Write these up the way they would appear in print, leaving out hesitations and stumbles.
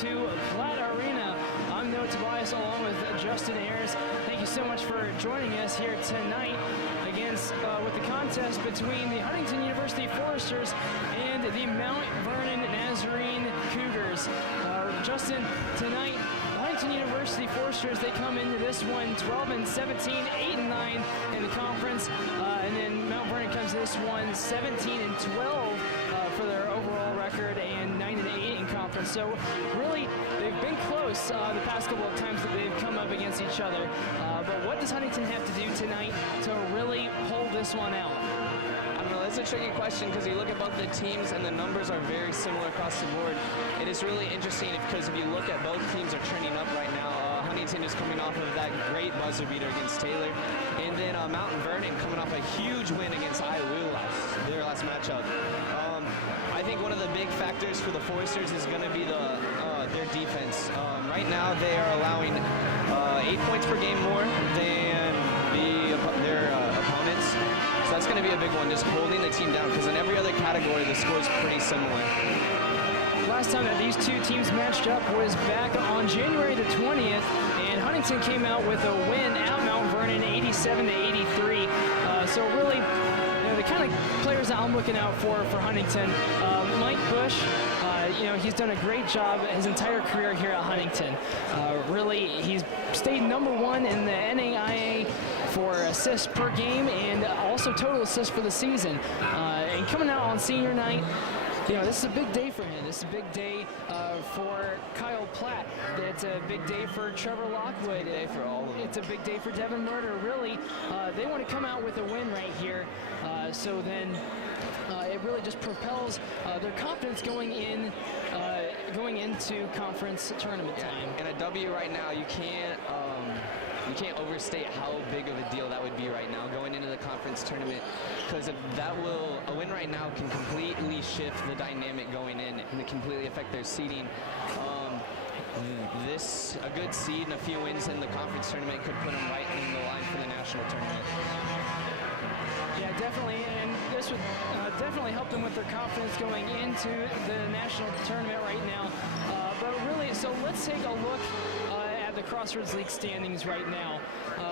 to Platt Arena. I'm Noah Tobias along with Justin Ayers. Thank you so much for joining us here tonight with the contest between the Huntington University Foresters and the Mount Vernon Nazarene Cougars. Justin, tonight, Huntington University Foresters, they come into this one 12-17, 8-9 in the conference, and then Mount Vernon comes to this one 17-12 for their overall record and 9-8 in conference. So really, they've been close the past couple of times that they've come up against each other. But what does Huntington have to do tonight to really hold this one out? I don't know, that's a tricky question because you look at both the teams and the numbers are very similar across the board. It is really interesting because if you look at both teams are trending up right now. Huntington is coming off of that great buzzer beater against Taylor. And then Mount Vernon coming off a huge win against IOU their last matchup. I think one of the big factors for the Foresters is going to be their defense. Right now they are allowing 8 points per game more than their opponents. So that's going to be a big one, just holding the team down, because in every other category the score is pretty similar. Last time that these two teams matched up was back on January the 20th, and Huntington came out with a win at Mount Vernon, 87-83. So really, the kind of players that I'm looking out for Huntington, Mike Bush, he's done a great job his entire career here at Huntington. Really, he's stayed #1 in the NAIA for assists per game and also total assists for the season. And coming out on senior night, this is a big day for him. This is a big day for Kyle Platt. It's a big day for Trevor Lockwood. It's a big day for all of them. It's a big day for Devin Murder. Really, they want to come out with a win right here. So then it really just propels their confidence going into conference tournament time. And a W right now, you can't overstate how big of a deal that would be right now going into the conference tournament, because a win right now can completely shift the dynamic going in and completely affect their seeding. A good seed and a few wins in the conference tournament could put them right in the line for the national tournament. Yeah, definitely, and this would definitely help them with their confidence going into the national tournament right now. But really, so let's take a look at the Crossroads League standings right now.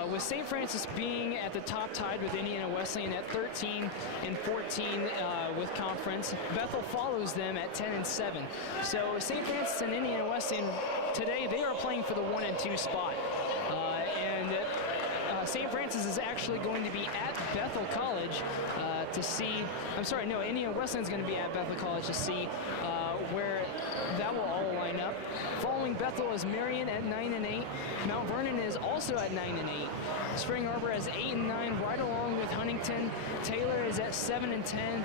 With St. Francis being at the top, tied with Indiana Wesleyan at 13-14 with conference. Bethel follows them at 10-7. So St. Francis and Indiana Wesleyan today, they are playing for the 1 and 2 spot. St. Francis is actually going to be at Bethel College to see, Indiana Wesleyan is going to be at Bethel College to see where that will all line up. Following Bethel is Marion at 9-8. Mount Vernon is also at 9-8. Spring Arbor has 8-9, right along with Huntington. Taylor is at 7-10.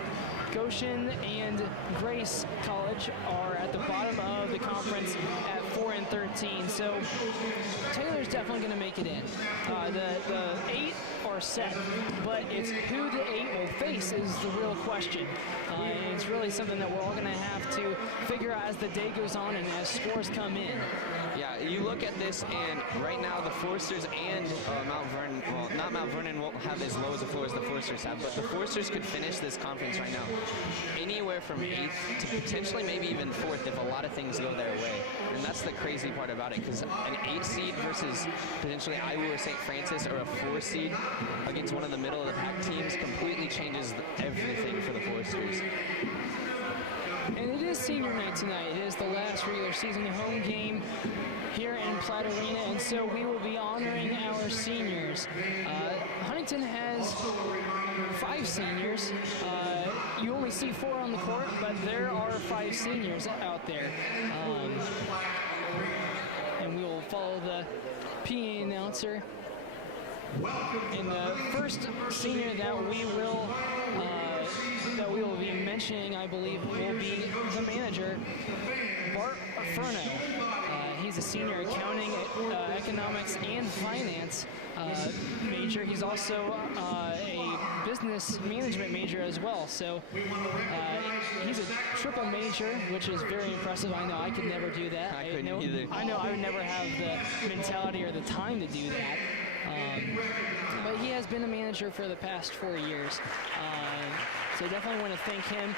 Goshen and Grace College are at the bottom of the conference at 4-13. So Taylor's definitely going to make it in. The 8 are set, but it's who the 8 will face is the real question. And it's really something that we're all going to have to figure out as the day goes on and as scores come in. Yeah, you look at this, and right now the Foresters and Mount Vernon, well, not Mount Vernon won't have as low as the floor as the Foresters have, but the Foresters could finish this conference right now anywhere from 8th to potentially maybe even 4th if a lot of things go their way. And that's the crazy part about it, because an 8 seed versus potentially IU or St. Francis, or a 4 seed against one of the middle of the pack teams completely changes everything for the Foresters. And it is senior night tonight. It is the last regular season home game here in Platt Arena, and so we will be honoring our seniors. Huntington has 5 seniors. You only see 4 on the court, but there are 5 seniors out there. And we will follow the PA announcer. And the first senior that we will be mentioning, I believe, will be the manager, Bart Vernon. He's a senior accounting, economics, and finance major. He's also a business management major as well. So he's a triple major, which is very impressive. I know I could never do that. I couldn't either. I know I would never have the mentality or the time to do that. But he has been a manager for the past 4 years. So definitely want to thank him.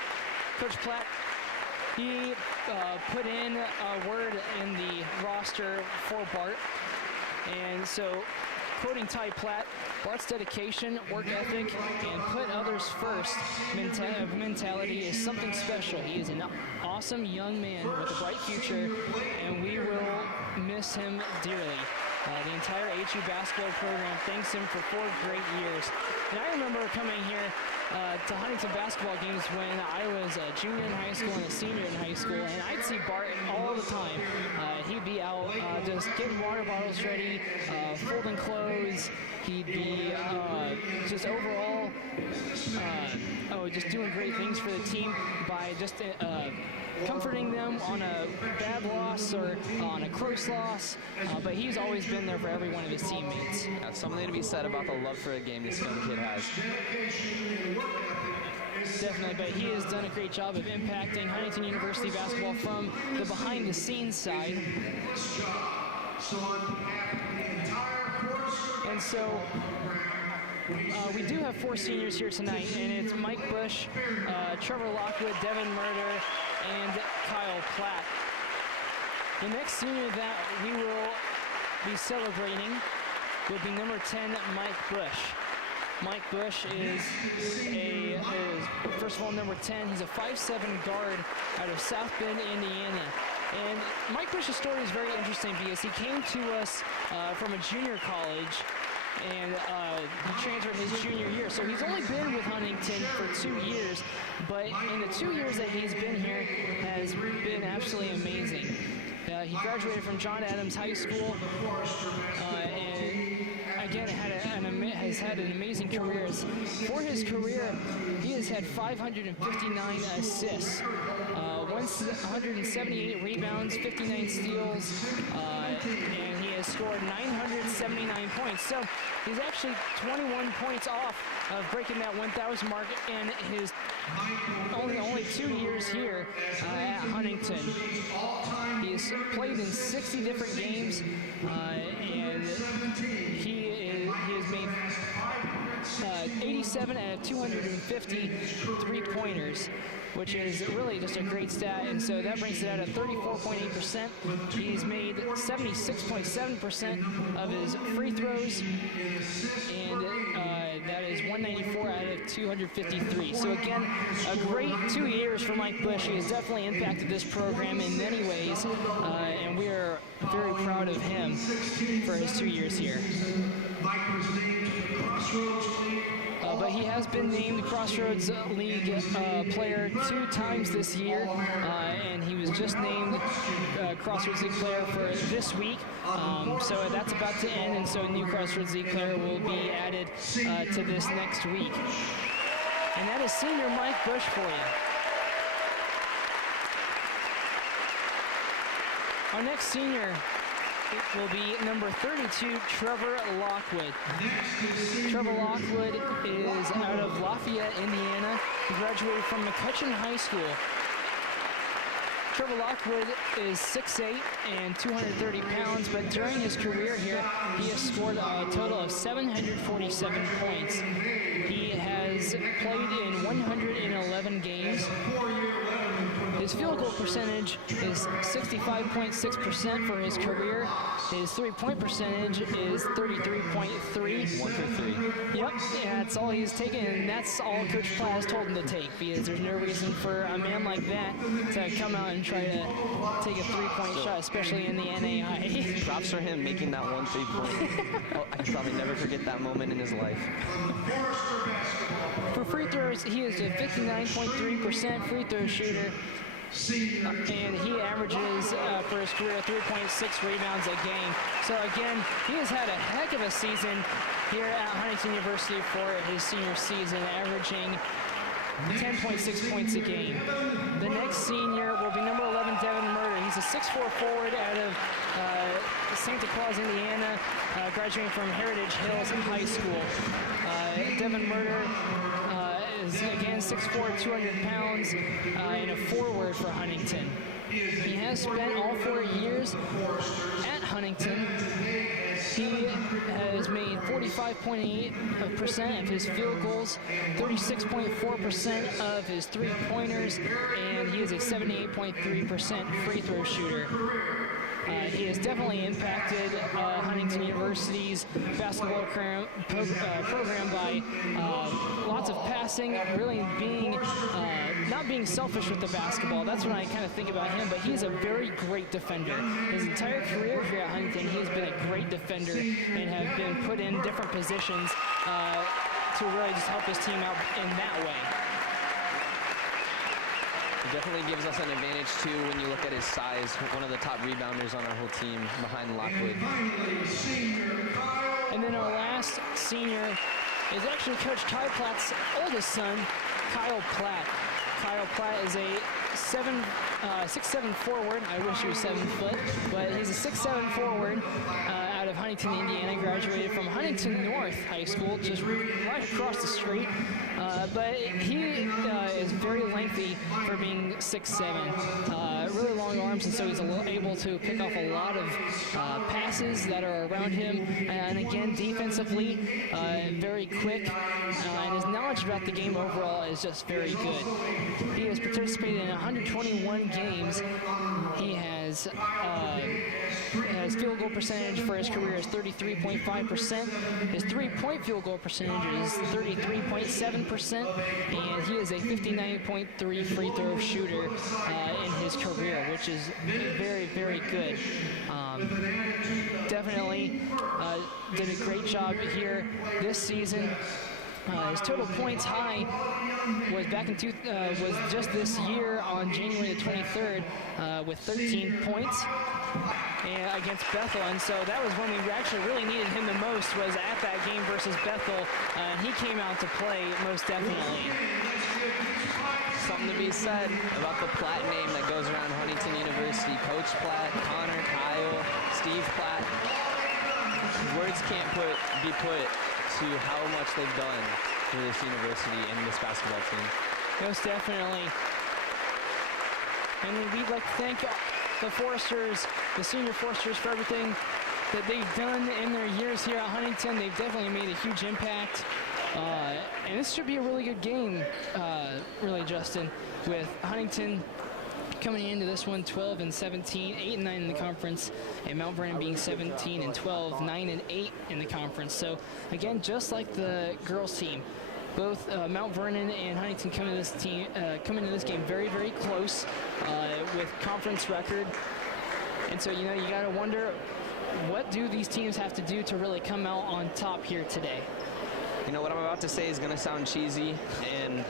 Coach Platt, he put in a word in the roster for Bart. And so, quoting Ty Platt, Bart's dedication, work ethic, and put others first mentality is something special. He is an awesome young man with a bright future, and we will miss him dearly. The entire HU basketball program thanks him for 4 great years. And I remember coming here to Huntington basketball games when I was a junior in high school and a senior in high school, and I'd see Bart all the time. He'd be out just getting water bottles ready, folding clothes. He'd be just overall just doing great things for the team by just comforting them on a bad loss or on a close loss, but he's always been there for every one of his teammates. That's something to be said about the love for a game this young kid has. Definitely, but he has done a great job of impacting Huntington University basketball from the behind-the-scenes side. And so we do have 4 seniors here tonight, and it's Mike Bush, Trevor Lockwood, Devin Murder, and Kyle Platt. The next senior that we will be celebrating will be number 10, Mike Bush. Mike Bush is first of all, number 10. He's a 5'7" guard out of South Bend, Indiana. And Mike Bush's story is very interesting because he came to us from a junior college, and he transferred his junior year. So he's only been with Huntington for 2 years, but in the 2 years that he's been here has been absolutely amazing. He graduated from John Adams High School, and again has had an amazing career. For his career, he has had 559 assists, 178 rebounds, 59 steals, and he has scored 979 points. So he's actually 21 points off of breaking that 1,000 mark in his only 2 years here at Huntington. He has played in 60 different games, and he has made 87 out of 250 three-pointers, which is really just a great stat, and so that brings it out at 34.8%. He's made 76.7% of his free throws, and that is 194 out of 253. So again, a great 2 years for Mike Bush. He has definitely impacted this program in many ways, and we are very proud of him for his 2 years here. But he has been named Crossroads League player 2 times this year, and he was just named Crossroads League player for this week. So that's about to end, and so a new Crossroads League player will be added to this next week. And that is senior Mike Bush for you. Our next senior will be number 32, Trevor Lockwood. Trevor Lockwood is out of Lafayette, Indiana. He graduated from McCutcheon High School. Trevor Lockwood is 6'8" and 230 pounds, but during his career here, he has scored a total of 747 points. He has played in 111 games. His field goal percentage is 65.6% for his career. His three-point percentage is 33.3. 1 for 3. Yep, yeah, that's all he's taken, and that's all Coach Platt has told him to take, because there's no reason for a man like that to come out and try to take a three-point shot, especially in the NAI. Props for him making that 1 3-point. Oh, I can probably never forget that moment in his life. For free throws, he is a 59.3% free throw shooter. And he averages for his career 3.6 rebounds a game. So again, he has had a heck of a season here at Huntington University for his senior season, averaging 10.6 points a game. The next senior will be number 11, Devin Murder. He's a 6'4" forward out of Santa Claus, Indiana, graduating from Heritage Hills High School. Devin Murder is, again, 6'4", 200 pounds, and a forward for Huntington. He has spent all 4 years at Huntington, He has made 45.8% of his field goals, 36.4% of his three-pointers, and he is a 78.3% free throw shooter. He has definitely impacted Huntington University's basketball program by lots of passing, really being not being selfish with the basketball. That's when I kind of think about him, but he's a very great defender. His entire career here at Huntington, he's been a great defender and have been put in different positions to really just help his team out in that way. It definitely gives us an advantage, too, when you look at his size. One of the top rebounders on our whole team behind Lockwood. And then our last senior is actually Coach Ty Platt's oldest son, Kyle Platt. Kyle Platt is a 6'7" forward. I wish he was 7 foot, but he's a 6'7" forward out of Huntington, Indiana. Graduated from Huntington North High School, just right across the street. But he is very lengthy for being 6'7". Really long arms, and so he's able to pick off a lot of passes that are around him. And again, defensively, very quick. And his knowledge about the game overall is just very good. He has participated in 121 games. He has field goal percentage for his career is 33.5%. His three-point field goal percentage is 33.7%, and he is a 59.3 free throw shooter in his career, which is very, very good. Definitely did a great job here this season. His total points high was was just this year on January the 23rd with 13 points against Bethel, and so that was when we actually really needed him the most, was at that game versus Bethel, and he came out to play most definitely. Something to be said about the Platt name that goes around Huntington University. Coach Platt, Connor, Kyle, Steve Platt. Words can't be put to how much they've done for this university and this basketball team. Most definitely. And we'd like to thank the Foresters, the senior Foresters, for everything that they've done in their years here at Huntington. They've definitely made a huge impact. And this should be a really good game, really, Justin, with Huntington coming into this one 12-17, 8-9 in the conference, and Mount Vernon being 17-12, 9-8 in the conference. So again, just like the girls team, both Mount Vernon and Huntington come into this game very, very close with conference record. And so, you know, you got to wonder, what do these teams have to do to really come out on top here today? You know, what I'm about to say is going to sound cheesy, and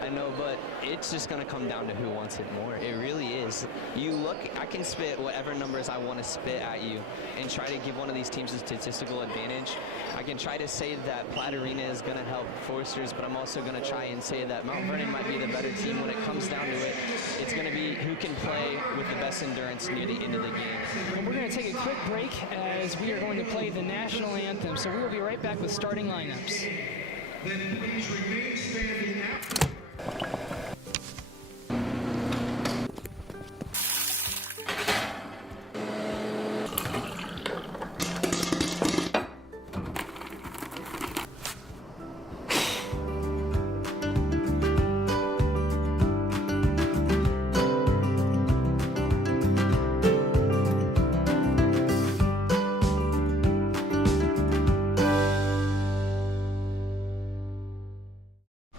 I know, but it's just going to come down to who wants it more. It really is. You look, I can spit whatever numbers I want to spit at you and try to give one of these teams a statistical advantage. I can try to say that Platt Arena is going to help Foresters, but I'm also going to try and say that Mount Vernon might be the better team. When it comes down to it, it's going to be who can play with the best endurance near the end of the game. And we're going to take a quick break as we are going to play the national anthem. So we will be right back with starting lineups. Then please remain standing now.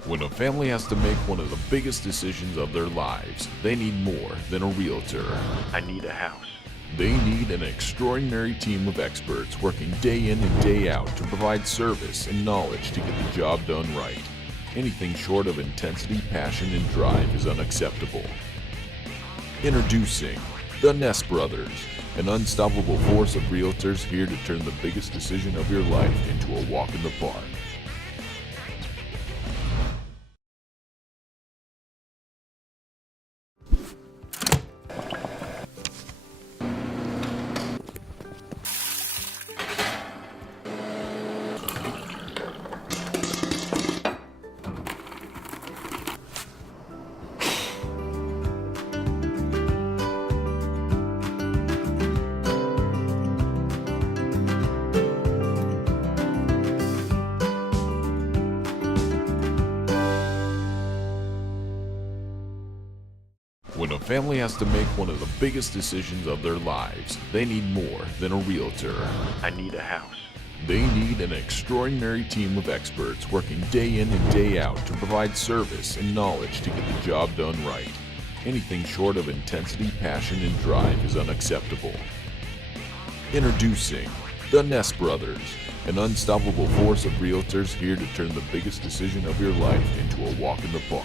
When a family has to make one of the biggest decisions of their lives, they need more than a realtor. I need a house. They need an extraordinary team of experts working day in and day out to provide service and knowledge to get the job done right. Anything short of intensity, passion, and drive is unacceptable. Introducing the Ness Brothers, an unstoppable force of realtors here to turn the biggest decision of your life into a walk in the park. When a family has to make one of the biggest decisions of their lives, they need more than a realtor. I need a house. They need an extraordinary team of experts working day in and day out to provide service and knowledge to get the job done right. Anything short of intensity, passion, and drive is unacceptable. Introducing the Ness Brothers, an unstoppable force of realtors here to turn the biggest decision of your life into a walk in the park.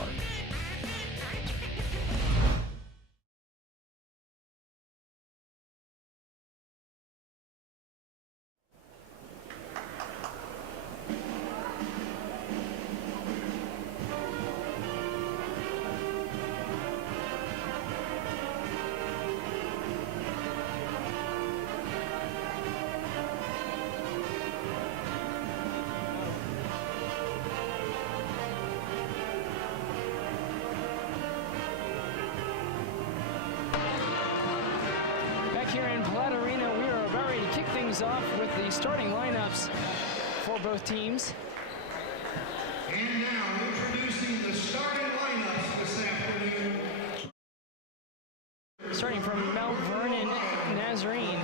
Here in Platt Arena, we are about ready to kick things off with the starting lineups for both teams. And now introducing the starting lineups this afternoon. Starting from Mount Vernon, Nazarene.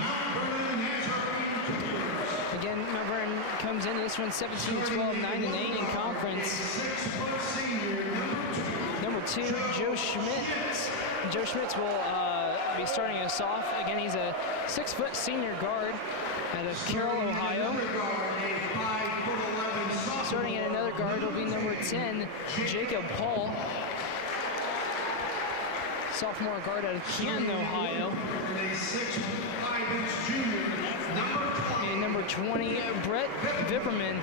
Again, Mount Vernon comes into this one 17-12, 9-8 in conference. Number 2, Joe Schmitz. Joe Schmitz will be starting us off. Again, he's a 6-foot senior guard out of Carroll, Ohio. Starting at another guard will be number 10, Jacob Paul. Sophomore guard out of Canton, Ohio. And number 20, Brett Vipperman.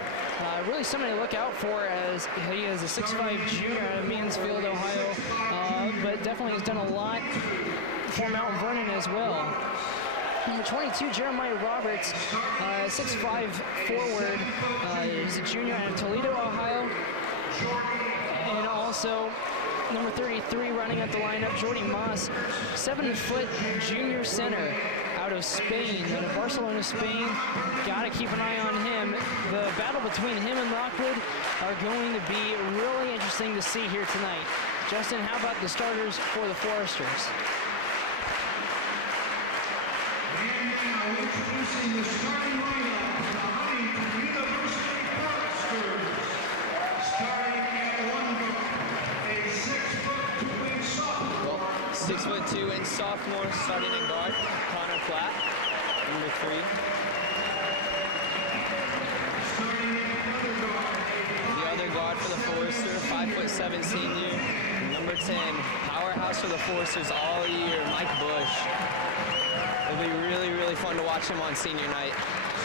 Really somebody to look out for, as he is a 6'5" junior out of Mansfield, Ohio, but definitely has done a lot for Mount Vernon as well. Number 22, Jeremiah Roberts, 6'5" forward. He's a junior out of Toledo, Ohio. And also number 33 running up the lineup, Jordy Moss, 7-foot junior center out of Spain, out of Barcelona, Spain. Got to keep an eye on him. The battle between him and Lockwood are going to be really interesting to see here tonight. Justin, how about the starters for the Foresters? And now introducing the starting lineup for the Huntington University Foresters. Starting at 1 guard, a 6'2" sophomore. 6'2" sophomore starting in guard, Connor Platt, number 3. Starting at another guard, The other guard for the Forester, 5'7" senior, number 10. Powerhouse for the Foresters all year, Mike Bush. It'll be really, really fun to watch him on senior night.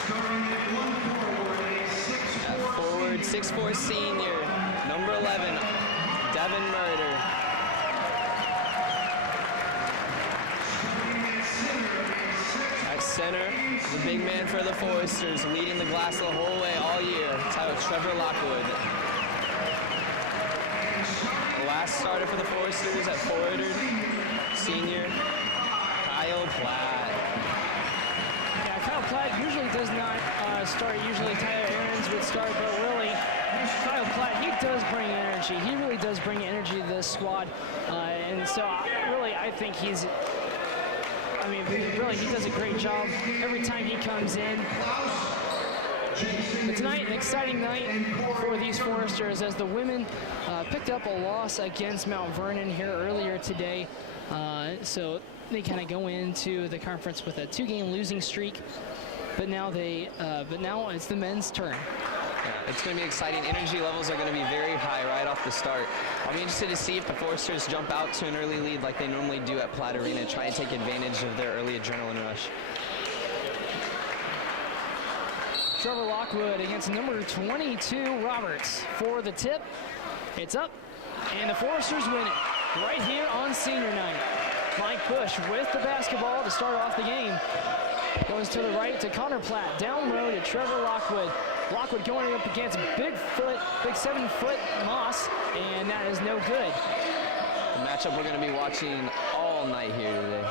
starting at 1 forward, a 6'4" At forward, 6'4" senior, number 11, Devin Murder. At center, the big man for the Foresters, leading the glass the whole way all year, titled Trevor Lockwood. The last starter for the Foresters at forward, senior, Kyle Platt. Yeah, Kyle Platt usually does not start. Usually Tyler Aarons would start, but really, Kyle Platt, he does bring energy. He really does bring energy to this squad. And so, really, I think he's, I mean, really, he does a great job every time he comes in. But tonight, an exciting night for these Foresters, as the women picked up a loss against Mount Vernon here earlier today. So they kind of go into the conference with a 2-game losing streak. But now now it's the men's turn. Yeah, it's going to be exciting. Energy levels are going to be very high right off the start. I'll be interested to see if the Foresters jump out to an early lead like they normally do at Platt Arena, try to take advantage of their early adrenaline rush. Trevor Lockwood against number 22, Roberts, for the tip. It's up, and the Foresters win it right here on senior night. Mike Bush with the basketball to start off the game. Goes to the right to Connor Platt. Down low to Trevor Lockwood. Lockwood going up against big 7-foot Moss, and that is no good. The matchup we're going to be watching all night here today.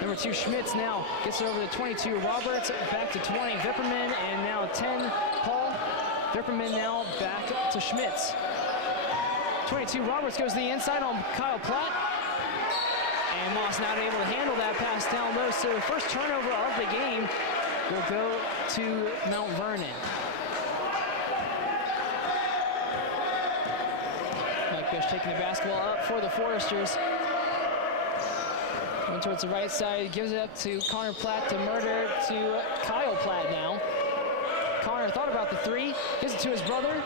Number 2, Schmitz now gets it over to 22, Roberts, back to 20, Vipperman, and now 10, Paul. Vipperman now back to Schmitz. 22, Roberts goes to the inside on Kyle Platt. And Moss not able to handle that pass down low, so first turnover of the game will go to Mount Vernon. Mike Bush taking the basketball up for the Foresters. Going towards the right side, gives it up to Connor Platt to Murder to Kyle Platt now. Connor thought about the three, gives it to his brother.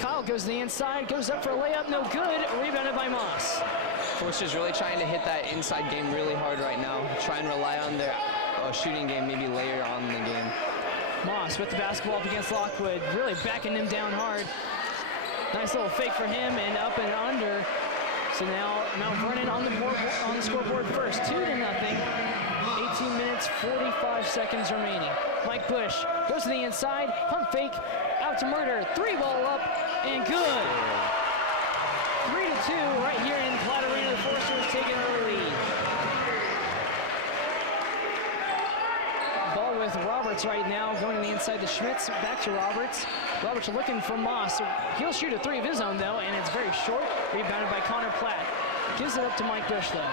Kyle goes to the inside, goes up for a layup, no good, rebounded by Moss. Forster's really trying to hit that inside game really hard right now. Try and rely on their shooting game, maybe later on in the game. Moss with the basketball up against Lockwood, really backing him down hard. Nice little fake for him and up and under. So now Mount Vernon on the board, on the scoreboard first, 2-0. 18 minutes, 45 seconds remaining. Mike Bush goes to the inside, pump fake, out to Murder, three ball up, and good. 3-2 right here in Platte Arena. The Foresters taking early lead. Ball with Roberts right now, going to the inside to Schmitz, back to Roberts. Roberts looking for Moss. He'll shoot a three of his own though, and it's very short. Rebounded by Connor Platt. Gives it up to Mike Bush though.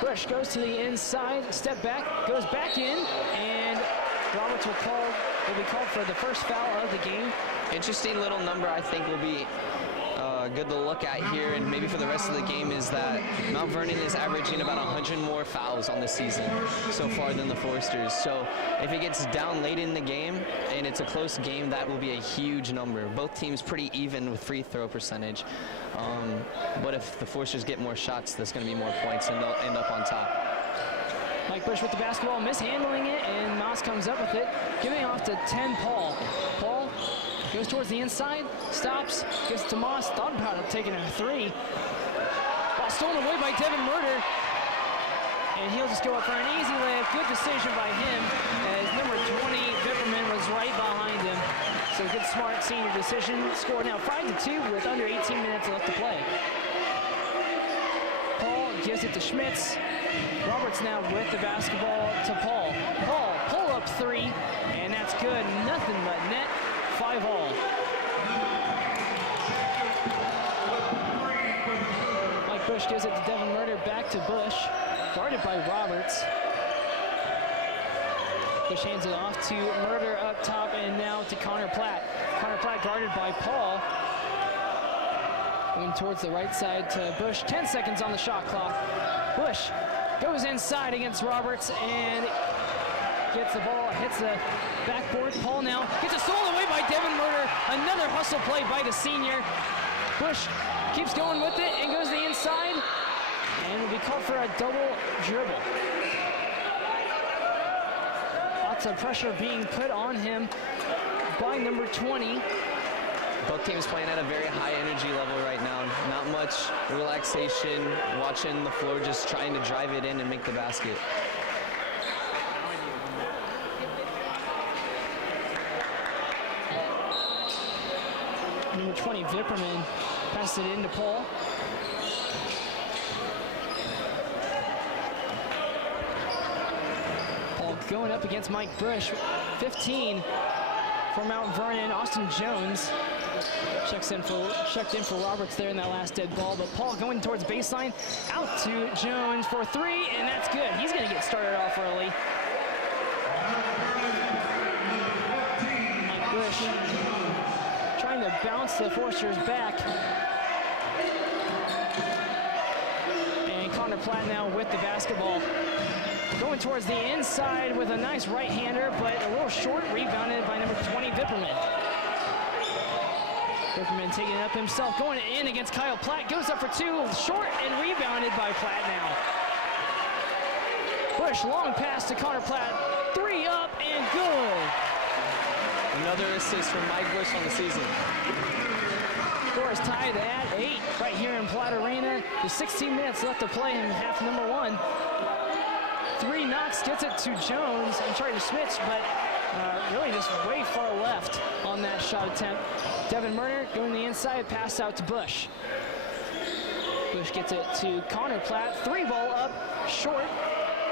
Bush goes to the inside, step back, goes back in, and Roberts will be called for the first foul of the game. Interesting little number I think will be good to look at here, and maybe for the rest of the game, is that Mount Vernon is averaging about 100 more fouls on the season so far than the Foresters. So if it gets down late in the game and it's a close game, that will be a huge number. Both teams pretty even with free throw percentage. But if the Foresters get more shots, there's going to be more points and they'll end up on top. Mike Bush with the basketball, mishandling it, and Moss comes up with it, giving off to 10 Paul. Paul goes towards the inside, stops, gives it to Moss, thought about it, taking a three. Ball stolen away by Devin Murder, and he'll just go up for an easy layup. Good decision by him, as number 20, Vipperman, was right behind him. So good, smart senior decision. Score now 5-2 with under 18 minutes left to play. Paul gives it to Schmitz. Roberts now with the basketball to Paul. Paul, pull up three, and that's good. Nothing but net. 5-all. Mike Bush gives it to Devin Murder, back to Bush. Guarded by Roberts. Bush hands it off to Murder up top, and now to Connor Platt. Connor Platt guarded by Paul. Going towards the right side to Bush. 10 seconds on the shot clock. Bush goes inside against Roberts and gets the ball, hits the backboard. Paul now gets it stolen away by Devin Murder. Another hustle play by the senior. Bush keeps going with it and goes the inside, and will be called for a double dribble. Lots of pressure being put on him by number 20. Both teams playing at a very high energy level right now. Not much relaxation, watching the floor, just trying to drive it in and make the basket. Number 20, Vipperman, passes it into Paul. Paul going up against Mike Bush. 15 for Mount Vernon. Austin Jones checked in for Roberts there in that last dead ball, but Paul going towards baseline, out to Jones for three, and that's good. He's going to get started off early. Mike Bush trying to bounce the Foresters back. And Connor Platt now with the basketball. Going towards the inside with a nice right-hander, but a little short, rebounded by number 20, Vipperman. Vipperman taking it up himself, going in against Kyle Platt, goes up for two, short, and rebounded by Platt now. Bush, long pass to Connor Platt, three up, and good. Another assist from Mike Bush on the season. Score is tied at 8 right here in Platte Arena. There's 16 minutes left to play in half number 1. 3 knocks, gets it to Jones and tried to switch, but really just way far left on that shot attempt. Devin Murder going to the inside, pass out to Bush. Bush gets it to Connor Platt, 3 ball up, short,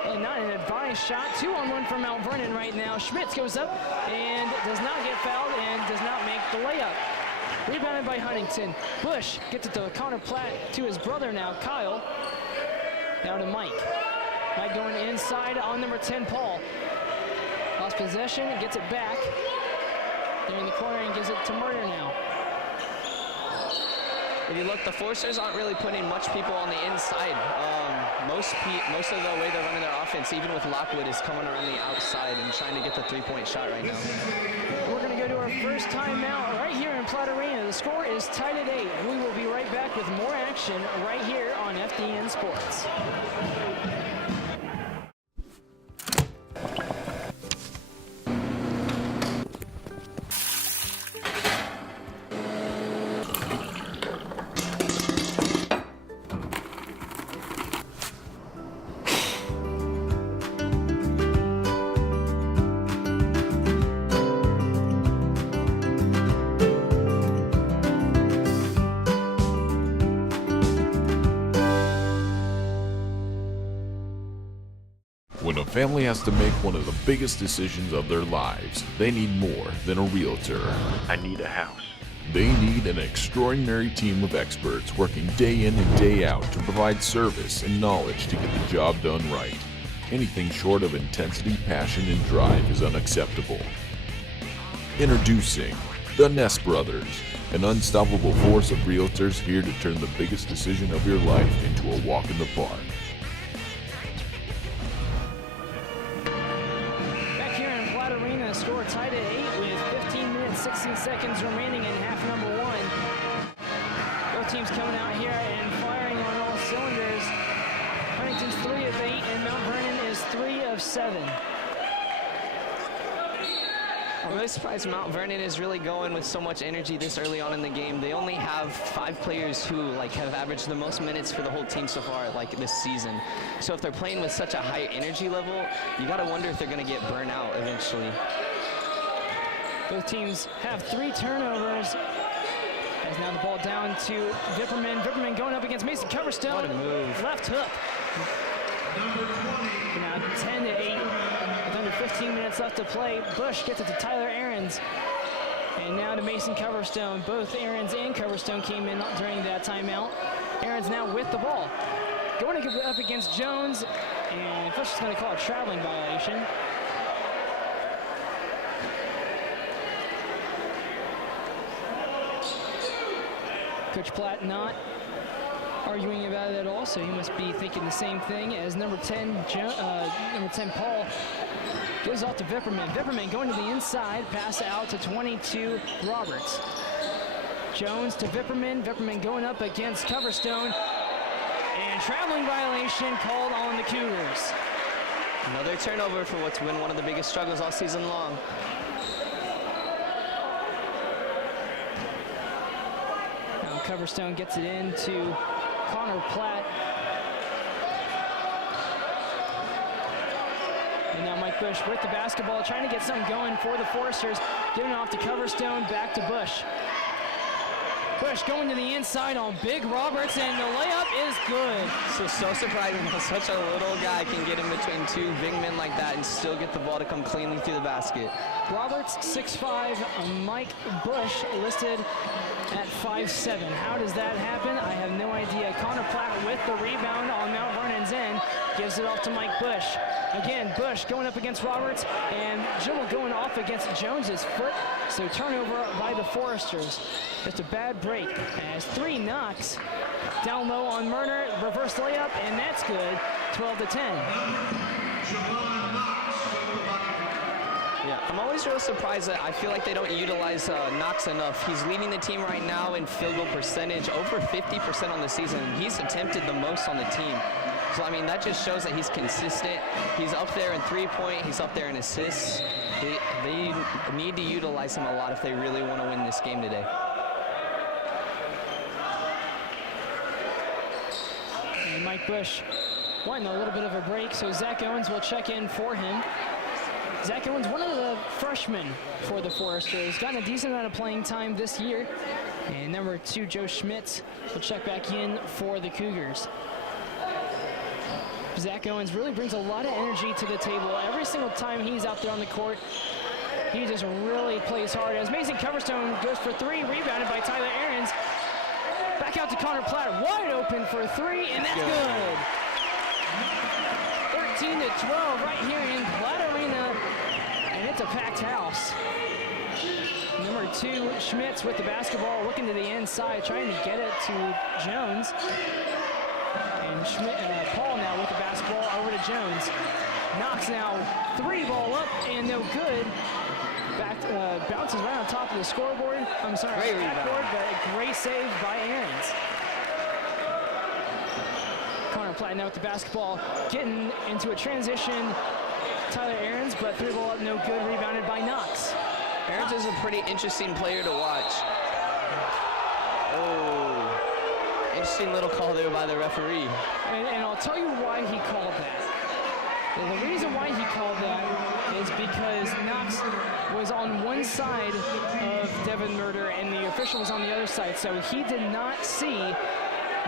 and not an advised shot. 2-on-1 for Mount Vernon right now. Schmitz goes up and does not get fouled and does not make the layup. Rebounded by Huntington. Bush gets it to Connor Platt, to his brother now, Kyle. Now to Mike. Mike going inside on number 10, Paul. Lost possession, gets it back. There in the corner and gives it to Murder now. If you look, the Forcers aren't really putting much people on the inside. Most of the way they're running their offense, even with Lockwood, is coming around the outside and trying to get the three-point shot right now. We're going to go to our first timeout right here in Platte Arena. The score is tied at 8. We will be right back with more action right here on FDN Sports. When a family has to make one of the biggest decisions of their lives, they need more than a realtor. I need a house. They need an extraordinary team of experts working day in and day out to provide service and knowledge to get the job done right. Anything short of intensity, passion, and drive is unacceptable. Introducing the Ness Brothers, an unstoppable force of realtors here to turn the biggest decision of your life into a walk in the park. Score tied at 8 with 15 minutes, 16 seconds remaining in half number 1. Both teams coming out here and firing on all cylinders. Huntington's 3 of 8 and Mount Vernon is 3 of 7. I'm really surprised Mount Vernon is really going with so much energy this early on in the game. They only have 5 players who have averaged the most minutes for the whole team so far this season. So if they're playing with such a high energy level, you got to wonder if they're going to get burnt out eventually. Both teams have 3 turnovers. As now the ball down to Vipperman. Vipperman going up against Mason Coverstone. What a move. Left hook. Now 10 to 8. With under 15 minutes left to play. Bush gets it to Tyler Ahrens. And now to Mason Coverstone. Both Ahrens and Coverstone came in during that timeout. Ahrens now with the ball. Going up against Jones. And Bush is going to call a traveling violation. Coach Platt not arguing about it at all, so he must be thinking the same thing as number 10 Paul gives off to Vipperman. Vipperman going to the inside, pass out to 22 Roberts. Jones to Vipperman. Vipperman going up against Coverstone, and traveling violation called on the Cougars. Another turnover for what's been one of the biggest struggles all season long. Coverstone gets it in to Connor Platt. And now Mike Bush with the basketball, trying to get something going for the Foresters. Giving it off to Coverstone, back to Bush. Bush going to the inside on Big Roberts, and the layup is good. So surprising how such a little guy can get in between 2 big men like that and still get the ball to come cleanly through the basket. Roberts 6'5", Mike Bush listed at 5'7". How does that happen? I have no idea. Connor Platt with the rebound on Mount Vernon's end, gives it off to Mike Bush. Again, Bush going up against Roberts, and Jibble going off against Jones's foot. So turnover by the Foresters. Just a bad break as 3 knocks. Down low on Murner, reverse layup, and that's good. 12 to 10. Yeah, I'm always real surprised that I feel like they don't utilize Knox enough. He's leading the team right now in field goal percentage, over 50% on the season. He's attempted the most on the team. So, I mean, that just shows that he's consistent. He's up there in three-point. He's up there in assists. They need to utilize him a lot if they really want to win this game today. And Mike Bush wanting a little bit of a break, so Zach Owens will check in for him. Zach Owens, one of the freshmen for the Foresters, gotten a decent amount of playing time this year. And number 2, Joe Schmitz, will check back in for the Cougars. Zach Owens really brings a lot of energy to the table every single time he's out there on the court. He just really plays hard as Mason Coverstone goes for three, rebounded by Tyler Ahrens. Back out to Connor Platt, wide open for three, and that's good. 13-12 right here in Platt Arena, and it's a packed house. Number 2, Schmitz with the basketball, looking to the inside, trying to get it to Jones. And Paul now with the basketball over to Jones. Knox now, 3-ball up and no good. Back, bounces right on top of the scoreboard. I'm sorry, great backboard, but a great save by Ahrens. Connor Platt now with the basketball, getting into a transition. Tyler Ahrens, but 3-ball up, no good, rebounded by Knox. Ahrens is a pretty interesting player to watch. Oh, interesting little call there by the referee. And I'll tell you why he called that. The reason why he called that is because Knox was on one side of Devin Murder and the official was on the other side, so he did not see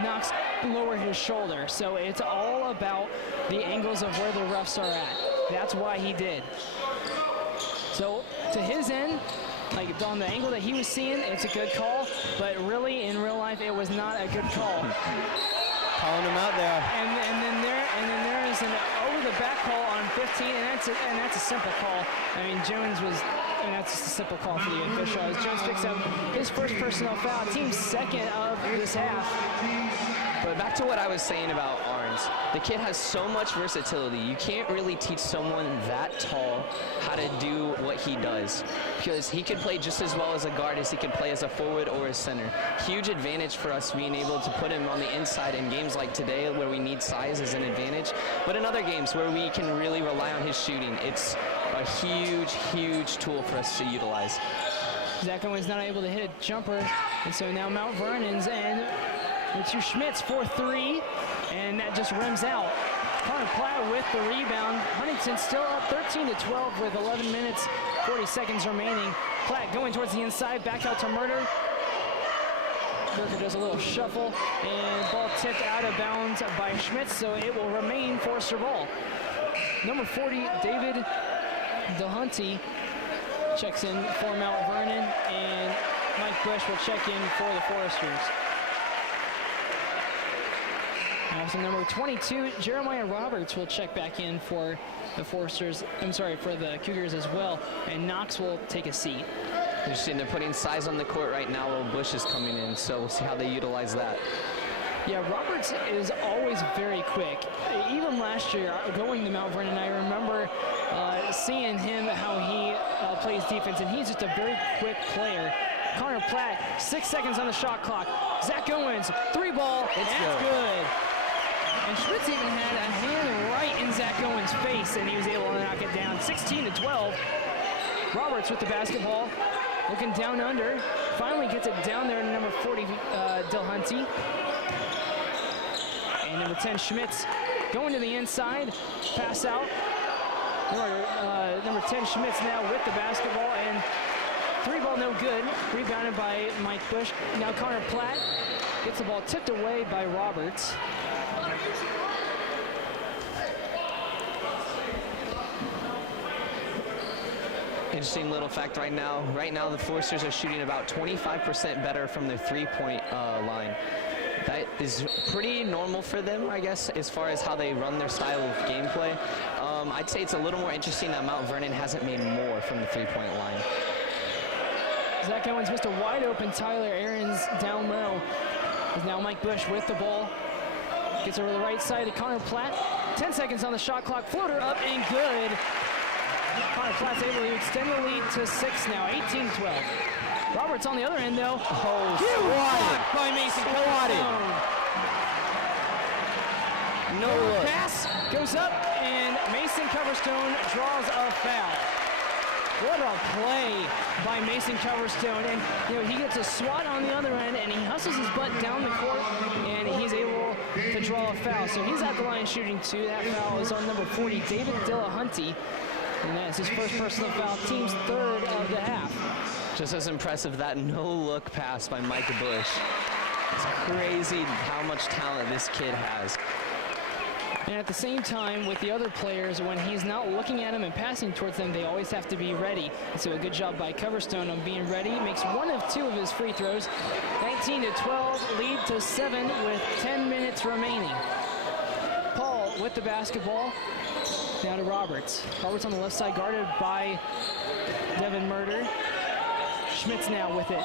Knox lower his shoulder. So it's all about the angles of where the refs are at. That's why he did. So to his end, like on the angle that he was seeing, it's a good call, but really in real life it was not a good call. Calling him out there. And then there is an over the back call on 15, and that's a simple call. I mean, Jones was, and that's just a simple call for the official. As Jones picks up his first personnel foul, team's second of this half. But back to what I was saying about Ahrens. The kid has so much versatility. You can't really teach someone that tall how to do what he does, because he can play just as well as a guard as he can play as a forward or a center. Huge advantage for us being able to put him on the inside in games like today where we need size as an advantage. But in other games where we can really rely on his shooting, it's a huge, huge tool for us to utilize. Zach Owens not able to hit a jumper, and so now Mount Vernon's and to Schmitz for 3, and that just rims out. Connor Platt with the rebound. Huntington still up 13-12 with 11 minutes, 40 seconds remaining. Platt going towards the inside, back out to Murder. Murder does a little shuffle, and ball tipped out of bounds by Schmitz, so it will remain Forester ball. Number 40, David DeHunty checks in for Mount Vernon, and Mike Bush will check in for the Foresters. Also, number 22, Jeremiah Roberts will check back in for the Foresters. I'm sorry, for the Cougars as well. And Knox will take a seat. Interesting. They're putting size on the court right now while Bush is coming in, so we'll see how they utilize that. Yeah, Roberts is always very quick. Even last year, going to Mount Vernon, I remember seeing him, how he plays defense, and he's just a very quick player. Connor Platt, 6 seconds on the shot clock. Zach Owens, 3-ball, and that's good. And Schmitz even had a hand right in Zach Owens' face, and he was able to knock it down. 16-12. Roberts with the basketball, looking down under. Finally gets it down there to number 40, DeHunty. And number 10, Schmitz, going to the inside. Pass out. Number 10, Schmitz now with the basketball, and 3-ball no good. Rebounded by Mike Bush. Now Connor Platt gets the ball tipped away by Roberts. Interesting little fact right now. Right now, the Foresters are shooting about 25% better from their three-point line. That is pretty normal for them, I guess, as far as how they run their style of gameplay. I'd say it's a little more interesting that Mount Vernon hasn't made more from the three-point line. Zach Owens missed a wide open Tyler Ahrens down low. Is now Mike Bush with the ball. Gets over the right side to Connor Platt. 10 seconds on the shot clock. Floater up and good. Connor Platt's able to extend the lead to 6 now, 18-12. Roberts on the other end, though. Oh, huge block by Mason Coverstone. No pass goes up, and Mason Coverstone draws a foul. What a play by Mason Coverstone. And, he gets a swat on the other end, and he hustles his butt down the court, and he's able to draw a foul. So he's at the line shooting 2. That foul is on number 40, David DeHunty. And that's his first personal foul, team's 3rd of the half. Just as impressive, that no-look pass by Mike Bush. It's crazy how much talent this kid has. And at the same time, with the other players, when he's not looking at them and passing towards them, they always have to be ready. And so a good job by Coverstone on being ready. Makes 1 of 2 of his free throws. 19-12, lead to 7 with 10 minutes remaining. Paul with the basketball. Now to Roberts. Roberts on the left side, guarded by Devin Murder. Schmitz now with it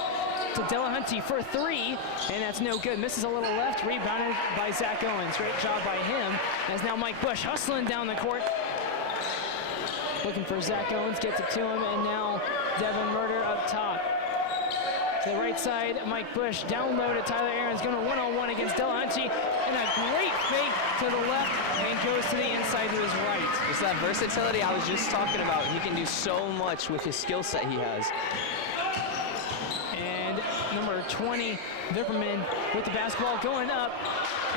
to Delahunty for 3, and that's no good. Misses a little left, rebounded by Zach Owens. Great job by him, as now Mike Bush hustling down the court. Looking for Zach Owens, gets it to him, and now Devin Murder up top. To the right side, Mike Bush down low to Tyler Aaron's, going to one-on-one against Delahunty, and a great fake to the left, and goes to the inside to his right. It's that versatility I was just talking about. He can do so much with his skill set he has. Number 20, Vipperman with the basketball going up.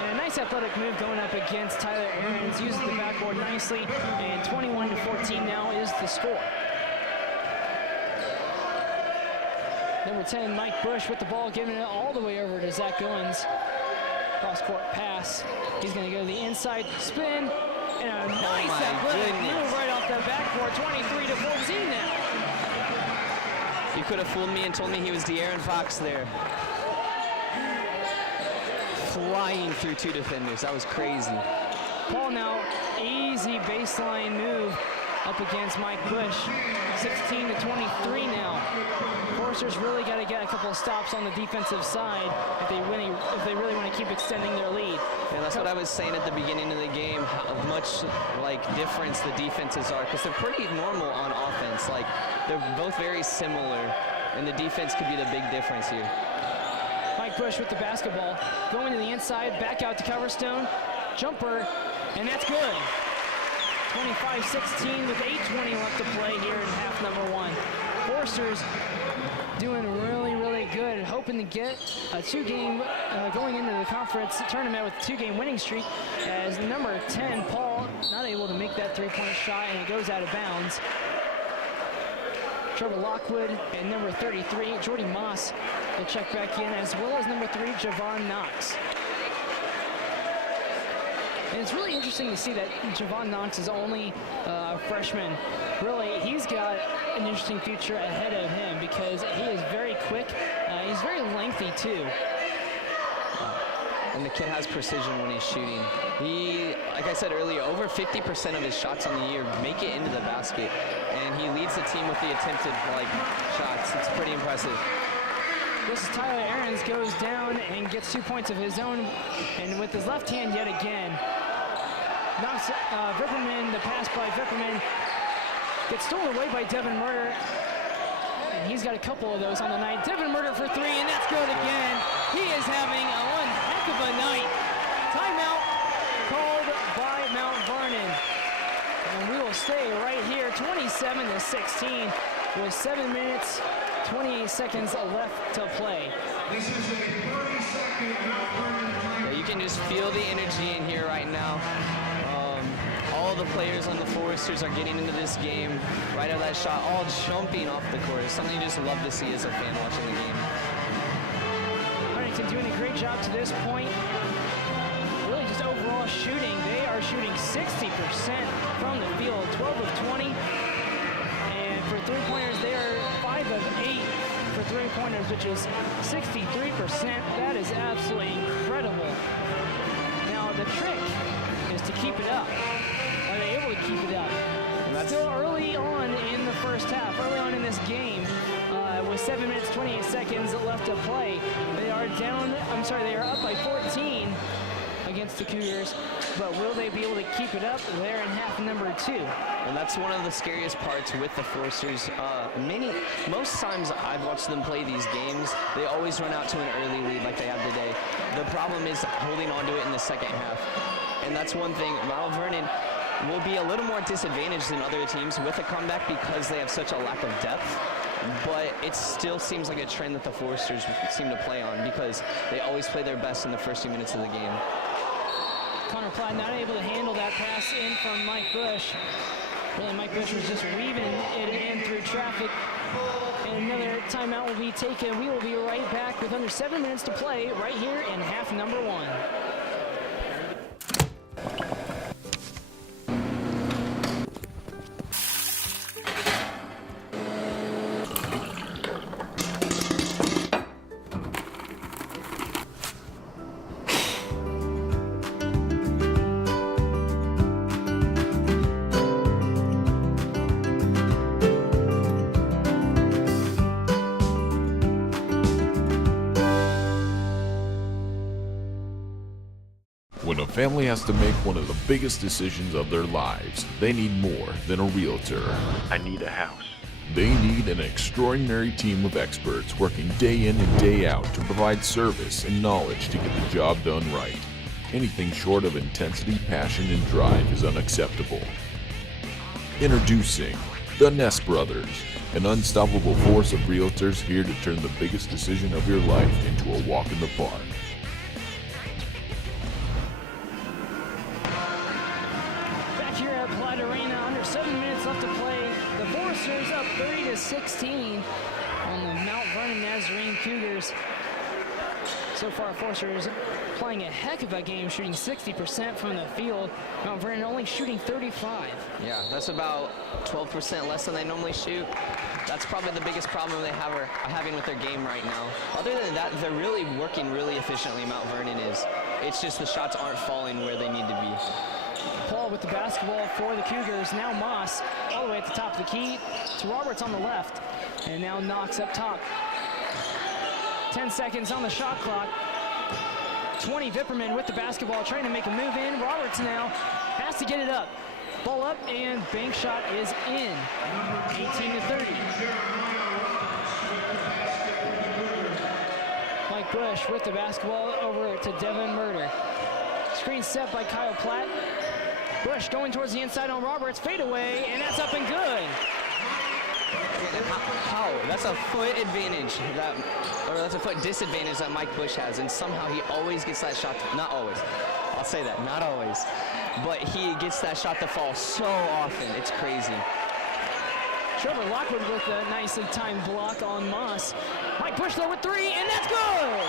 And a nice athletic move going up against Tyler Aarons. Uses the backboard nicely. And 21-14 now is the score. Number 10, Mike Bush with the ball, giving it all the way over to Zach Owens. Cross-court pass. He's going to go to the inside spin. And a nice athletic move right off the backboard. 23-14 now. You could have fooled me and told me he was De'Aaron Fox there. Flying through 2 defenders, that was crazy. Paul now, easy baseline move up against Mike Bush. 16-23 now. Foresters really got to get a couple of stops on the defensive side if they really want to keep extending their lead. Yeah, that's what I was saying at the beginning of the game, how much difference the defenses are, because they're pretty normal on offense. They're both very similar, and the defense could be the big difference here. Mike Bush with the basketball, going to the inside, back out to Coverstone, jumper, and that's good. 25-16 with 8:20 left to play here in half number 1. Foresters doing really good, hoping to get a 2-game going into the conference tournament with a 2-game winning streak, as number 10, Paul, not able to make that 3-point shot, and it goes out of bounds. Trevor Lockwood and number 33, Jordy Moss, will check back in, as well as number 3, Javon Knox. And it's really interesting to see that Javon Knox is only a freshman. Really, he's got an interesting future ahead of him because he is very quick. He's very lengthy, too. And the kid has precision when he's shooting. He, like I said earlier, over 50% of his shots on the year make it into the basket. And he leads the team with the attempted shots. It's pretty impressive. This is Tyler Aarons, goes down and gets 2 points of his own, and with his left hand yet again. Knocks Vipperman, the pass by Vipperman, gets stolen away by Devin Murder, and he's got a couple of those on the night. Devin Murder for 3, and that's good again. He is having one heck of a night. Timeout called by Mount Vernon. And we will stay right here, 27-16, with 7 minutes, 28 seconds left to play. This is a 30-second Mount Vernon timeout. Yeah, you can just feel the energy in here right now. All the players on the Foresters are getting into this game right out of that shot, all jumping off the court. It's something you just love to see as a fan watching the game. Huntington doing a great job to this point. Really just overall shooting. They are shooting 60% from the field, 12 of 20. And for three-pointers, they are 5 of 8 for three-pointers, which is 63%. That is absolutely incredible. Now, the trick is to keep it up. Are they able to keep it up? Still early on in the first half, early on in this game, with 7 minutes, 28 seconds left to play. They are down, they are up by 14 against the Cougars, but will they be able to keep it up? They're in half number 2. And that's one of the scariest parts with the Foresters. Most times I've watched them play these games, they always run out to an early lead like they have today. The problem is holding on to it in the second half. And that's one thing. Mount Vernon will be a little more disadvantaged than other teams with a comeback because they have such a lack of depth. But it still seems like a trend that the Foresters seem to play on because they always play their best in the first few minutes of the game. Connor Platt not able to handle that pass in from Mike Bush. Really, Mike Bush was just weaving it in through traffic. And another timeout will be taken. We will be right back with under 7 minutes to play right here in half number 1. When a family has to make one of the biggest decisions of their lives, they need more than a realtor. I need a house. They need an extraordinary team of experts working day in and day out to provide service and knowledge to get the job done right. Anything short of intensity, passion, and drive is unacceptable. Introducing the Ness Brothers, an unstoppable force of realtors here to turn the biggest decision of your life into a walk in the park. Back here at Platt Arena, under 7 minutes left to play. The Foresters up 30-16 on the Mount Vernon Nazarene Cougars. So far, Foresters playing a heck of a game, shooting 60% from the field. Mount Vernon only shooting 35. Yeah, that's about 12% less than they normally shoot. That's probably the biggest problem they are having with their game right now. Other than that, they're really working really efficiently, Mount Vernon is. It's just the shots aren't falling where they need to be. Paul with the basketball for the Cougars. Now Moss all the way at the top of the key to Roberts on the left. And now Knox up top. 10 seconds on the shot clock. 20 Vipperman with the basketball, trying to make a move in. Roberts now has to get it up. Ball up, and bank shot is in. 18-30. Mike Bush with the basketball over to Devin Murder. Screen set by Kyle Platt. Bush going towards the inside on Roberts. Fade away, and that's up and good. How? That's a foot advantage, or that's a foot disadvantage that Mike Bush has, and somehow he always gets that shot. Not always. I'll say that, not always. But he gets that shot to fall so often. It's crazy. Trevor Lockwood with a nicely timed block on Moss. Mike Bush though with three, and that's good!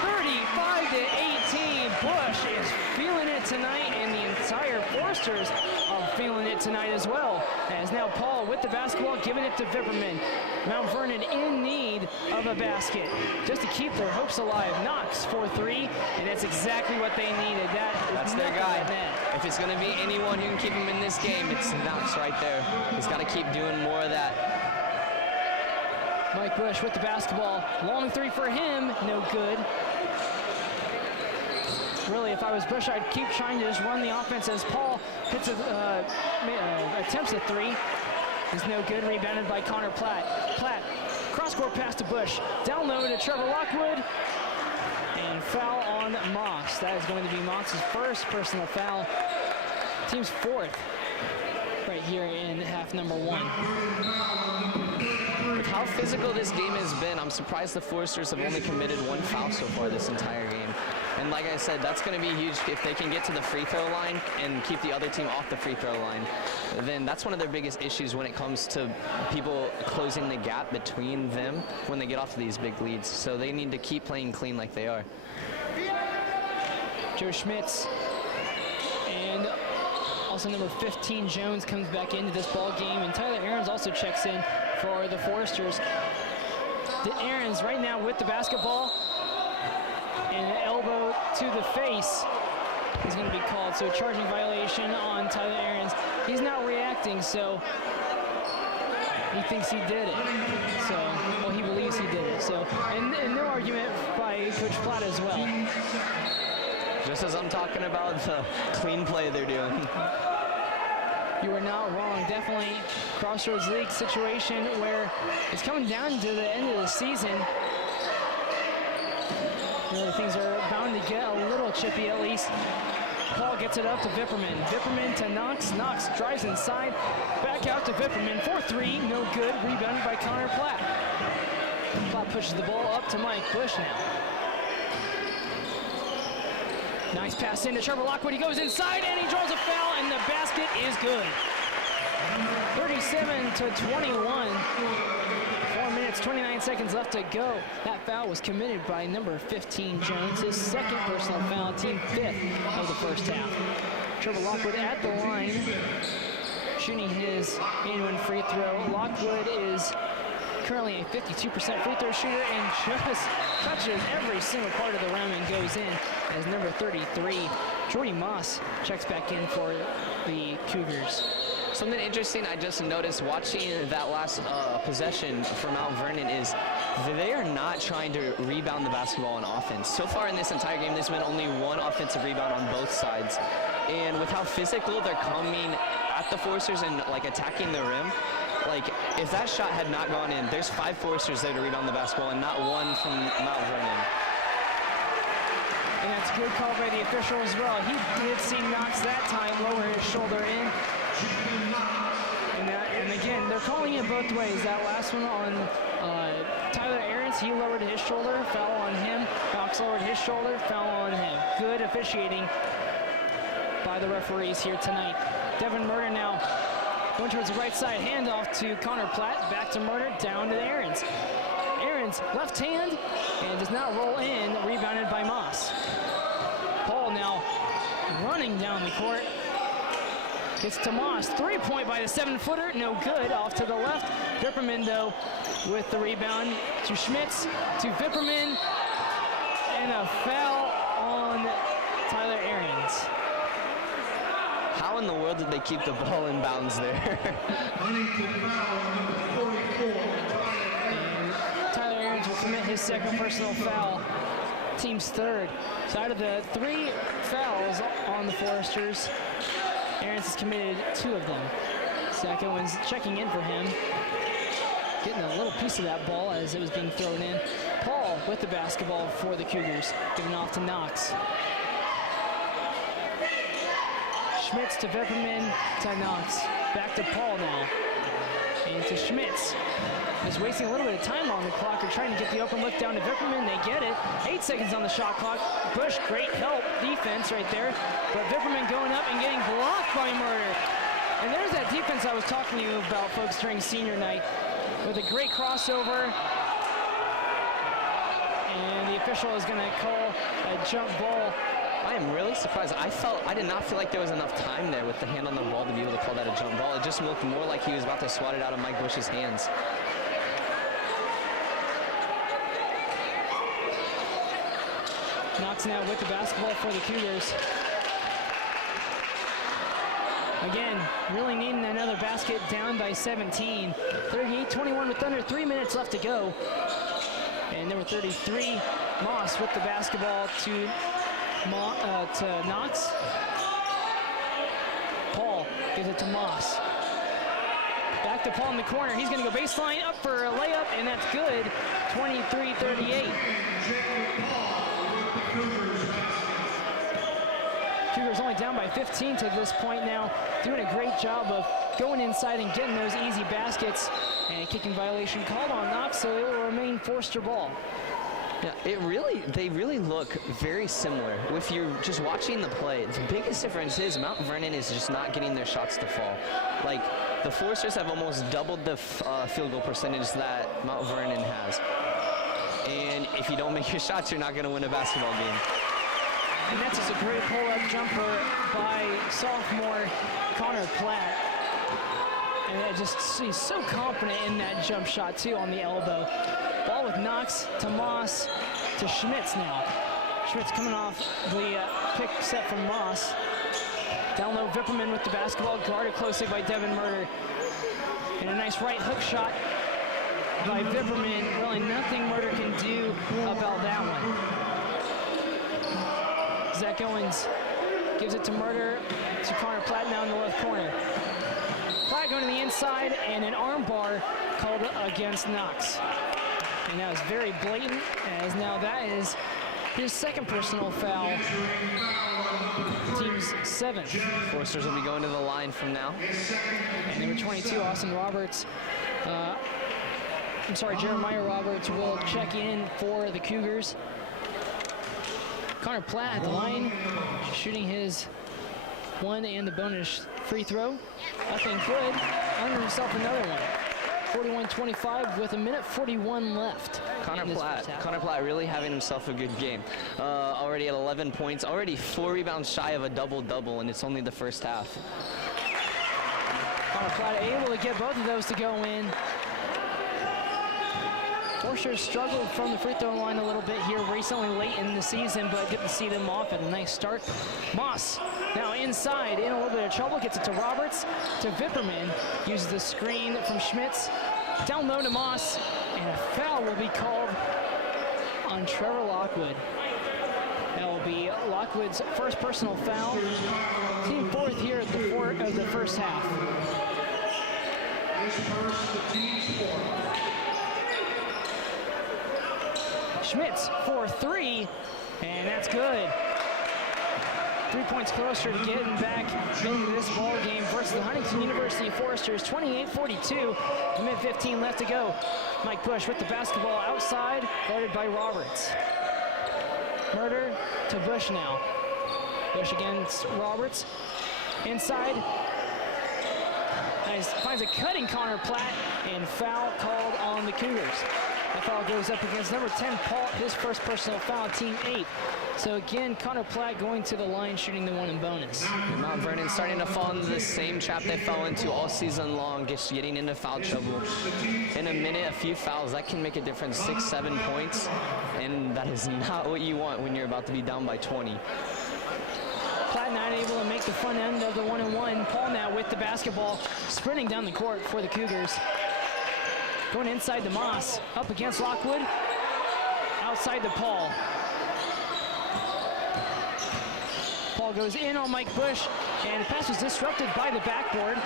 35-18. Bush is feeling it tonight, and the entire Foresters are feeling it tonight as well. As now Paul with the basketball, giving it to Vipperman. Mount Vernon in need of a basket just to keep their hopes alive. Knox for three, and that's exactly what they needed. That's their guy. If it's going to be anyone who can keep him in this game, it's Knox right there. He's got to keep doing more of that. Mike Bush with the basketball. Long three for him, no good. Really, if I was Bush, I'd keep trying to just run the offense as Paul hits attempts a three. Is no good, rebounded by Connor Platt. Platt, cross-court pass to Bush. Down low to Trevor Lockwood. And foul on Moss. That is going to be Moss's first personal foul. Team's fourth right here in half number one. With how physical this game has been, I'm surprised the Foresters have only committed one foul so far this entire game. And like I said, that's going to be huge if they can get to the free throw line and keep the other team off the free throw line. Then that's one of their biggest issues when it comes to people closing the gap between them when they get off to these big leads. So they need to keep playing clean like they are. Joe Schmitz and also number 15 Jones comes back into this ball game, and Tyler Aarons also checks in for the Foresters. Aarons right now with the basketball, and an elbow to the face is going to be called. So charging violation on Tyler Aarons. He's not reacting, so he thinks he did it. So, well, he believes he did it. So, and no argument by Coach Platt as well. Just as I'm talking about the clean play they're doing. You are not wrong. Definitely Crossroads League situation where it's coming down to the end of the season. Really, things are bound to get a little chippy at least. Paul gets it up to Vipperman. Vipperman to Knox. Knox drives inside. Back out to Vipperman. 4-3, no good. Rebounded by Connor Platt. Platt pushes the ball up to Mike Bush now. Nice pass into Trevor Lockwood. He goes inside and he draws a foul, and the basket is good. 37-21. 4 minutes, 29 seconds left to go. That foul was committed by number 15 Jones, his second personal foul, team fifth of the first half. Trevor Lockwood at the line, shooting his in-win free throw. Lockwood is currently a 52% free throw shooter and just touches every single part of the rim and goes in as number 33, Jordy Moss, checks back in for the Cougars. Something interesting I just noticed watching that last possession for Mount Vernon is they are not trying to rebound the basketball on offense. So far in this entire game, there's been only one offensive rebound on both sides. And with how physical they're coming at the Foresters and like attacking the rim, like if that shot had not gone in, there's 5 Foresters there to rebound the basketball and not one from Mount Vernon. And that's a good call by the official as well. He did see Knox that time lower his shoulder in. And again, they're calling it both ways. That last one on Tyler Ahrens, he lowered his shoulder, foul on him. Knox lowered his shoulder, foul on him. Good officiating by the referees here tonight. Devin Murder now going towards the right side, handoff to Connor Platt, back to Murder, down to Ahrens. Ahrens, left hand, and does not roll in, rebounded by Moss. Paul now running down the court. Gets to Moss, 3-point by the 7-footer, no good, off to the left. Vipperman, though, with the rebound to Schmitz, to Vipperman, and a foul on Tyler Ahrens. How in the world did they keep the ball in bounds there? Huntington foul number 44. And Tyler Ahrens will commit his second personal foul, team's third. So out of the 3 fouls on the Foresters, Ahrens has committed 2 of them. Second one's checking in for him, getting a little piece of that ball as it was being thrown in. Paul with the basketball for the Cougars, giving off to Knox. Schmitz to Vipperman to Knox. Back to Paul now. And to Schmitz. Just wasting a little bit of time on the clock. They're trying to get the open look down to Vipperman. They get it. 8 seconds on the shot clock. Bush, great help. Defense right there. But Vipperman going up and getting blocked by Murder. And there's that defense I was talking to you about, folks, during senior night. With a great crossover. And the official is going to call a jump ball. I am really surprised. I did not feel like there was enough time there with the hand on the ball to be able to call that a jump ball. It just looked more like he was about to swat it out of Mike Bush's hands. Knox now with the basketball for the Cougars. Again, really needing another basket, down by 17. 38-21 with under 3 minutes left to go. And number 33, Moss with the basketball to Knox. Paul gives it to Moss. Back to Paul in the corner. He's going to go baseline, up for a layup, and that's good. 23-38. Cougars only down by 15 to this point now. Doing a great job of going inside and getting those easy baskets. And a kicking violation called on Knox, so it will remain Forster ball. Yeah, they really look very similar. If you're just watching the play, the biggest difference is Mount Vernon is just not getting their shots to fall. Like, the Foresters have almost doubled the field goal percentage that Mount Vernon has. And if you don't make your shots, you're not going to win a basketball game. And that's just a great pull-up jumper by sophomore Connor Platt. And he's so confident in that jump shot, too, on the elbow. Ball with Knox to Moss to Schmitz now. Schmitz coming off the pick set from Moss. Down low, Vipperman with the basketball, guarded closely by Devin Murder. And a nice right hook shot by Vipperman. Really nothing Murder can do about that one. Zach Owens gives it to Murder, to Connor Platt now in the left corner. Platt going to the inside, and an arm bar called against Knox. And that was very blatant, as now that is his second personal foul. Team's 7th. Foresters will be going to the line from now. And number 22, Austin Roberts. Jeremiah Roberts will check in for the Cougars. Connor Platt at the line, shooting his one and the bonus free throw. Nothing good. Earned himself another one. 41-25 with 1:41 left. Connor Platt really having himself a good game. Already at 11 points, already 4 rebounds shy of a double-double, and it's only the first half. Connor Platt able to get both of those to go in. Forster's struggled from the free throw line a little bit here recently late in the season, but good to see them off at a nice start. Moss now inside, in a little bit of trouble, gets it to Roberts, to Vipperman, uses the screen from Schmitz, down low to Moss, and a foul will be called on Trevor Lockwood. That will be Lockwood's first personal foul, team fourth here at the first half. Schmitz for three, and that's good. 3 points closer to getting back into this ball game versus the Huntington University Foresters. 28-42, minute 15 left to go. Mike Bush with the basketball outside, guarded by Roberts. Murder to Bush now. Bush against Roberts. Inside. Nice, finds a cutting Connor Platt, and foul called on the Cougars. The foul goes up against number 10, Paul, his first personal foul, team 8. So again, Connor Platt going to the line, shooting the one in bonus. And Mount Vernon starting to fall into the same trap they fell into all season long, just getting into foul trouble. In a minute, a few fouls, that can make a difference, 6-7 points, and that is not what you want when you're about to be down by 20. Platt not able to make the front end of the 1-and-1. Paul now with the basketball, sprinting down the court for the Cougars. Going inside to Moss, up against Lockwood, outside to Paul. Paul goes in on Mike Bush, and the pass was disrupted by the backboard.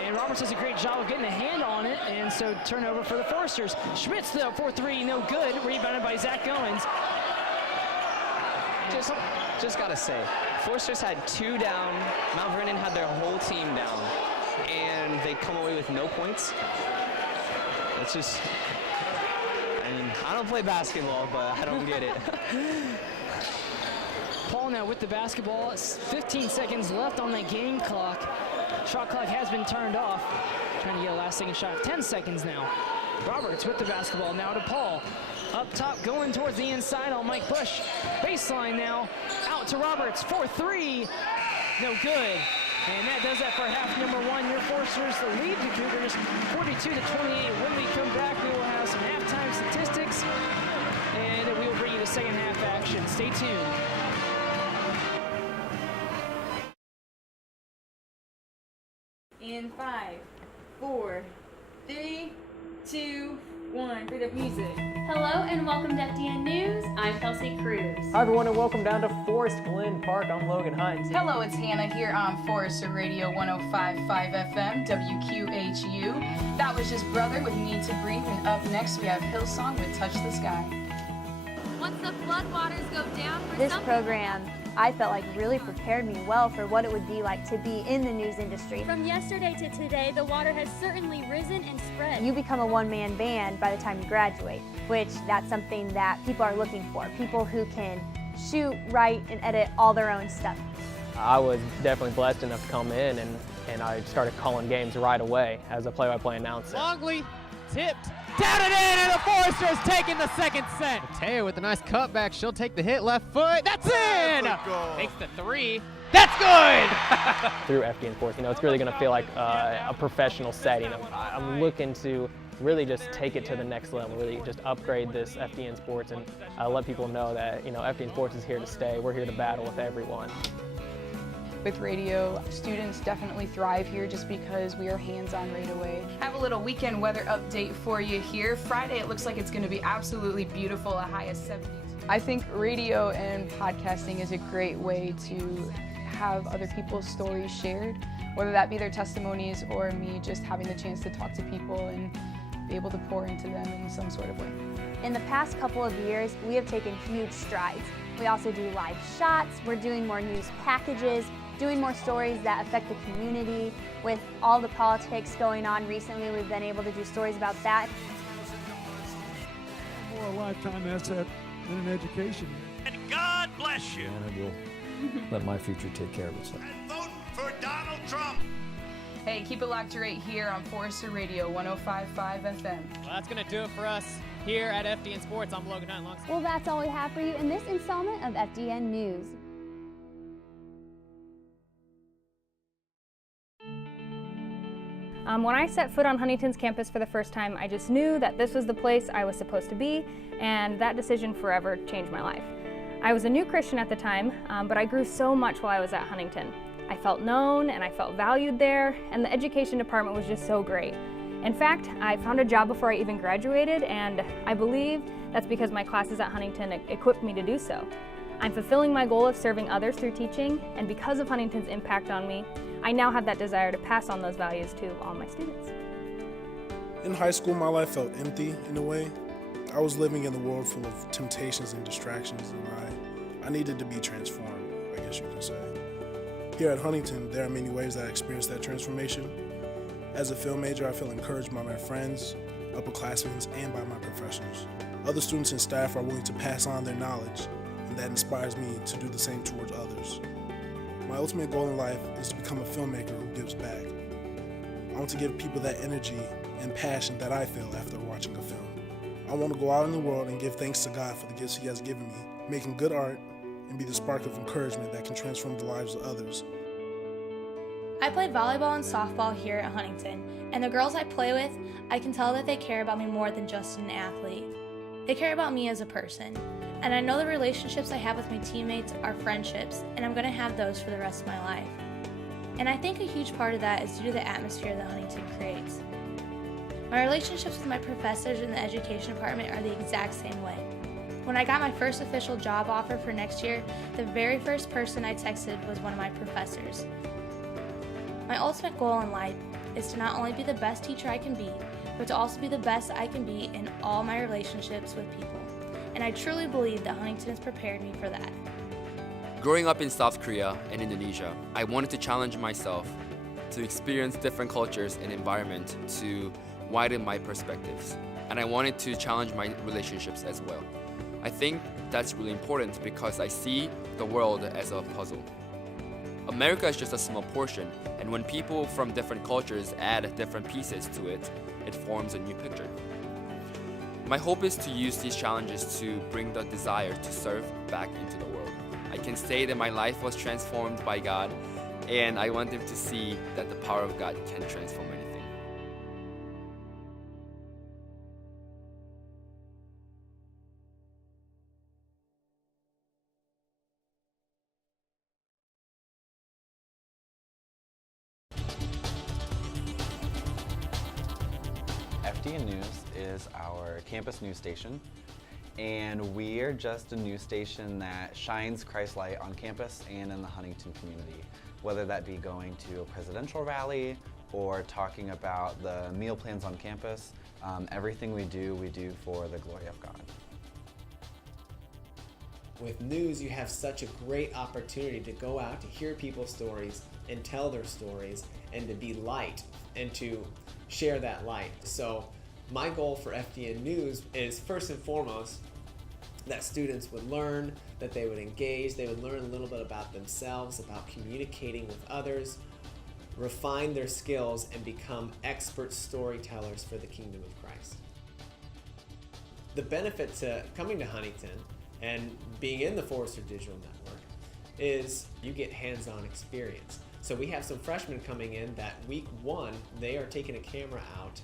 And Roberts does a great job of getting a hand on it, and so turnover for the Foresters. Schmitz, though, 4-3, no good, rebounded by Zach Goins. Just gotta say, Foresters had 2 down, Mount Vernon had their whole team down, and they come away with no points. It's just, I mean, I don't play basketball, but I don't get it. Paul now with the basketball, 15 seconds left on the game clock. Shot clock has been turned off. Trying to get a last second shot, 10 seconds now. Roberts with the basketball, now to Paul. Up top, going towards the inside on Mike Bush. Baseline now, out to Roberts, 4-3, no good. And that does that for half number 1. Your Foresters lead the Cougars 42-28. When we come back, we will have some halftime statistics, and we will bring you the second half action. Stay tuned. In 5, 4, 3, 2, 1. Bring up music. Hello and welcome to FDN News. I'm Kelsey Cruz. Hi everyone and welcome down to Forest Glen Park. I'm Logan Hunt. Hello, it's Hannah here on Forester Radio 105.5 FM, WQHU. That was just Brother with Need to Breathe, and up next we have Hillsong with Touch the Sky. Once the floodwaters go down for This program, I felt like really prepared me well for what it would be like to be in the news industry. From yesterday to today, the water has certainly risen and spread. You become a one-man band by the time you graduate, which that's something that people are looking for. People who can shoot, write, and edit all their own stuff. I was definitely blessed enough to come in and I started calling games right away as a play-by-play announcer. Longley tipped, down and in, and the Foresters taking the second set. Mateo with a nice cutback, she'll take the hit, left foot, that's in! Takes the 3, that's good! Through FDN Sports, you know, it's really going to feel like a professional setting. I'm looking to really just take it to the next level, really just upgrade this FDN Sports and let people know that, you know, FDN Sports is here to stay. We're here to battle with everyone. With radio, students definitely thrive here just because we are hands-on right away. I have a little weekend weather update for you here. Friday, it looks like it's going to be absolutely beautiful, a high of 72. I think radio and podcasting is a great way to have other people's stories shared, whether that be their testimonies or me just having the chance to talk to people and be able to pour into them in some sort of way. In the past couple of years, we have taken huge strides. We also do live shots, we're doing more news packages, doing more stories that affect the community. With all the politics going on recently, we've been able to do stories about that. More a lifetime asset than an education. And God bless you. And I will let my future take care of itself. And vote for Donald Trump. Hey, keep it locked right here on Forester Radio 105.5 FM. Well, that's going to do it for us here at FDN Sports. I'm Logan Hunt. Well, that's all we have for you in this installment of FDN News. When I set foot on Huntington's campus for the first time, I just knew that this was the place I was supposed to be, and that decision forever changed my life. I was a new Christian at the time, but I grew so much while I was at Huntington. I felt known and I felt valued there, and the education department was just so great. In fact, I found a job before I even graduated, and I believe that's because my classes at Huntington equipped me to do so. I'm fulfilling my goal of serving others through teaching, and because of Huntington's impact on me, I now have that desire to pass on those values to all my students. In high school, my life felt empty in a way. I was living in a world full of temptations and distractions, and I needed to be transformed, I guess you could say. Here at Huntington, there are many ways that I experienced that transformation. As a film major, I feel encouraged by my friends, upperclassmen, and by my professors. Other students and staff are willing to pass on their knowledge, and that inspires me to do the same towards others. My ultimate goal in life is to become a filmmaker who gives back. I want to give people that energy and passion that I feel after watching a film. I want to go out in the world and give thanks to God for the gifts He has given me, making good art, and be the spark of encouragement that can transform the lives of others. I play volleyball and softball here at Huntington, and the girls I play with, I can tell that they care about me more than just an athlete. They care about me as a person, and I know the relationships I have with my teammates are friendships, and I'm going to have those for the rest of my life. And I think a huge part of that is due to the atmosphere that Huntington creates. My relationships with my professors in the education department are the exact same way. When I got my first official job offer for next year, the very first person I texted was one of my professors. My ultimate goal in life is to not only be the best teacher I can be, but to also be the best I can be in all my relationships with people. And I truly believe that Huntington has prepared me for that. Growing up in South Korea and Indonesia, I wanted to challenge myself to experience different cultures and environment to widen my perspectives. And I wanted to challenge my relationships as well. I think that's really important because I see the world as a puzzle. America is just a small portion, and when people from different cultures add different pieces to it, it forms a new picture. My hope is to use these challenges to bring the desire to serve back into the world. I can say that my life was transformed by God, and I want them to see that the power of God can transform anything. FDN News is our campus news station, and we're just a news station that shines Christ's light on campus and in the Huntington community, whether that be going to a presidential rally or talking about the meal plans on campus. Everything we do for the glory of God. With news, you have such a great opportunity to go out to hear people's stories and tell their stories and to be light and to share that light. So my goal for FDN News is first and foremost that students would learn, that they would engage, they would learn a little bit about themselves, about communicating with others, refine their skills, and become expert storytellers for the kingdom of Christ. The benefit to coming to Huntington and being in the Forrester Digital Network is you get hands-on experience. So we have some freshmen coming in that week one, they are taking a camera out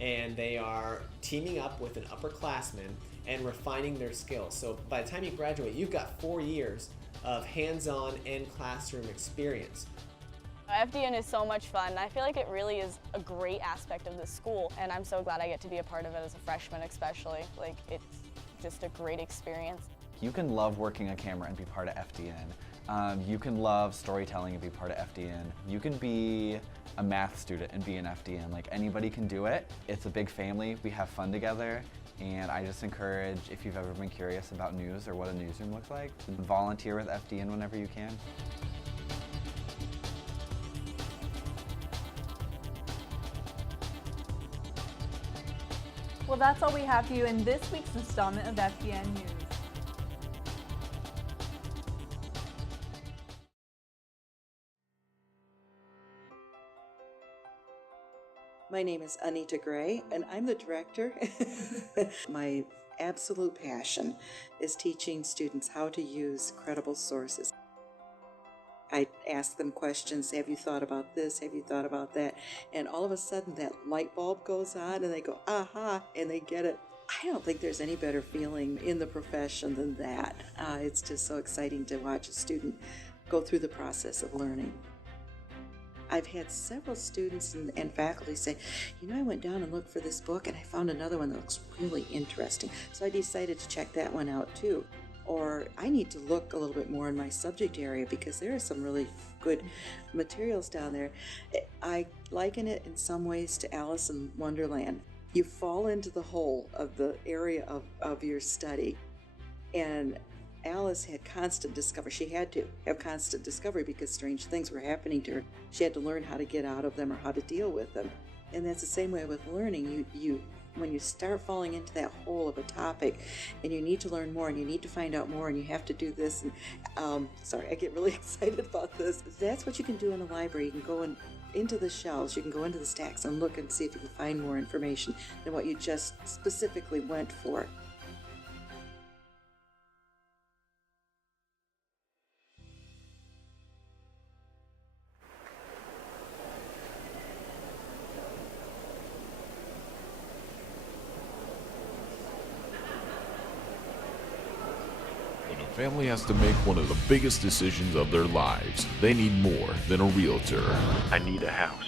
and they are teaming up with an upperclassman and refining their skills. So by the time you graduate, you've got 4 years of hands-on and classroom experience. FDN is so much fun. I feel like it really is a great aspect of this school, and I'm so glad I get to be a part of it as a freshman especially. Like, it's just a great experience. You can love working a camera and be part of FDN. You can love storytelling and be part of FDN. You can be a math student and be an FDN. Like, anybody can do it. It's a big family. We have fun together. And I just encourage, if you've ever been curious about news or what a newsroom looks like, to volunteer with FDN whenever you can. Well, that's all we have for you in this week's installment of FDN News. My name is Anita Gray, and I'm the director. My absolute passion is teaching students how to use credible sources. I ask them questions. Have you thought about this? Have you thought about that? And all of a sudden that light bulb goes on and they go, aha, and they get it. I don't think there's any better feeling in the profession than that. It's just so exciting to watch a student go through the process of learning. I've had several students and faculty say, I went down and looked for this book and I found another one that looks really interesting. So I decided to check that one out too. Or I need to look a little bit more in my subject area because there are some really good materials down there. I liken it in some ways to Alice in Wonderland. You fall into the hole of the area of your study, and Alice had constant discovery. She had to have constant discovery because strange things were happening to her. She had to learn how to get out of them or how to deal with them. And that's the same way with learning. You when you start falling into that hole of a topic and you need to learn more and you need to find out more and you have to do this and sorry, I get really excited about this. That's what you can do in a library. You can go into the shelves, you can go into the stacks and look and see if you can find more information than what you just specifically went for. Family has to make one of the biggest decisions of their lives. They need more than a realtor. I need a house.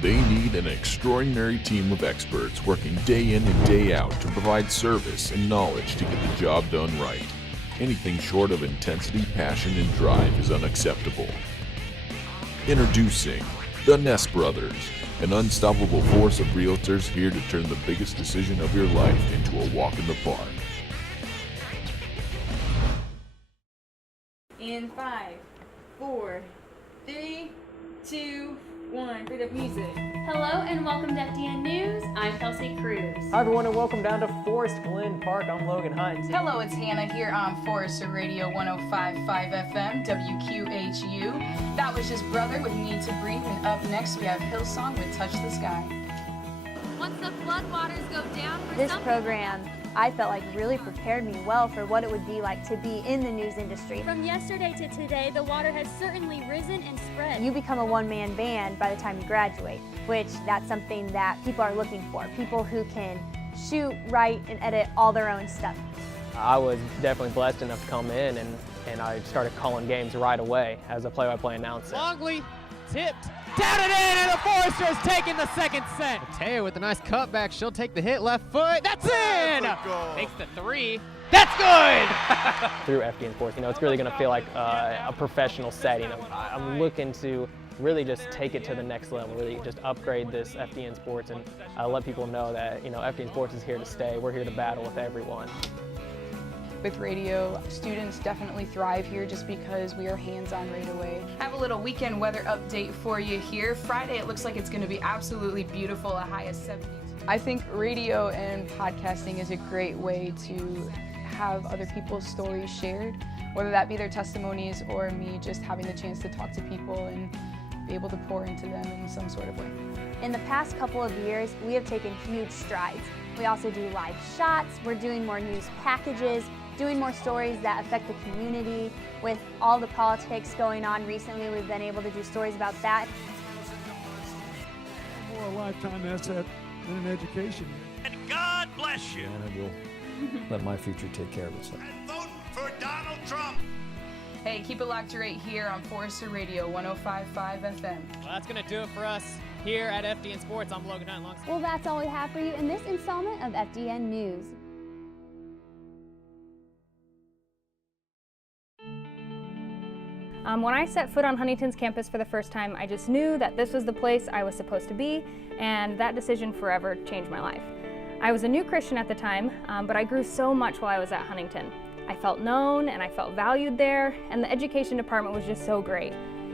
They need an extraordinary team of experts working day in and day out to provide service and knowledge to get the job done right. Anything short of intensity, passion, and drive is unacceptable. Introducing the Ness Brothers, an unstoppable force of realtors here to turn the biggest decision of your life into a walk in the park. In 5, 4, 3, 2, 1. Bit of music. Hello and welcome to FDN News. I'm Kelsey Cruz. Hi everyone and welcome down to Forest Glen Park. I'm Logan Hunt. Hello, it's Hannah here on Forester Radio 105.5 FM, WQHU. That was just Brother with Need to Breathe, and up next we have Hillsong with Touch the Sky. Once the floodwaters go down for This program, I felt like really prepared me well for what it would be like to be in the news industry. From yesterday to today, the water has certainly risen and spread. You become a one-man band by the time you graduate, which that's something that people are looking for. People who can shoot, write, and edit all their own stuff. I was definitely blessed enough to come in and I started calling games right away as a play-by-play announcer. Longley tipped. Down and in, and the Foresters taking the second set. Mateo with a nice cutback. She'll take the hit left foot. That's in! Makes the three. That's good! Through FDN Sports, it's really going to feel like a professional setting. I'm looking to really just take it to the next level, really just upgrade this FDN Sports and let people know that, FDN Sports is here to stay. We're here to battle with everyone. With radio, students definitely thrive here just because we are hands-on right away. I have a little weekend weather update for you here. Friday, it looks like it's going to be absolutely beautiful, a high of 72. I think radio and podcasting is a great way to have other people's stories shared, whether that be their testimonies or me just having the chance to talk to people and be able to pour into them in some sort of way. In the past couple of years, we have taken huge strides. We also do live shots, we're doing more news packages, doing more stories that affect the community. With all the politics going on recently, we've been able to do stories about that. More a lifetime asset than an education. And God bless you. And I will let my future take care of itself. And vote for Donald Trump. Hey, keep it locked right here on Forester Radio 105.5 FM. Well, that's going to do it for us here at FDN Sports. I'm Logan Hunt. Well, that's all we have for you in this installment of FDN News. When I set foot on Huntington's campus for the first time, I just knew that this was the place I was supposed to be, and that decision forever changed my life. I was a new Christian at the time, but I grew so much while I was at Huntington. I felt known and I felt valued there, and the education department was just so great.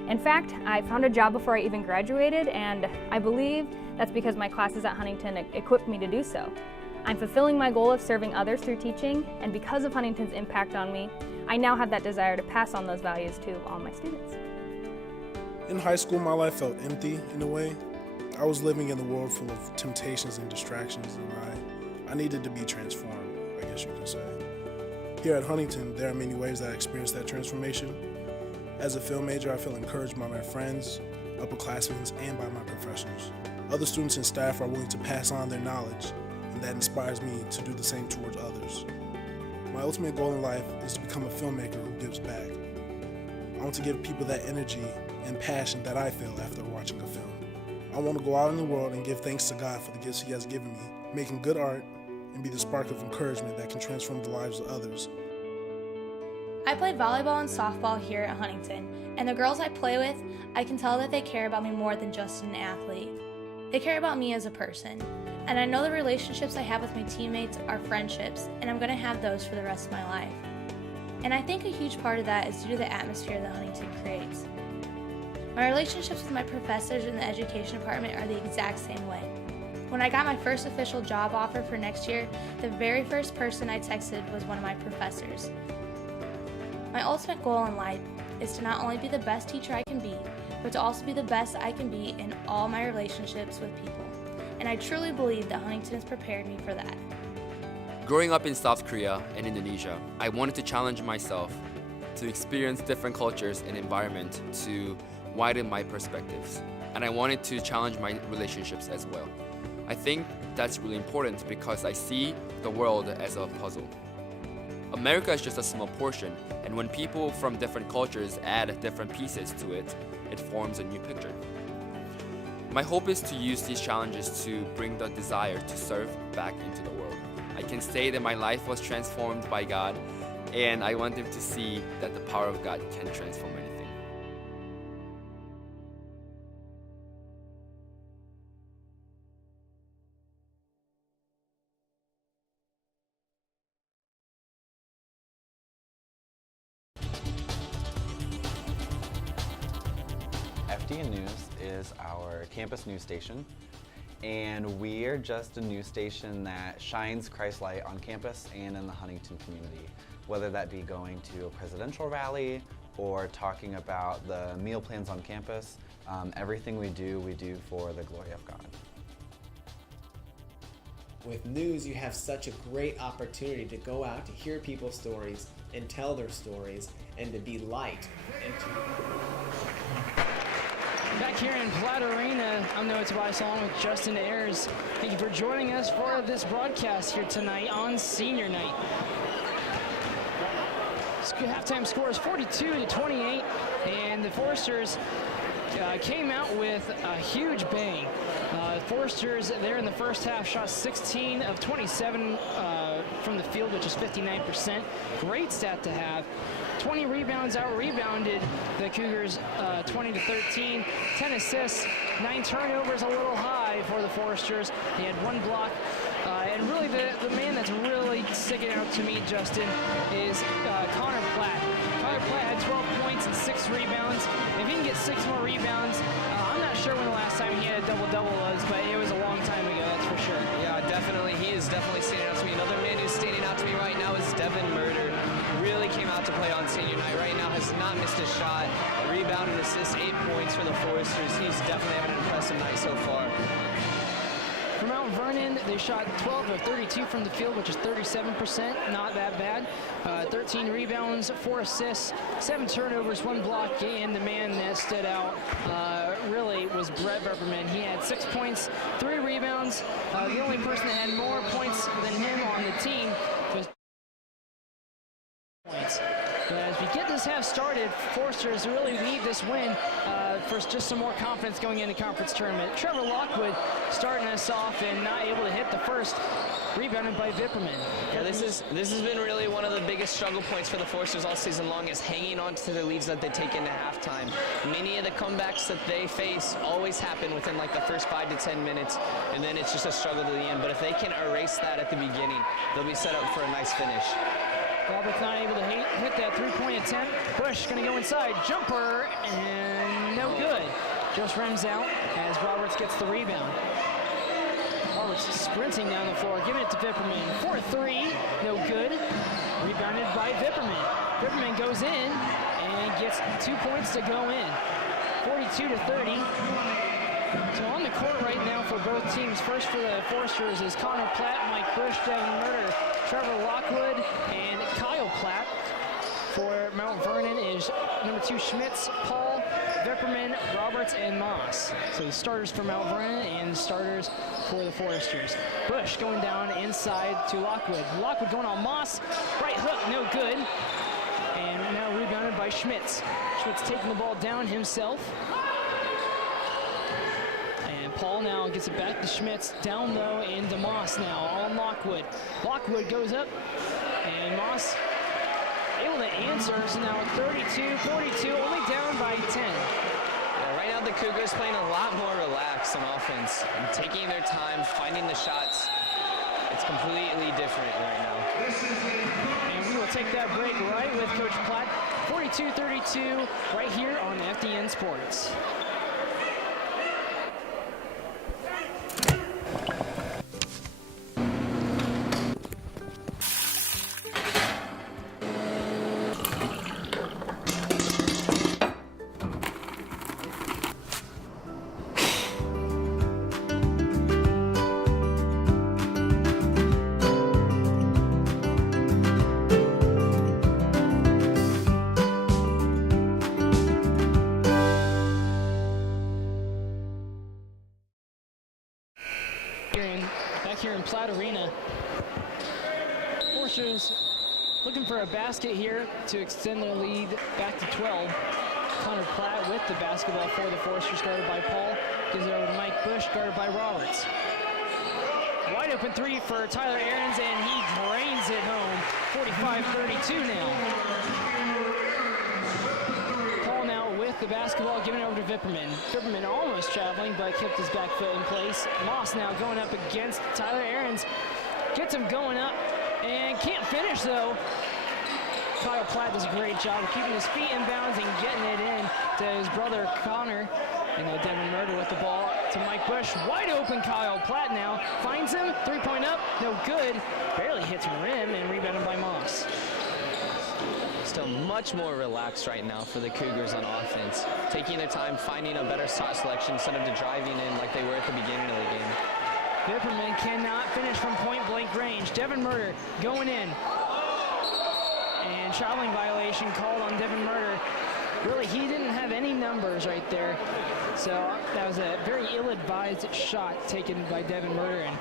In fact, I found a job before I even graduated, and I believe that's because my classes at Huntington equipped me to do so. I'm fulfilling my goal of serving others through teaching, and because of Huntington's impact on me, I now have that desire to pass on those values to all my students. In high school, my life felt empty in a way. I was living in a world full of temptations and distractions, and I needed to be transformed, I guess you could say. Here at Huntington, there are many ways that I experienced that transformation. As a film major, I feel encouraged by my friends, upperclassmen, and by my professors. Other students and staff are willing to pass on their knowledge, and that inspires me to do the same towards others. My ultimate goal in life is to become a filmmaker who gives back. I want to give people that energy and passion that I feel after watching a film. I want to go out in the world and give thanks to God for the gifts He has given me, making good art, and be the spark of encouragement that can transform the lives of others. I play volleyball and softball here at Huntington, and the girls I play with, I can tell that they care about me more than just an athlete. They care about me as a person, and I know the relationships I have with my teammates are friendships, and I'm going to have those for the rest of my life. And I think a huge part of that is due to the atmosphere that Huntington creates. My relationships with my professors in the education department are the exact same way. When I got my first official job offer for next year, the very first person I texted was one of my professors. My ultimate goal in life is to not only be the best teacher I can be, but to also be the best I can be in all my relationships with people. And I truly believe that Huntington has prepared me for that. Growing up in South Korea and Indonesia, I wanted to challenge myself to experience different cultures and environment to widen my perspectives. And I wanted to challenge my relationships as well. I think that's really important because I see the world as a puzzle. America is just a small portion, and when people from different cultures add different pieces to it, it forms a new picture. My hope is to use these challenges to bring the desire to serve back into the world. I can say that my life was transformed by God, and I want them to see that the power of God can transform anything. FDN News is our campus news station, and we're just a news station that shines Christ's light on campus and in the Huntington community, whether that be going to a presidential rally or talking about the meal plans on campus. Everything we do for the glory of God. With news, you have such a great opportunity to go out to hear people's stories and tell their stories and to be light and to... Back here in Platt Arena, I'm Noah Tobias along with Justin Ayers. Thank you for joining us for this broadcast here tonight on Senior Night. Halftime score is 42-28, and the Foresters came out with a huge bang. Foresters there in the first half shot 16 of 27 from the field, which is 59%. Great stat to have. 20 rebounds, out-rebounded the Cougars 20-13. 10 assists, 9 turnovers, a little high for the Foresters. He had 1 block. And really the man that's really sticking out to me, Justin, is Connor Platt. Connor Platt had 12 points and 6 rebounds. If he can get 6 more rebounds, I'm not sure when the last time he had a double-double was, but it was a long time ago, that's for sure. Yeah, definitely. He is definitely standing out to me. Another man who's standing out to me right now is Devin Murder. Really came out to play on Senior Night. Right now has not missed a shot. Rebound and assist, 8 points for the Foresters. He's definitely having an impressive night so far. From Mount Vernon, they shot 12 of 32 from the field, which is 37%, not that bad. 13 rebounds, 4 assists, 7 turnovers, 1 block, and the man that stood out really was Brett Vernon. He had 6 points, 3 rebounds. The only person that had more points than him on the team was points. But as we get this half started, Foresters really need this win for just some more confidence going into conference tournament. Trevor Lockwood starting us off and not able to hit the first, rebounded by Vipperman. Yeah, this has been really one of the biggest struggle points for the Foresters all season long, is hanging on to the leads that they take into halftime. Many of the comebacks that they face always happen within like the first 5 to 10 minutes, and then it's just a struggle to the end. But if they can erase that at the beginning, they'll be set up for a nice finish. Roberts not able to hit that 3-point attempt. Bush going to go inside. Jumper, and no good. Just rims out as Roberts gets the rebound. Roberts sprinting down the floor, giving it to Vipperman. 4-3, no good. Rebounded by Vipperman. Vipperman goes in and gets 2 points to go in. 42-30. So on the court right now for both teams, first for the Foresters is Connor Platt, Mike Bush, Devin Murder, Trevor Lockwood, and Kyle Platt. for Mount Vernon is number 2 Schmitz, Paul, Vipperman, Roberts, and Moss. So the starters for Mount Vernon and starters for the Foresters. Bush going down inside to Lockwood. Lockwood going on Moss. Right hook, no good. And now rebounded by Schmitz. Schmitz taking the ball down himself. And Paul now gets it back to Schmitz. Down low into Moss now on Lockwood. Lockwood goes up. And Moss able to answer. So now 32-42, only down by 10. Yeah, right now the Cougars playing a lot more relaxed on offense and taking their time, finding the shots. It's completely different right now. And we will take that break right with Coach Platt. 42-32 right here on FDN Sports. Here in Platt Arena. Foresters looking for a basket here to extend their lead back to 12. Connor Platt with the basketball for the Foresters, guarded by Paul. Gives it over to Mike Bush, guarded by Roberts. Wide open three for Tyler Ahrens, and he drains it home. 45-32 now. Paul now with the basketball, giving it over to Vipperman. Vipperman almost traveling, but kept his back foot in place. Moss now going up against Tyler Ahrens. Gets him going up and can't finish though. Kyle Platt does a great job of keeping his feet in bounds and getting it in to his brother Connor. And now Devin Murder with the ball to Mike Bush. Wide open Kyle Platt now. Finds him, three-point up, no good. Barely hits rim and rebounded by Moss. Still much more relaxed right now for the Cougars on offense. Taking their time, finding a better shot selection instead of driving in like they were at the beginning of the game. Vipperman cannot finish from point-blank range. Devin Murder going in. And traveling violation called on Devin Murder. Really, he didn't have any numbers right there. So that was a very ill-advised shot taken by Devin Murder, and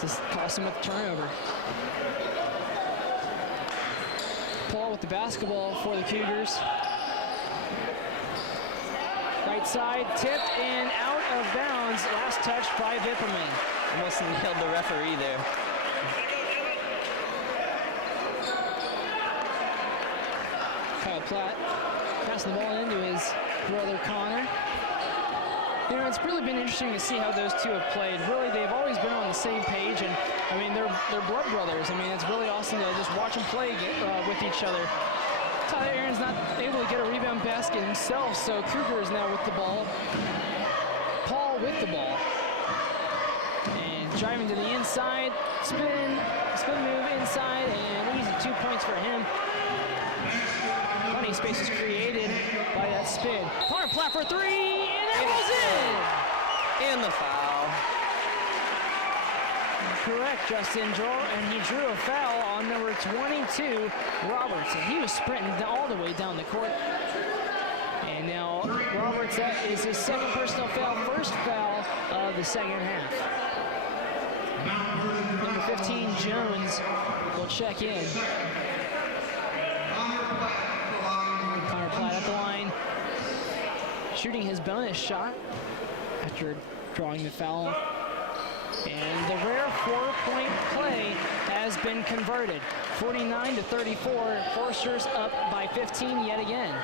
just cost him a turnover. Paul with the basketball for the Cougars. Right side, tipped and out of bounds. Last touch by Vipperman. Almost nailed the referee there. Kyle Platt passing the ball into his brother Connor. You know, it's really been interesting to see how those two have played. Really, they've always been on the same page, and I mean, they're blood brothers. I mean, it's really awesome to just watch them play with each other. Tyler Ahrens not able to get a rebound basket himself, so Cougars now with the ball. Paul with the ball. And driving to the inside, spin move inside, and easy 2 points for him. Plenty of space is created by that spin. Connor Platt for three, and that goes in! And the foul. Correct, Justin Joel, and he drew a foul on number 22, Roberts, and he was sprinting all the way down the court. And now Roberts, that is his second personal foul, first foul of the second half. Number 15, Jones, will check in. Connor Platt at the line, shooting his bonus shot after drawing the foul. And the rare 4-point play has been converted. 49-34, Foresters up by 15 yet again.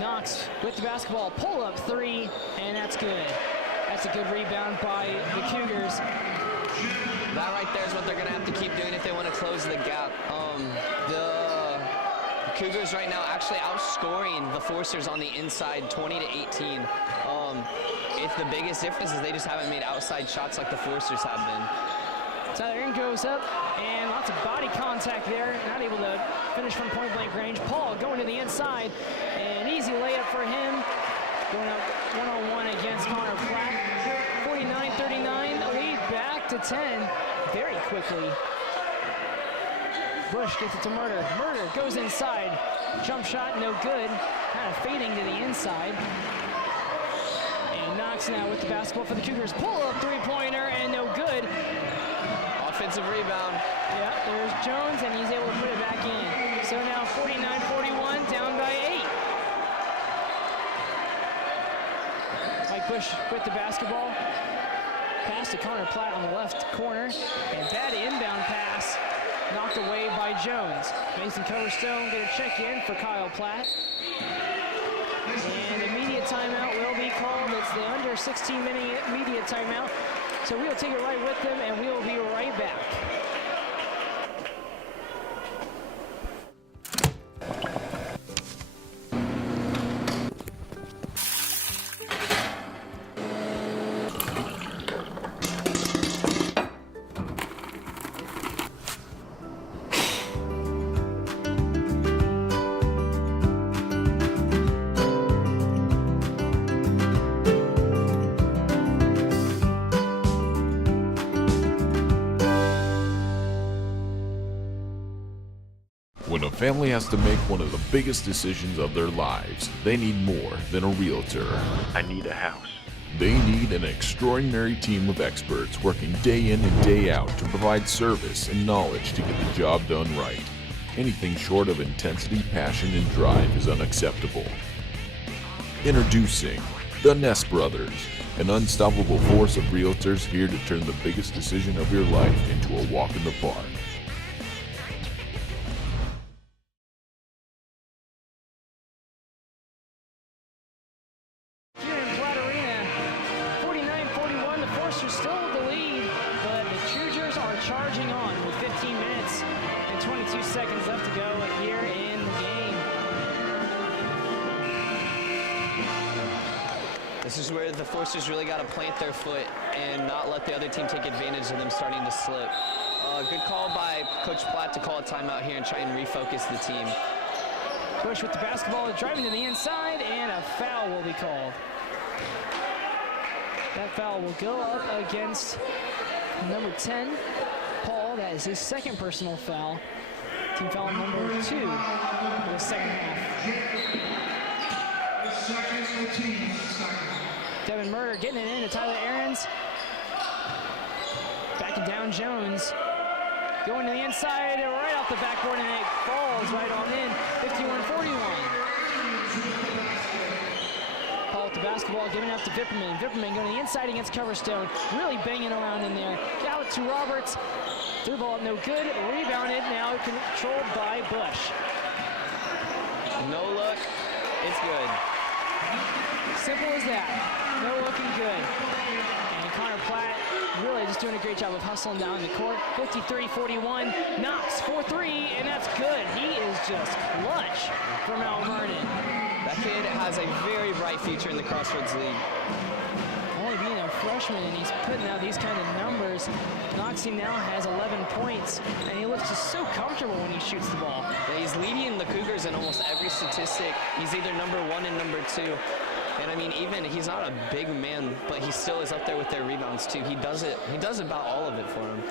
Knox with the basketball, pull up three, and that's good. That's a good rebound by the Cougars. That right there is what they're gonna have to keep doing if they want to close the gap. The Cougars right now actually outscoring the Foresters on the inside 20-18. It's the biggest difference is they just haven't made outside shots like the Foresters have been. Tyler Ahrens goes up, and lots of body contact there. Not able to finish from point-blank range. Paul going to the inside, and easy layup for him. Going up one-on-one against Connor Platt. 49-39, lead back to 10 very quickly. Bush gets it to Murder. Murder goes inside. Jump shot, no good. Kind of fading to the inside. And Knox now with the basketball for the Cougars. Pull-up three-pointer and no good. Offensive rebound. Yeah, there's Jones, and he's able to put it back in. So now 49-41, down by 8. Mike Bush with the basketball. Pass to Connor Platt on the left corner. And bad inbound pass knocked away by Jones. Mason Coverstone going to check in for Kyle Platt. And immediate timeout will be called. It's the under 16-minute immediate timeout. So we'll take it right with them, and we will be right back. When a family has to make one of the biggest decisions of their lives, they need more than a realtor. I need a house. They need an extraordinary team of experts working day in and day out to provide service and knowledge to get the job done right. Anything short of intensity, passion, and drive is unacceptable. Introducing the Ness Brothers, an unstoppable force of realtors here to turn the biggest decision of your life into a walk in the park. This is where the Forcers really got to plant their foot and not let the other team take advantage of them starting to slip. Good call by Coach Platt to call a timeout here and try and refocus the team. Bush with the basketball, driving to the inside, and a foul will be called. That foul will go up against number 10, Paul. That is his second personal foul. Team foul number 2 for the second half. Devin Murder getting it into Tyler Aarons. Backing down Jones. Going to the inside, right off the backboard, and it falls right on in. 51-41. Paul with the basketball, giving up to Vipperman. Vipperman going to the inside against Coverstone. Really banging around in there. Out to Roberts. Through ball, no good. Rebounded, now controlled by Bush. No look. It's good. Simple as that. No looking good. And Connor Platt really just doing a great job of hustling down the court. 53-41. Knox 4-3, and that's good. He is just clutch from Mount Vernon. That kid has a very bright future in the Crossroads League. Only being a freshman, and he's putting out these kind of numbers. Knox now has 11 points, and he looks just so comfortable when he shoots the ball. Yeah, he's leading the Cougars in almost every statistic. He's either number 1 and number 2. And I mean, even he's not a big man, but he still is up there with their rebounds too. He does about all of it for him.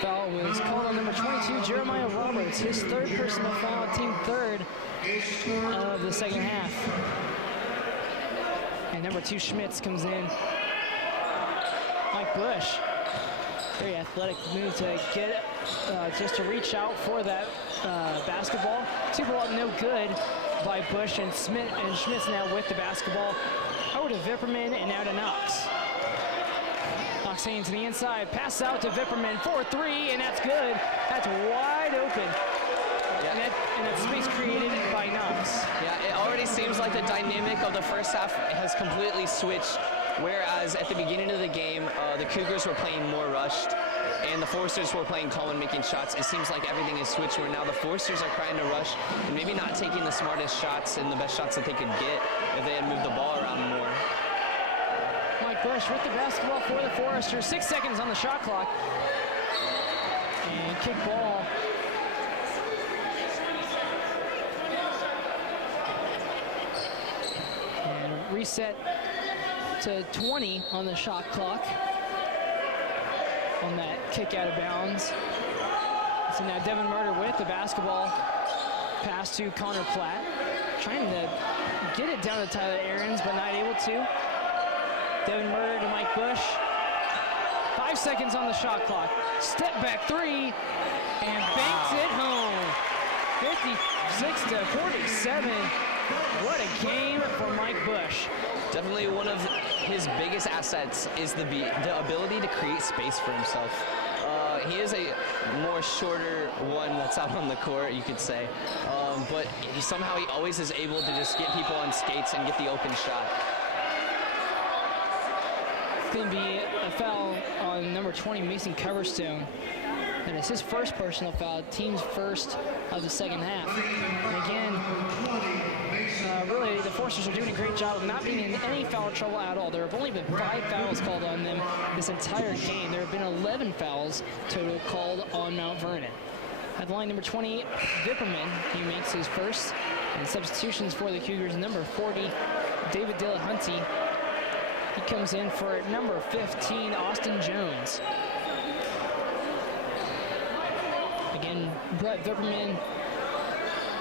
Foul was called on number 22, Jeremiah Roberts, his third personal foul, team third of the second half. And number 2, Schmitz, comes in. Mike Bush, very athletic move to get just to reach out for that basketball. 2 ball, no good by Bush, and Schmitz now with the basketball. Over to Vipperman and now to Knox. Knox to the inside, pass out to Vipperman, 4-3, and that's good. That's wide open. Yeah. And that space created by Knox. Yeah, it already seems like the dynamic of the first half has completely switched, whereas at the beginning of the game, the Cougars were playing more rushed, and the Forcers were playing calm and making shots. It seems like everything is switched, where now the Forcers are trying to rush and maybe not taking the smartest shots and the best shots that they could get if they had moved the ball around more. Mike Bush with the basketball for the Foresters. 6 seconds on the shot clock. And kick ball. And reset to 20 on the shot clock on that kick out of bounds. So now Devin Murder with the basketball. Pass to Connor Platt. Trying to get it down to Tyler Ahrens, but not able to. Devin Murder to Mike Bush. 5 seconds on the shot clock. Step back three, and banks it home. 56-47. What a game for Mike Bush. Definitely one of his biggest assets is the ability to create space for himself. He is a more shorter one that's out on the court, you could say. But somehow he always is able to just get people on skates and get the open shot. It's going to be a foul on number 20, Mason Coverstone. And it's his first personal foul, team's first of the second half. And again, really, the Forcers are doing a great job of not being in any foul trouble at all. There have only been 5 fouls called on them this entire game. There have been 11 fouls total called on Mount Vernon. At the line, number 20, Vipperman, he makes his first. And substitutions for the Cougars, number 40, David Dillahunty. He comes in for number 15, Austin Jones. Again, Brett Vipperman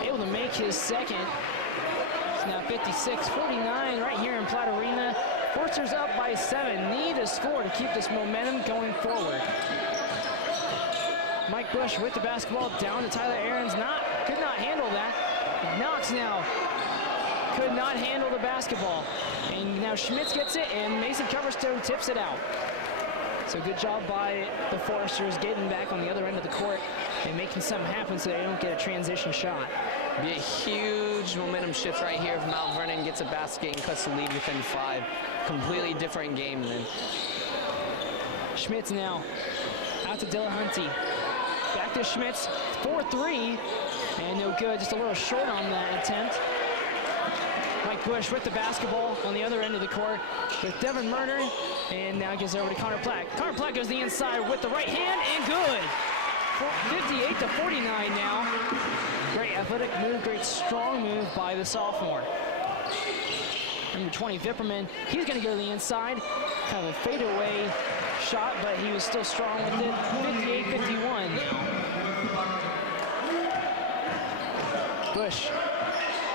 able to make his second. It's now 56-49 right here in Platt Arena. Forcers up by 7. Need a score to keep this momentum going forward. Mike Bush with the basketball down to Tyler Ahrens. Could not handle that. Knox now could not handle the basketball. And now Schmitz gets it, and Mason Coverstone tips it out. So good job by the Foresters getting back on the other end of the court and making something happen so they don't get a transition shot. Be a huge momentum shift right here if Mount Vernon gets a basket and cuts the lead within 5. Completely different game then. Schmitz now out to Dillahunty. Back to Schmitz, 4-3, and no good, just a little short on that attempt. Mike Bush with the basketball on the other end of the court with Devin Murder, and now gives it over to Connor Platt. Connor Platt goes the inside with the right hand, and good. 58-49 now. Great athletic move, great strong move by the sophomore. Number 20, Vipperman, he's going to go to the inside. Kind of a fadeaway shot, but he was still strong with it. 58-51 now. Bush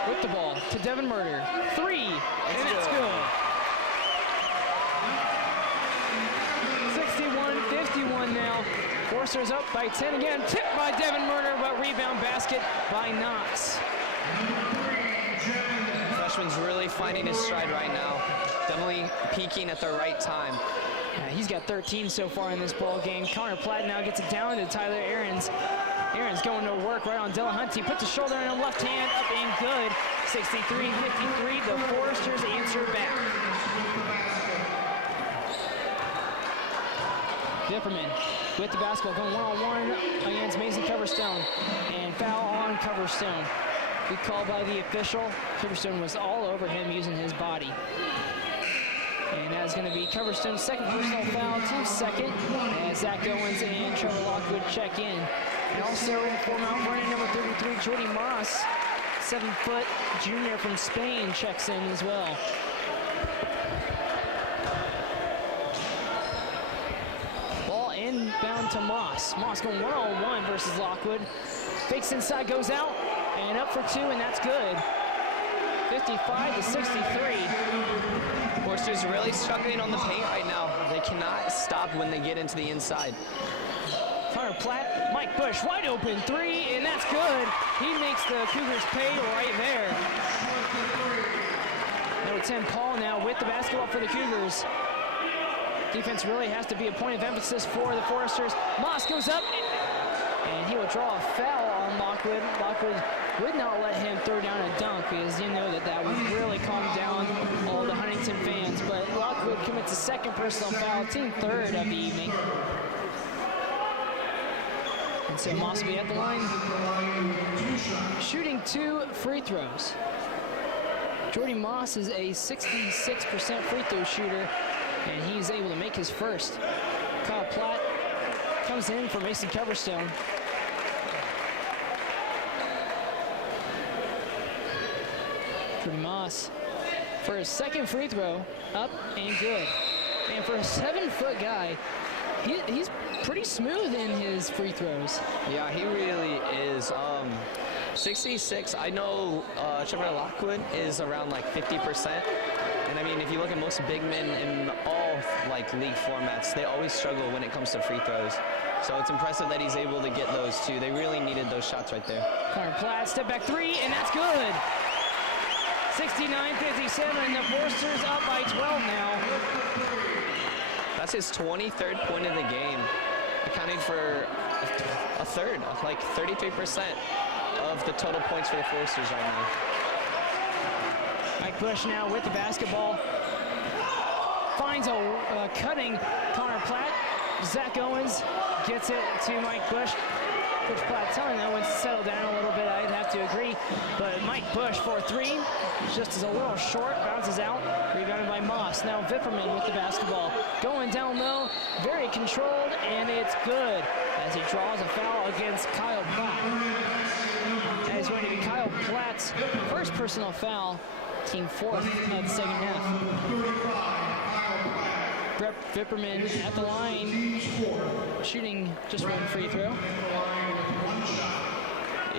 with the ball to Devin Murder. 3, and it's good. 61-51 now. Forcers up by 10 again. Tipped by Devin Murder, but rebound basket by Knox. Freshman's really finding his stride right now. Definitely peaking at the right time. Yeah, he's got 13 so far in this ball game. Connor Platt now gets it down to Tyler Ahrens. Ahrens going to work right on Dillahunty. Puts the shoulder in the left hand, up and good. 63-53, the Foresters answer back. Vipperman with the basketball going one-on-one against Mason Coverstone. And foul on Coverstone. Good call by the official. Coverstone was all over him using his body. And that's going to be Coverstone's second personal foul, team's second, as Zach Owens and Trevor Lockwood check in. And also for Mount Vernon, number 33, Jordy Moss, 7-foot junior from Spain, checks in as well. Ball inbound to Moss. Moss going one-on-one versus Lockwood. Fakes inside, goes out, and up for 2, and that's good. 55-63. Forsters really struggling on the paint right now. They cannot stop when they get into the inside. Connor Platt, Mike Bush, wide open 3, and that's good. He makes the Cougars pay right there. Number 10, Paul now with the basketball for the Cougars. Defense really has to be a point of emphasis for the Foresters. Moss goes up, and he will draw a foul on Lockwood. Lockwood would not let him throw down a dunk because you know that would really calm down all the Huntington fans. But Lockwood commits a second personal foul, team third of the evening. And so Moss will be at the line, shooting 2 free throws. Jordy Moss is a 66% free throw shooter, and he's able to make his first. Kyle Platt comes in for Mason Coverstone. Jordy Moss for his second free throw, up and good. And for a 7-foot guy, he's pretty smooth in his free throws. Yeah, he really is. 66, I know Trevor Lockwood is around like 50%. And I mean, if you look at most big men in all like league formats, they always struggle when it comes to free throws. So it's impressive that he's able to get those too. They really needed those shots right there. Connor Platt, step back three, and that's good. 69-57, and the Forsters up by 12 now. That's his 23rd point of the game, accounting for a third, like 33% of the total points for the Forsters right now. Mike Bush now with the basketball. Finds a cutting Connor Platt. Zach Owens gets it to Mike Bush. Coach Platt telling that one to settle down a little bit, I'd have to agree. But Mike Bush for three, just as a little short, bounces out, rebounded by Moss. Now Vipperman with the basketball. Going down low, very controlled, and it's good as he draws a foul against Kyle Platt. That is going to be Kyle Platt's first personal foul, team fourth of the second half. Brett Vipperman at the line, shooting just one free throw.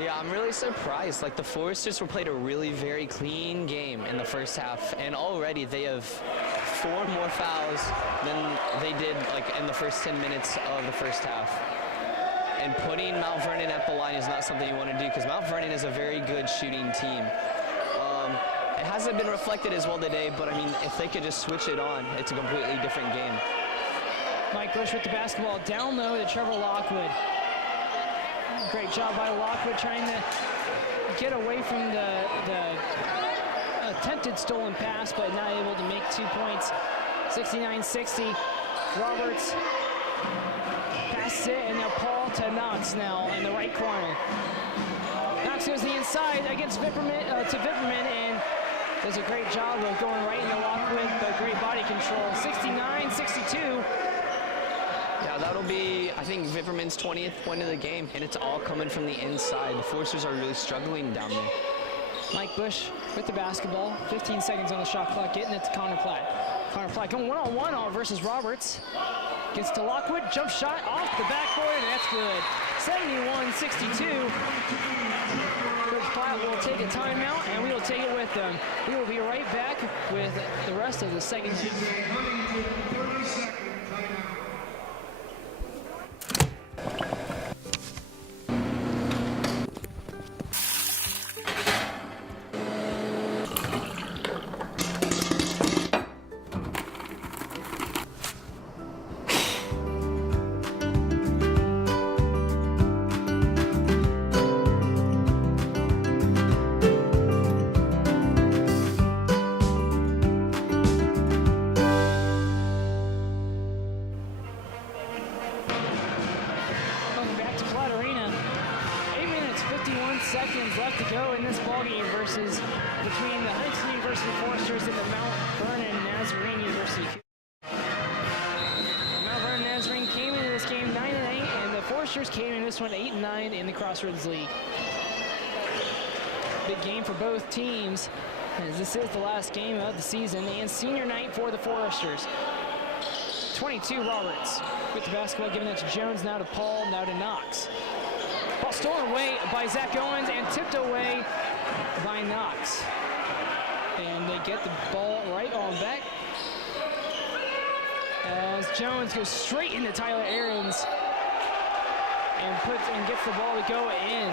Yeah, I'm really surprised. Like, the Foresters were played a really very clean game in the first half, and already they have 4 more fouls than they did like in the first 10 minutes of the first half. And putting Mount Vernon at the line is not something you want to do, because Mount Vernon is a very good shooting team. It hasn't been reflected as well today, but I mean, if they could just switch it on, it's a completely different game. Mike Bush with the basketball down low to Trevor Lockwood. Great job by Lockwood trying to get away from the attempted stolen pass, but not able to make 2 points. 69-60. Roberts passes it, and now Paul to Knox now in the right corner. Knox goes the inside against Vipperman, to Vipperman, and does a great job of going right into Lockwood, but great body control. 69-62. Yeah, that'll be, I think, Vipperman's 20th point of the game, and it's all coming from the inside. The Foresters are really struggling down there. Mike Bush with the basketball. 15 seconds on the shot clock, getting it to Connor Platt. Connor Platt going one-on-one versus Roberts. Gets to Lockwood, jump shot off the backboard, and that's good. 71-62. Coach Platt will take a timeout, and we will take it with them. We will be right back with the rest of the second half. Seconds left to go in this ballgame versus between the Huntington University Foresters and the Mount Vernon Nazarene University. Mount Vernon Nazarene came into this game 9-8, and the Foresters came in this one 8-9 in the Crossroads League. Big game for both teams, as this is the last game of the season and senior night for the Foresters. 22 Roberts with the basketball, giving it to Jones, now to Paul, now to Knox. Ball stolen away by Zach Owens and tipped away by Knox. And they get the ball right on back as Jones goes straight into Tyler Ahrens and gets the ball to go in.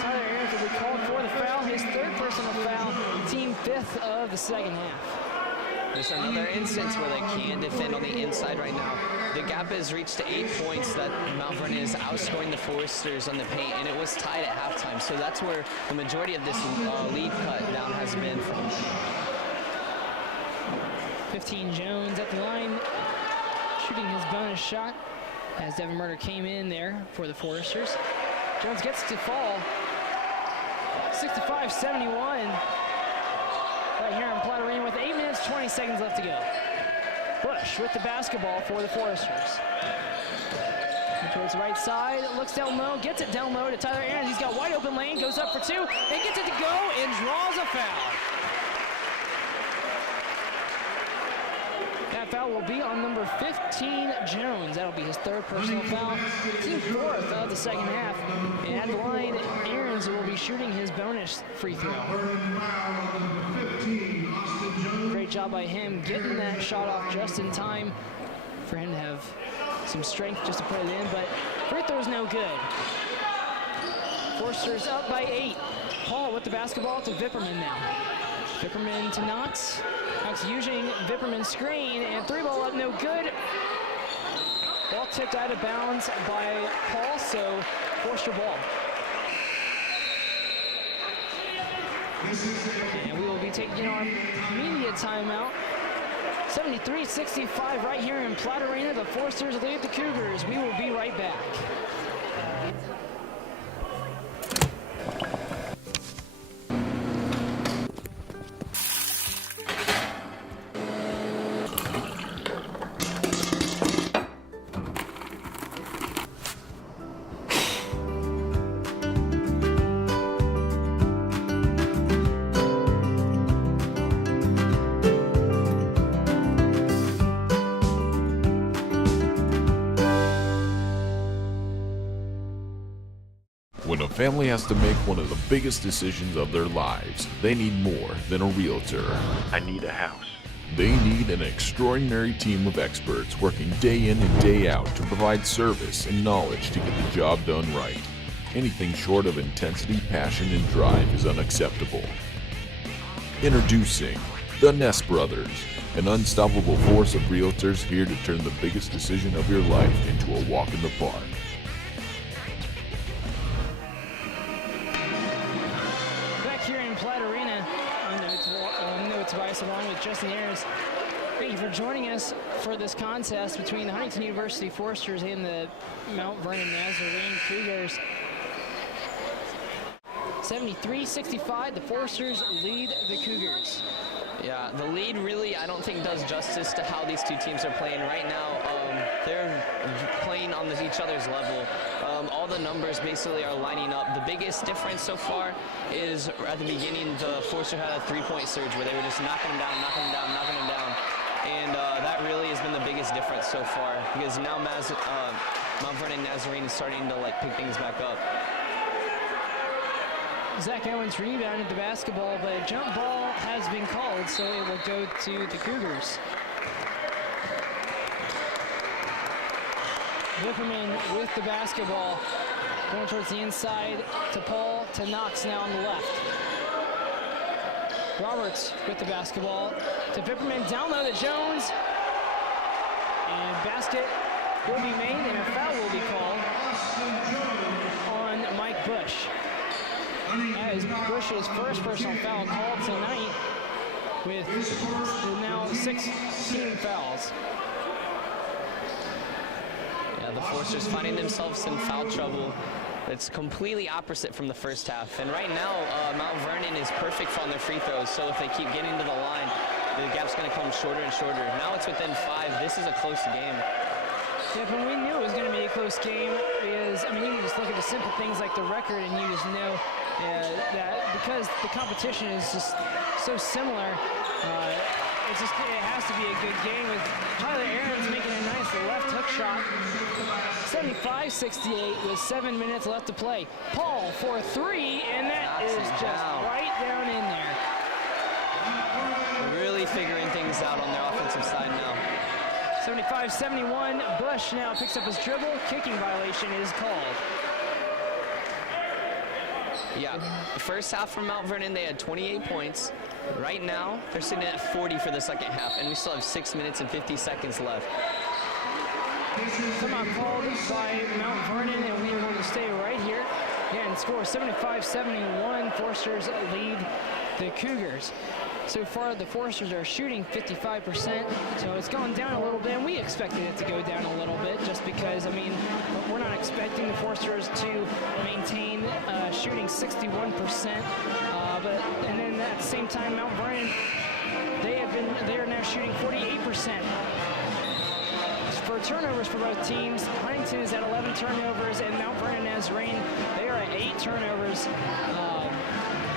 Tyler Ahrens will be called for the foul, his third personal foul, team 5th of the second half. There's another instance where they can defend on the inside right now. The gap has reached to 8 points that Mount Vernon is outscoring the Foresters on the paint, and it was tied at halftime. So that's where the majority of this lead cut down has been from. 15 Jones at the line, shooting his bonus shot as Devin Murder came in there for the Foresters. Jones gets to fall. 65-71. Right here in Platterine with 8 minutes, 20 seconds left to go. Bush with the basketball for the Foresters. Towards the right side, looks down low, gets it down low to Tyler Ahrens. He's got wide open lane, goes up for 2, and gets it to go, and draws a foul. that foul will be on number 15, Jones. That'll be his third personal foul, team fourth of the second half. And at the line, Aarons will be shooting his bonus free throw. Great job by him getting that shot off just in time for him to have some strength just to put it in, but free throw's no good. Forster's up by 8. Paul with the basketball to Vipperman now. Vipperman to Knox. Knox using Vipperman's screen, and 3-ball up, no good. Ball tipped out of bounds by Paul, so Forster ball. And we will be taking our media timeout. 73-65 right here in Platt Arena. The Forsters lead the Cougars. We will be right back. When a family has to make one of the biggest decisions of their lives, they need more than a realtor. I need a house. They need an extraordinary team of experts working day in and day out to provide service and knowledge to get the job done right. Anything short of intensity, passion, and drive is unacceptable. Introducing the Ness Brothers, an unstoppable force of realtors here to turn the biggest decision of your life into a walk in the park. Along with Justin Ayers. Thank you for joining us for this contest between the Huntington University Foresters and the Mount Vernon Nazarene Cougars. 73-65, the Foresters lead the Cougars. Yeah, the lead really, I don't think, does justice to how these two teams are playing right now. They're playing on each other's level. All the numbers basically are lining up. The biggest difference so far is at the beginning, the Foresters had a three-point surge where they were just knocking them down. And that really has been the biggest difference so far, because now Mount Vernon Nazarene is starting to pick things back up. Zach Owens rebounded the basketball, but a jump ball has been called, so it will go to the Cougars. Vipperman with the basketball, going towards the inside to Paul, to Knox now on the left. Roberts with the basketball to Vipperman, down low to Jones. And basket will be made, and a foul will be called on Mike Bush. That is Bush's first personal foul called tonight, with now 16 fouls. Yeah, the Foresters finding themselves in foul trouble. It's completely opposite from the first half. And right now, Mount Vernon is perfect on their free throws, so if they keep getting to the line, the gap's going to come shorter and shorter. Now it's within 5. This is a close game. Yeah, but we knew it was going to be a close game because, you can just look at the simple things like the record and you just know that because the competition is just so similar, it has to be a good game with Tyler Aarons making a nice left hook shot. 75-68 with 7 minutes left to play. Paul for 3, and that is just right down in there. They're really figuring things out on their offensive side now. 75-71, Bush now picks up his dribble. Kicking violation is called. Yeah, the first half from Mount Vernon, they had 28 points. Right now, they're sitting at 40 for the second half, and we still have 6 minutes and 50 seconds left. Timeout called by Mount Vernon, and we are going to stay right here. Yeah, and score 75-71. Foresters lead the Cougars. So far, the Foresters are shooting 55%, so it's gone down a little bit, and we expected it to go down a little bit just because, we're not expecting the Foresters to maintain shooting 61%, and then at the same time, Mount Vernon, they are now shooting 48%. For turnovers for both teams, Huntington is at 11 turnovers, and Mount Vernon Nazarene, they are at 8 turnovers.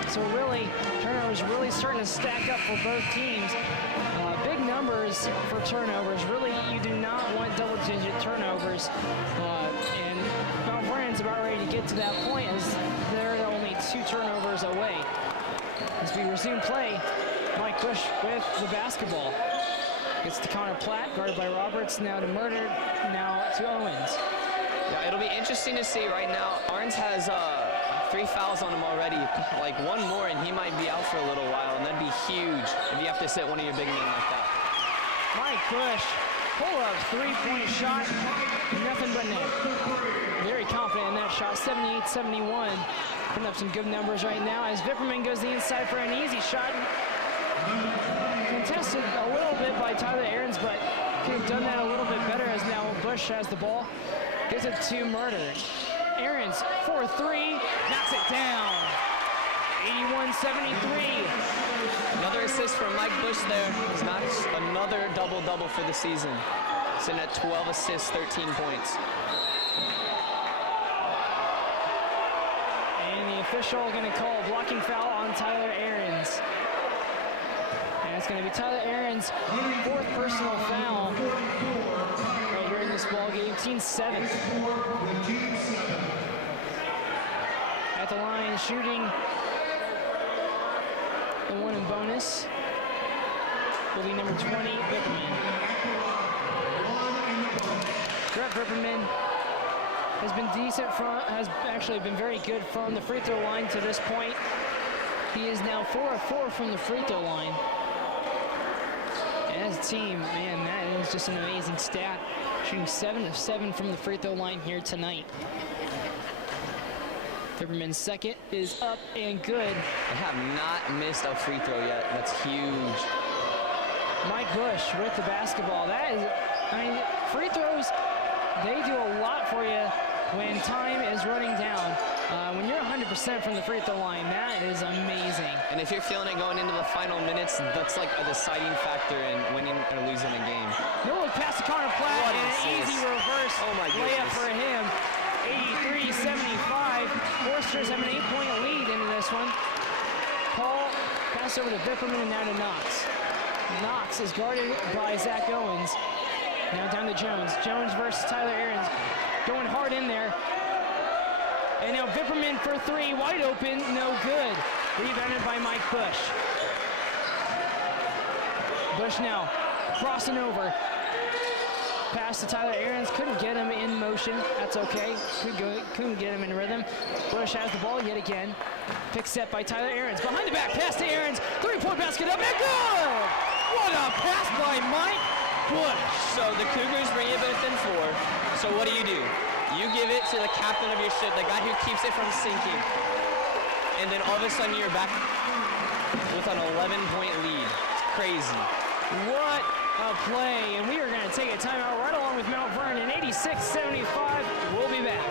So really, turnovers really starting to stack up for both teams. Big numbers for turnovers. Really, you do not want double-digit turnovers. And Mount Vernon's about ready to get to that point as they're only 2 turnovers away. As we resume play, Mike Bush with the basketball. Gets to Connor Platt, guarded by Roberts, now to Murder, now to Owens. Yeah, it'll be interesting to see right now. Arns has 3 fouls on him already. Like one more and he might be out for a little while, and that'd be huge if you have to sit one of your big men like that. Mike Bush, pull-up 3-point shot, nothing but net. Very confident in that shot, 78-71. Putting up some good numbers right now as Vipperman goes the inside for an easy shot. Contested a little bit by Tyler Ahrens, but could have done that a little bit better as now Bush has the ball. Gives it to Murder. Ahrens, 4-3, knocks it down. 81-73. Another assist from Mike Bush there. He's not another double-double for the season. Sitting at 12 assists, 13 points. And the official going to call a blocking foul on Tyler Ahrens. And it's going to be Tyler Ahrens' 4th personal foul right here in this ball game, team 7th. At the line, shooting the 1 in bonus will be number 20, Vipperman. Brett Vipperman has been decent has actually been very good from the free throw line to this point. He is now 4 of 4 from the free throw line. And as a team, man, that is just an amazing stat. Shooting 7 of 7 from the free throw line here tonight. Vipperman's 2nd is up and good. They have not missed a free throw yet. That's huge. Mike Bush with the basketball. That is, I mean, free throws, they do a lot for you when time is running down. When you're 100% from the free throw line, that is amazing. And if you're feeling it going into the final minutes, that's like a deciding factor in winning or losing a game. No look past to Connor Platt What and an an assist. easy reverse layup for him. 83-75. Forsters have an 8-point lead into this one. Paul pass over to Vipperman and now to Knox. Knox is guarded by Zach Owens. Now down to Jones. Jones versus Tyler Ahrens. Going hard in there. And now Vipperman for 3, wide open, no good. Rebounded by Mike Bush. Bush now crossing over. Pass to Tyler Ahrens, couldn't get him in motion. That's okay. Couldn't get him in rhythm. Bush has the ball yet again. Pick set by Tyler Ahrens. Behind the back pass to Ahrens. 3-point basket up and good! What a pass by Mike Bush. So the Cougars bring it within 4. So what do? You give it to the captain of your ship, the guy who keeps it from sinking. And then all of a sudden you're back with an 11-point lead. It's crazy. What a play, and we are going to take a timeout right along with Mount Vernon. 86-75, we'll be back.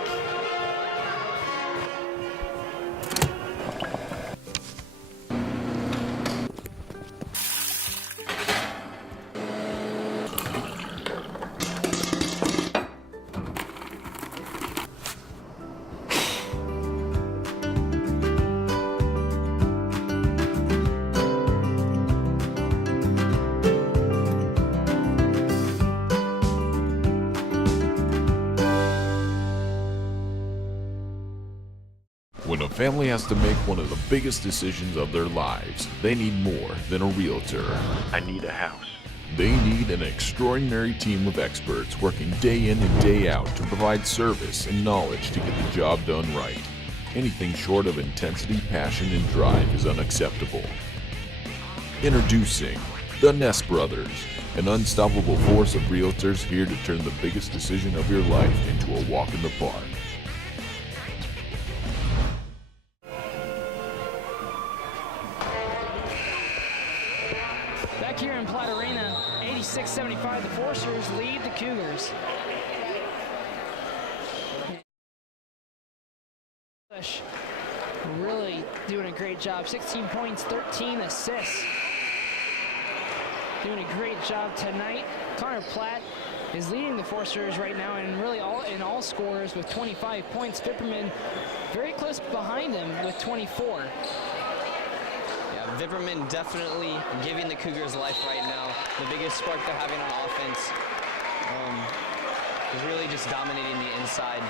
When a family has to make one of the biggest decisions of their lives, they need more than a realtor. I need a house. They need an extraordinary team of experts working day in and day out to provide service and knowledge to get the job done right. Anything short of intensity, passion, and drive is unacceptable. Introducing the Ness Brothers, an unstoppable force of realtors here to turn the biggest decision of your life into a walk in the park. Back here in Platte Arena, 86-75, the Forsters lead the Cougars. Bush really doing a great job. 16 points, 13 assists. Doing a great job tonight. Connor Platt is leading the Forsters right now, and really all scorers with 25 points. Vipperman very close behind him with 24. Vipperman definitely giving the Cougars life right now. The biggest spark they're having on offense is really just dominating the inside.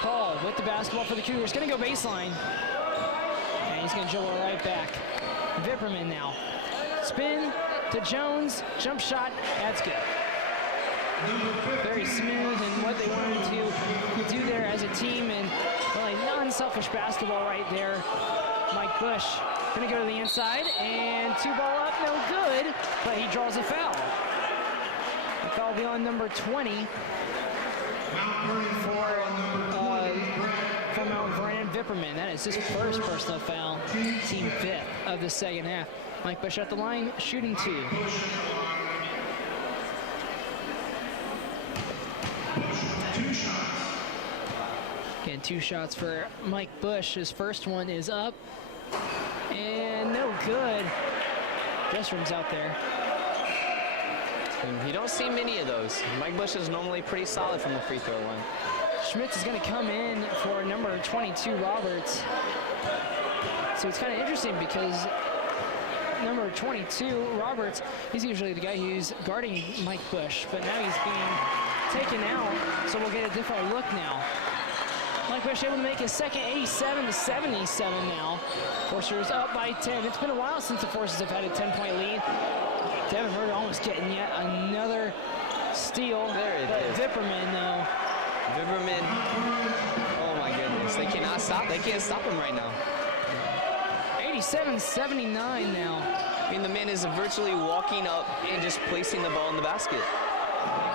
Paul with the basketball for the Cougars, gonna go baseline. And he's gonna dribble it right back. Vipperman now. Spin to Jones, jump shot, that's good. Very smooth in what they wanted to do there as a team, and really non-selfish basketball right there. Mike Bush gonna go to the inside, and 2-ball up, no good, but he draws a foul. The foul will be on number 20 for Mount Vernon Vipperman. That is his first personal foul, team 5th of the second half. Mike Bush at the line, shooting 2. Again, 2 shots for Mike Bush. His first one is up, and no good. Jesstrom's out there. And you don't see many of those. Mike Bush is normally pretty solid from the free throw line. Schmitz is going to come in for number 22, Roberts. So it's kind of interesting because number 22, Roberts, he's usually the guy who's guarding Mike Bush, but now he's being taken out, so we'll get a different look now. Mike Bush able to make his second, 87-77 now. Forcers up by 10. It's been a while since the Forcers have had a 10-point lead. Devin Murder almost getting yet another steal. There it is. Vipperman, though. Vipperman, oh my goodness. They cannot stop. They can't stop him right now. 87-79 now. I mean, the man is virtually walking up and just placing the ball in the basket.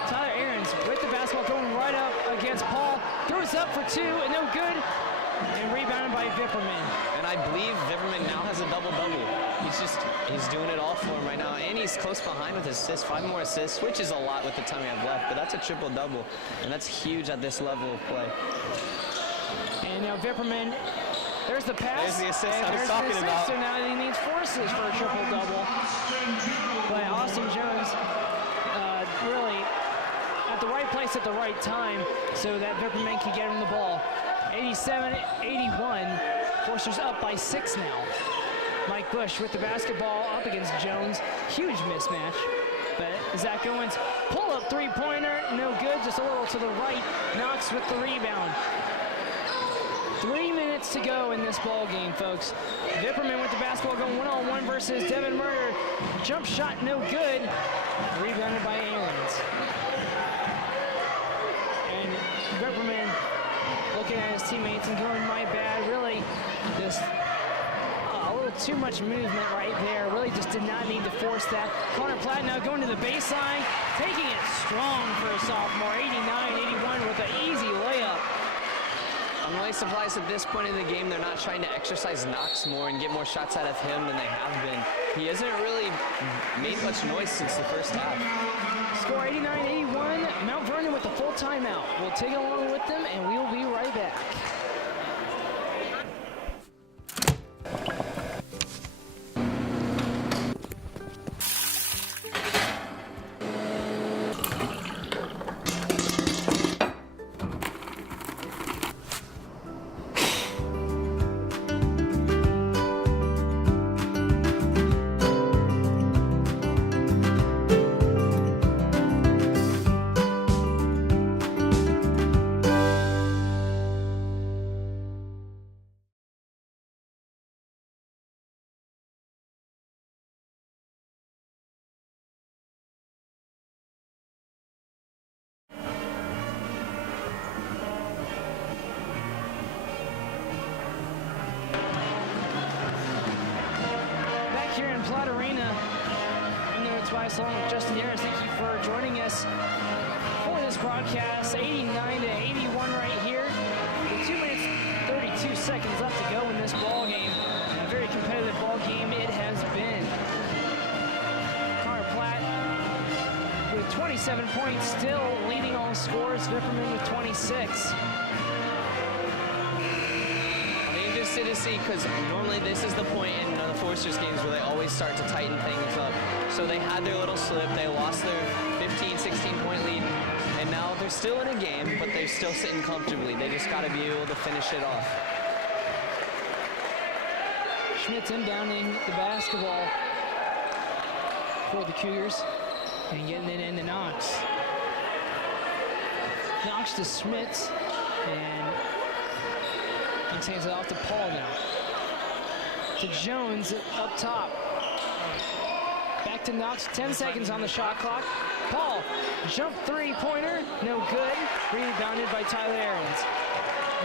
Tyler Ahrens with the basketball going right up against Paul. Throws up for 2 and no good. And rebounded by Vipperman. And I believe Vipperman now has a double-double. He's doing it all for him right now. And he's close behind with assists, 5 more assists, which is a lot with the time we have left. But that's a triple-double. And that's huge at this level of play. And now Vipperman, there's the pass. There's the assist I was talking about. So now he needs 4 assists for a triple-double. But Austin Jones really at the right place at the right time so that Vipperman can get him the ball. 87-81. Forcers up by 6 now. Mike Bush with the basketball up against Jones. Huge mismatch. But Zach Owens pull-up three-pointer, no good, just a little to the right. Knox with the rebound. 3 minutes to go in this ball game, folks. Vipperman with the basketball going one-on-one versus Devin Murder. Jump shot, no good. Rebounded by Ahrens. And Vipperman looking at his teammates and going, my bad. Really just a little too much movement right there. Really just did not need to force that. Connor Platt now going to the baseline, taking it strong for a sophomore. 89-81 with an easy layup. I'm really surprised at this point in the game they're not trying to exercise Knox more and get more shots out of him than they have been. He hasn't really made much noise since the first half. Score 89-81. Mount Vernon with the full timeout. We'll take it along with them, and we will be right back. Here in Platt Arena, I'm there twice along with Justin Harris. Thank you for joining us for this broadcast. 89-81 right here. With 2 minutes 32 seconds left to go in this ball game. A very competitive ball game it has been. Connor Platt with 27 points, still leading all scores. Vipperman with 26. To see, because normally this is the point in the Foresters games where they always start to tighten things up. So they had their little slip, they lost their 15, 16-point lead, and now they're still in a game, but they're still sitting comfortably. They just got to be able to finish it off. Schmidt's inbounding the basketball for the Cougars and getting it into Knox. Knox to Schmidt, and Knox hands it off to Paul now. To Jones up top. Back to Knox, 10 seconds on the shot clock. Paul, jump three-pointer, no good. Rebounded by Tyler Ahrens.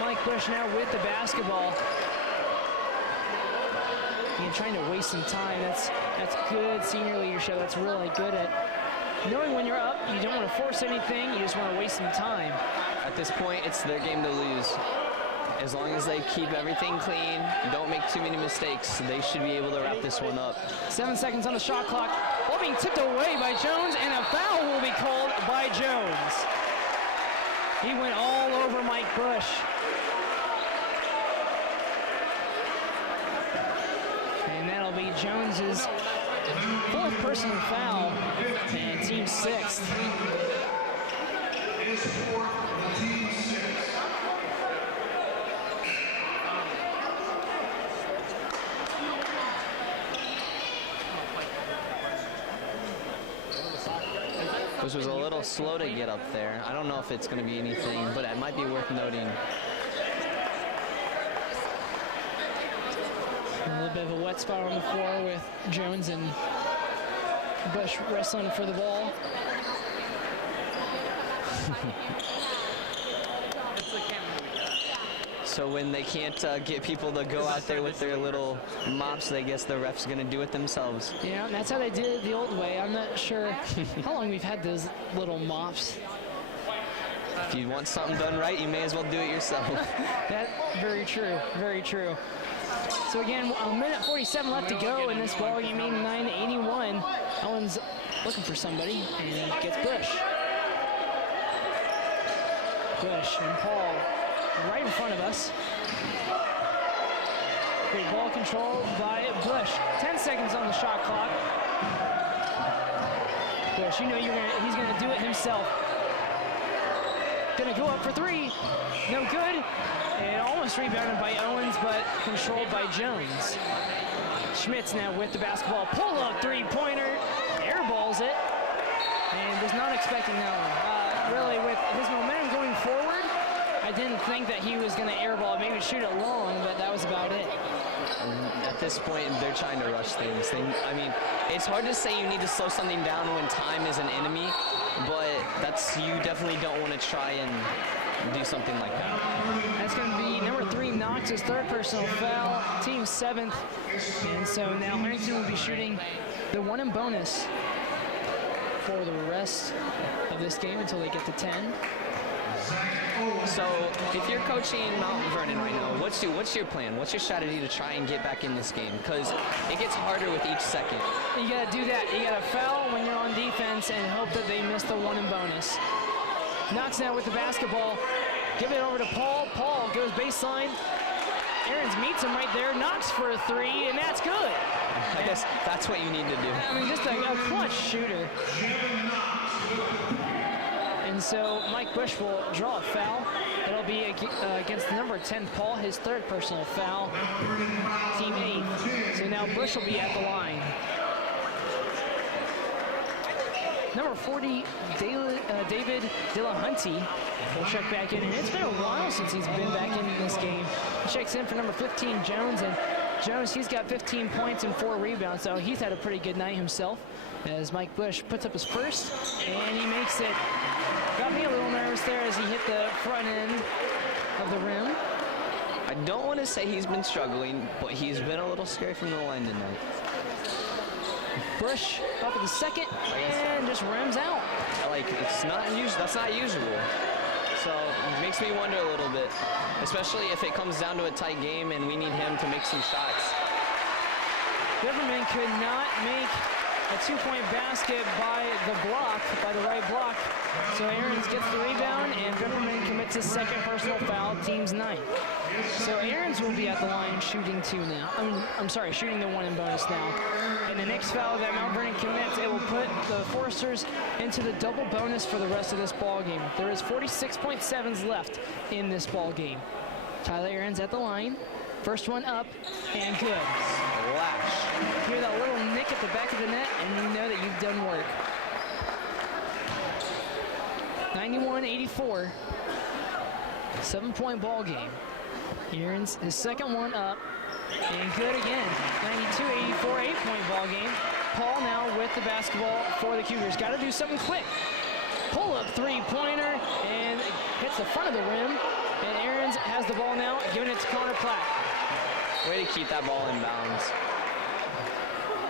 Mike Bush now with the basketball. Again, trying to waste some time. That's good senior leadership. That's really good at knowing when you're up. You don't want to force anything. You just want to waste some time. At this point, it's their game to lose. As long as they keep everything clean, don't make too many mistakes, they should be able to wrap this one up. 7 seconds on the shot clock. Ball being tipped away by Jones, and a foul will be called by Jones. He went all over Mike Bush. And that'll be Jones's 4th personal foul, and team 6th. Bush was a little slow to get up there. I don't know if it's going to be anything, but it might be worth noting. A little bit of a wet spot on the floor with Jones and Bush wrestling for the ball. So when they can't get people to go out there with their little mops, they guess the ref's going to do it themselves. Yeah, and that's how they did it the old way. I'm not sure how long we've had those little mops. If you want something done right, you may as well do it yourself. That's very true, very true. So again, a minute 47 left to go in this ball game, 89-81. Owen's looking for somebody, and he gets Bush. Bush and Paul right in front of us. Great ball control by Bush. 10 seconds on the shot clock. Bush, you know he's gonna do it himself. Gonna go up for three. No good. And almost rebounded by Owens, but controlled by Jones. Schmidt's now with the basketball. Pull-up three-pointer. Airballs it. And was not expecting that one. Really, with his momentum going forward, I didn't think that he was going to airball, maybe shoot it long, but that was about it. At this point, they're trying to rush things. I mean, it's hard to say you need to slow something down when time is an enemy, but you definitely don't want to try and do something like that. That's going to be number 3, Knox's 3rd personal foul, team 7th. And so now Huntington will be shooting the 1 and bonus for the rest of this game until they get to 10. So if you're coaching Mount Vernon right now, what's your plan? What's your strategy to try and get back in this game? Because it gets harder with each second. You got to do that. You got to foul when you're on defense and hope that they miss the 1 and bonus. Knox now with the basketball. Give it over to Paul. Paul goes baseline. Ahrens meets him right there. Knox for a 3, and that's good. I guess that's what you need to do. I mean, just a clutch shooter. And so Mike Bush will draw a foul. It'll be against the number 10, Paul, his 3rd personal foul, team 8. So now Bush will be at the line. Number 40, David Dillahunty will check back in. And it's been a while since he's been back in this game. He checks in for number 15, Jones. And Jones, he's got 15 points and 4 rebounds, so he's had a pretty good night himself as Mike Bush puts up his first, and he makes it. Got me a little nervous there as he hit the front end of the rim. I don't want to say he's been struggling, but he's been a little scary from the line tonight. Bush up at the second and just rims out. Like, it's not usual. That's not usual. So it makes me wonder a little bit, especially if it comes down to a tight game and we need him to make some shots. Beverman could not make a 2-point basket by the right block. So Ahrens gets the rebound, and Beverman commits his 2nd personal foul, team's 9. So Ahrens will be at the line shooting 2 now. Shooting the 1 in bonus now. And the next foul that Mount Vernon commits, it will put the Foresters into the double bonus for the rest of this ball game. There is 46.7 left in this ball game. Tyler Ahrens at the line. First one up and good. Splash. Hear that little nick at the back of the net, and you know that you've done work. 91-84. 7-point ball game. Aaron's his second one up and good again. 92-84, 8-point ball game. Paul now with the basketball for the Cougars. Got to do something quick. Pull up three-pointer and hits the front of the rim. And Aaron's has the ball now, giving it to Connor Platt. Way to keep that ball in bounds.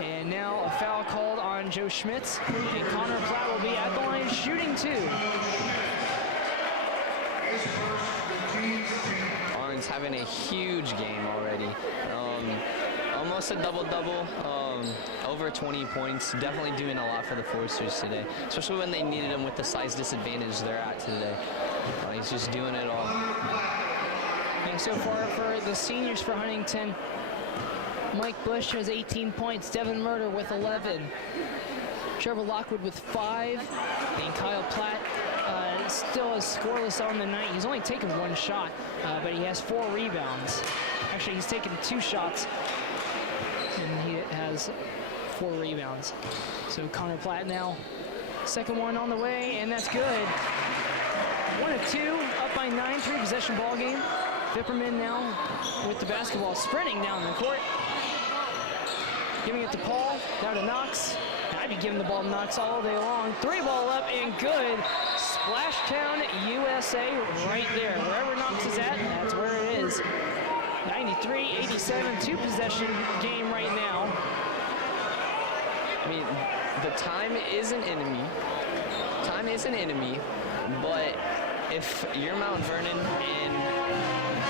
And now a foul called on Joe Schmitz. And Connor Platt will be at the line shooting two. Orange having a huge game already. Almost a double-double, over 20 points. Definitely doing a lot for the Foresters today, especially when they needed him with the size disadvantage they're at today. He's just doing it all. And so far for the seniors for Huntington, Mike Bush has 18 points, Devin Murder with 11, Trevor Lockwood with 5, and Kyle Platt still is scoreless on the night. He's only taken one shot, but he has 4 rebounds. Actually, he's taken 2 shots, and he has 4 rebounds. So Connor Platt now, second one on the way, and that's good. 1 of 2, up by 9, 3-possession ball game. Vipperman now with the basketball, sprinting down the court. Giving it to Paul, down to Knox. I'd be giving the ball to Knox all day long. 3-ball up and good. Splashtown, USA, right there. Wherever Knox is at, that's where it is. 93-87, 2-possession game right now. I mean, the time is an enemy. Time is an enemy, but if you're Mount Vernon and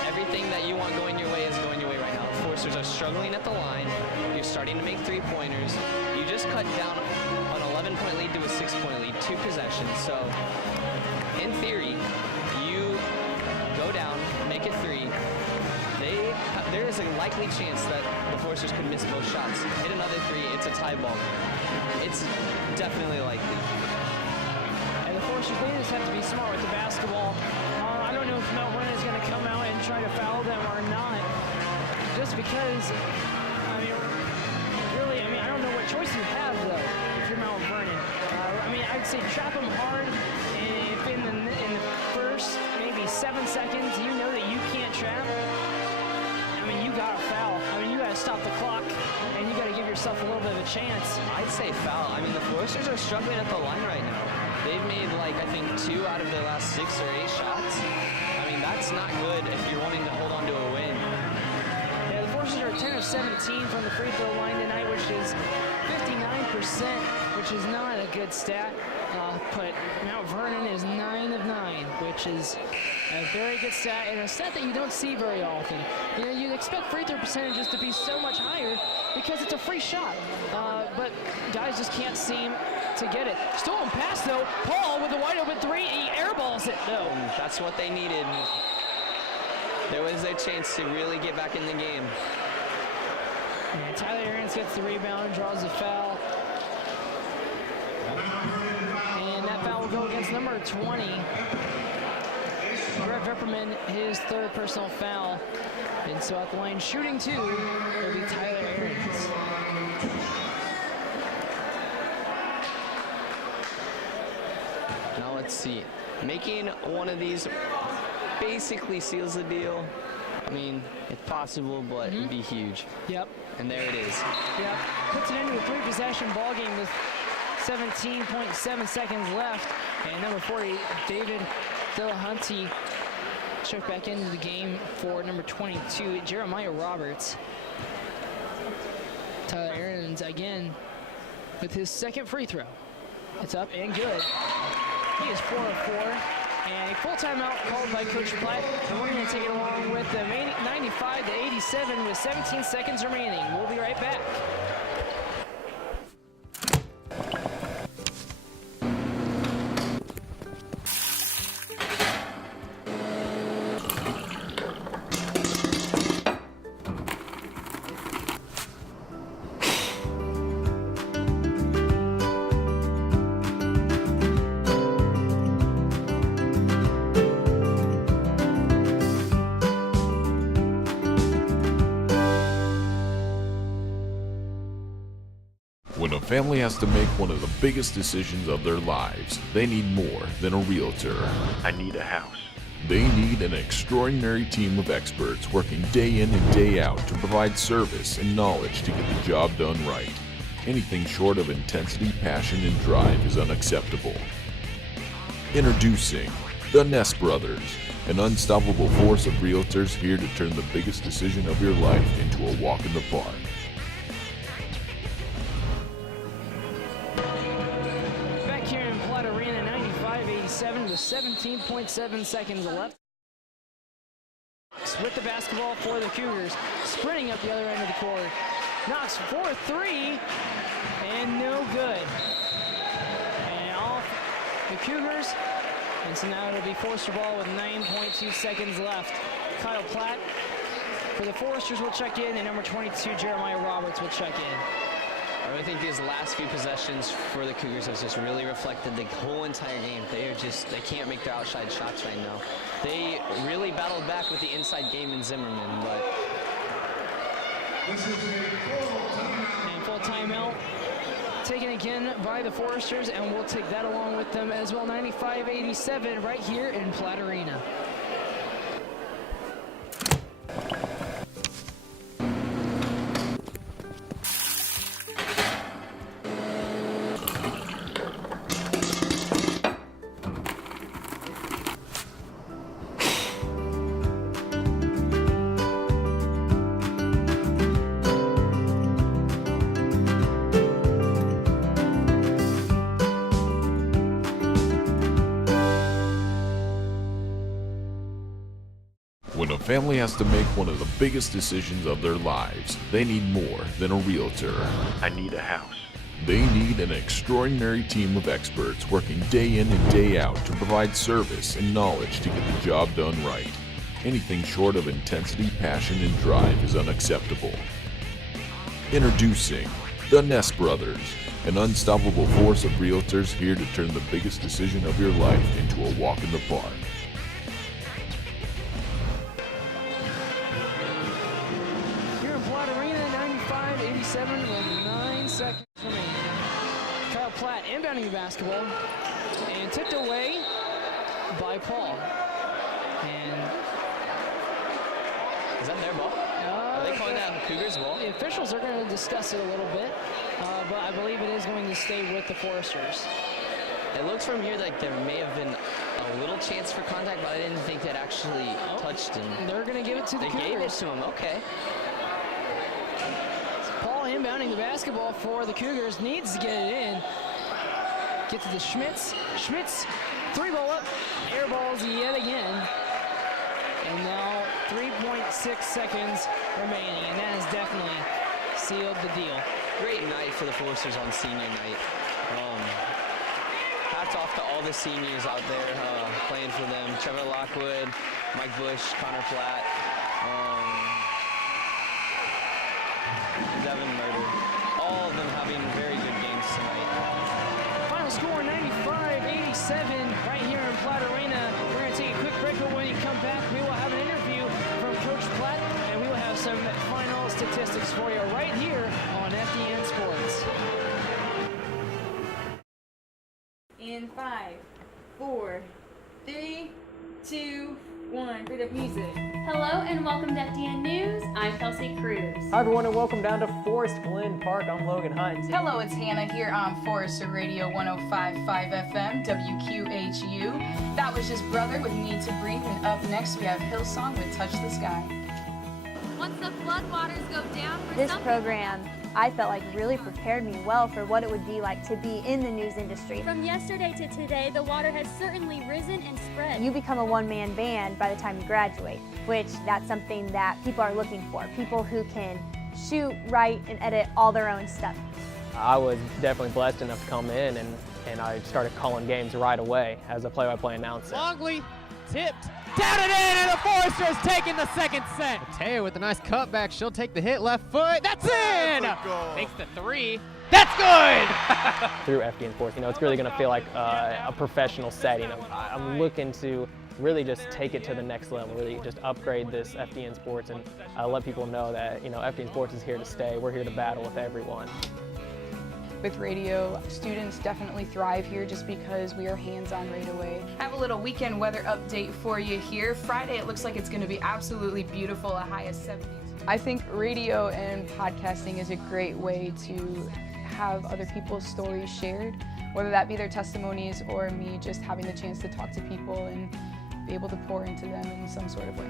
everything that you want going your way is going your way right now, the Foresters are struggling at the line, you're starting to make 3-pointers, you just cut down an 11-point lead to a 6-point lead, 2 possessions. So, in theory, you go down, make it 3. There is a likely chance that the Foresters could miss both shots. Hit another 3, it's a tie ball game. It's definitely likely. And the Foresters, they just have to be smart with the basketball. I don't know if Mount Vernon is going to come out and try to foul them or not. Just because, I don't know what choice you have, though, if you're Mount Vernon. I'd say trap them hard, and if in the first maybe 7 seconds you know that you can't trap, you got to foul. You got to stop the clock, and you got to give yourself a little bit of a chance. I'd say foul. The Foresters are struggling at the line right now. They've made, I think, 2 out of their last 6 or 8 shots. That's not good if you're wanting to hold on to a win. Yeah, the Foresters are 10 of 17 from the free throw line tonight, which is 59%, which is not a good stat. But Mount Vernon is 9 of 9, which is a very good stat, and a stat that you don't see very often. You'd expect free throw percentages to be so much higher because it's a free shot. But guys just can't seem to get it. Stolen pass, though. Paul with a wide open 3. He airballs it, though. That's what they needed. There was a chance to really get back in the game. And Tyler Aarons gets the rebound, draws the foul. And that foul will go against number 20. Brett Vipperman, his 3rd personal foul. And so at the line shooting 2 will be Tyler Aarons. Now let's see. Making one of these basically seals the deal. It's possible, but it'd be huge. Yep. And there it is. Yep. Puts it into a 3-possession ball game with 17.7 seconds left. And number 40, David Dillahunty, checked back into the game for number 22, Jeremiah Roberts. Tyler Aarons again with his 2nd free throw. It's up and good. He is 4 of 4. And a full timeout called by Coach Platt. And we're going to take it along with the 95-87 with 17 seconds remaining. We'll be right back. a family has to make one of the biggest decisions of their lives, they need more than a realtor. I need a house. They need an extraordinary team of experts working day in and day out to provide service and knowledge to get the job done right. Anything short of intensity, passion, and drive is unacceptable. Introducing the Ness Brothers, an unstoppable force of realtors here to turn the biggest decision of your life into a walk in the park. Back here in Platt Arena, 95-87 with 17.7 seconds left. With the basketball for the Cougars, sprinting up the other end of the court. Knocks for three, and no good. And off the Cougars, and so now it'll be Forster ball with 9.2 seconds left. Kyle Platt for the Foresters will check in, and number 22, Jeremiah Roberts, will check in. I really think these last few possessions for the Cougars have just really reflected the whole entire game. They can't make their outside shots right now. They really battled back with the inside game in Zimmerman, but... And full timeout taken again by the Foresters, and we'll take that along with them as well. 95-87 right here in Platt Arena. When a family has to make one of the biggest decisions of their lives, they need more than a realtor. I need a house. They need an extraordinary team of experts working day in and day out to provide service and knowledge to get the job done right. Anything short of intensity, passion, and drive is unacceptable. Introducing the Ness Brothers, an unstoppable force of realtors here to turn the biggest decision of your life into a walk in the park. Here in Platt Arena, 95-87 with 9 seconds remaining. Kyle Platt inbounding the basketball and tipped away by Paul. And is that their ball? Are they calling that Cougars ball? The officials are going to discuss it a little bit, but I believe it is going to stay with the Foresters. It looks from here like there may have been a little chance for contact, but I didn't think that actually touched him. They're going to give it to the Cougars. They gave it to him, okay. Paul inbounding the basketball for the Cougars, needs to get it in. Get to the Schmitz. Schmitz, three ball up, air balls yet again. And now 3.6 seconds remaining, and that has definitely sealed the deal. Great night for the Foresters on senior night. Hats off to all the seniors out there playing for them. Trevor Lockwood, Mike Bush, Connor Platt, Devin Murder. All of them having very good games tonight. Final score 95-87 right here in Platt Arena. We're going to take a quick break, but when we come back, we will have an interview from Coach Platt, and we will have some final statistics for you right here on FDN Sports. In 5, 4, 3, 2, 1. Bring up music. Hello and welcome to FDN News. I'm Kelsey Cruz. Hi everyone and welcome down to Forest Glen Park. I'm Logan Hunt. Hello, it's Hannah here on Forester Radio 105.5 FM, WQHU. That was just Brother with Need to Breathe, and up next we have Hillsong with Touch the Sky. Once the floodwaters go down for This some program, I felt like really prepared me well for what it would be like to be in the news industry. From yesterday to today, the water has certainly risen and spread. You become a one-man band by the time you graduate, which that's something that people are looking for. People who can shoot, write, and edit all their own stuff. I was definitely blessed enough to come in and I started calling games right away as a play-by-play announcer. Longley tipped. Down and in, and the Foresters taking the second set. Taya with a nice cutback. She'll take the hit, left foot. That's in! Takes the three. That's good! Through FDN Sports, it's really going to feel like a professional setting. I'm looking to really just take it to the next level, really just upgrade this FDN Sports and let people know that, FDN Sports is here to stay. We're here to battle with everyone. With radio, students definitely thrive here just because we are hands-on right away. I have a little weekend weather update for you here. Friday, it looks like it's going to be absolutely beautiful, a high of 72. I think radio and podcasting is a great way to have other people's stories shared, whether that be their testimonies or me just having the chance to talk to people and be able to pour into them in some sort of way.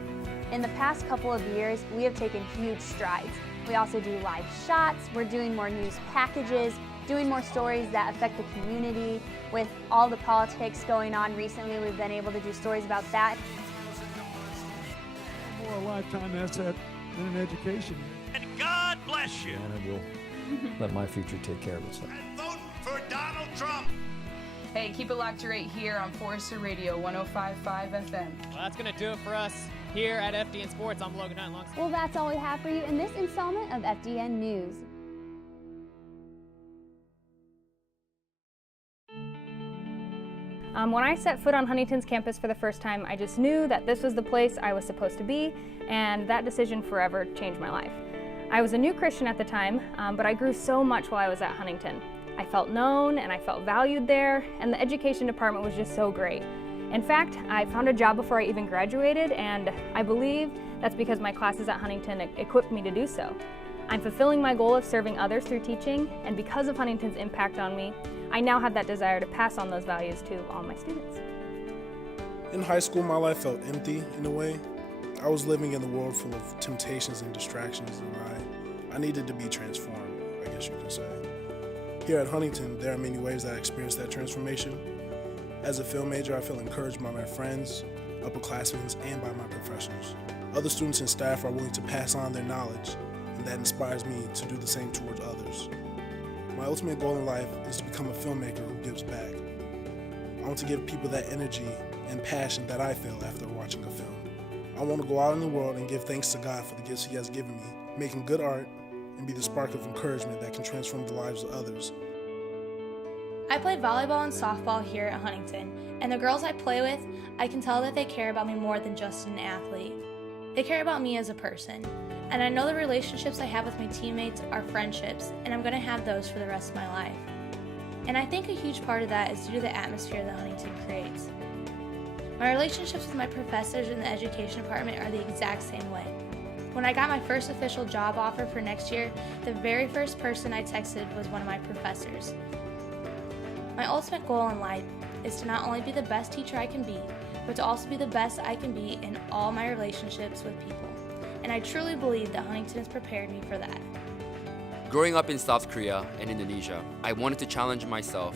In the past couple of years, we have taken huge strides. We also do live shots, we're doing more news packages, doing more stories that affect the community. With all the politics going on recently, we've been able to do stories about that. More a lifetime asset than an education. And God bless you. And I will let my future take care of itself. And vote for Donald Trump. Hey, keep it locked right here on Forester Radio 105.5 FM. Well, that's going to do it for us here at FDN Sports. I'm Logan Knight alongside. Well, that's all we have for you in this installment of FDN News. When I set foot on Huntington's campus for the first time, I just knew that this was the place I was supposed to be, and that decision forever changed my life. I was a new Christian at the time, but I grew so much while I was at Huntington. I felt known and I felt valued there, and the education department was just so great. In fact, I found a job before I even graduated, and I believe that's because my classes at Huntington equipped me to do so. I'm fulfilling my goal of serving others through teaching, and because of Huntington's impact on me, I now have that desire to pass on those values to all my students. In high school, my life felt empty in a way. I was living in a world full of temptations and distractions, and I needed to be transformed, I guess you could say. Here at Huntington, there are many ways that I experienced that transformation. As a film major, I feel encouraged by my friends, upperclassmen, and by my professors. Other students and staff are willing to pass on their knowledge, and that inspires me to do the same towards others. My ultimate goal in life is to become a filmmaker who gives back. I want to give people that energy and passion that I feel after watching a film. I want to go out in the world and give thanks to God for the gifts He has given me, making good art, and be the spark of encouragement that can transform the lives of others. I play volleyball and softball here at Huntington, and the girls I play with, I can tell that they care about me more than just an athlete. They care about me as a person, and I know the relationships I have with my teammates are friendships, and I'm going to have those for the rest of my life. And I think a huge part of that is due to the atmosphere that Huntington creates. My relationships with my professors in the education department are the exact same way. When I got my first official job offer for next year, the very first person I texted was one of my professors. My ultimate goal in life is to not only be the best teacher I can be, but to also be the best I can be in all my relationships with people. And I truly believe that Huntington has prepared me for that. Growing up in South Korea and Indonesia, I wanted to challenge myself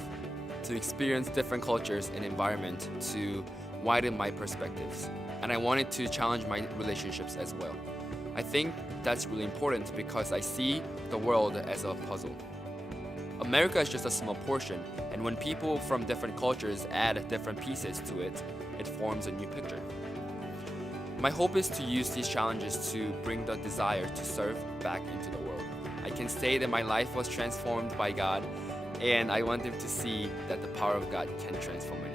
to experience different cultures and environment to widen my perspectives. And I wanted to challenge my relationships as well. I think that's really important because I see the world as a puzzle. America is just a small portion, and when people from different cultures add different pieces to it, it forms a new picture. My hope is to use these challenges to bring the desire to serve back into the world. I can say that my life was transformed by God, and I want them to see that the power of God can transform anything.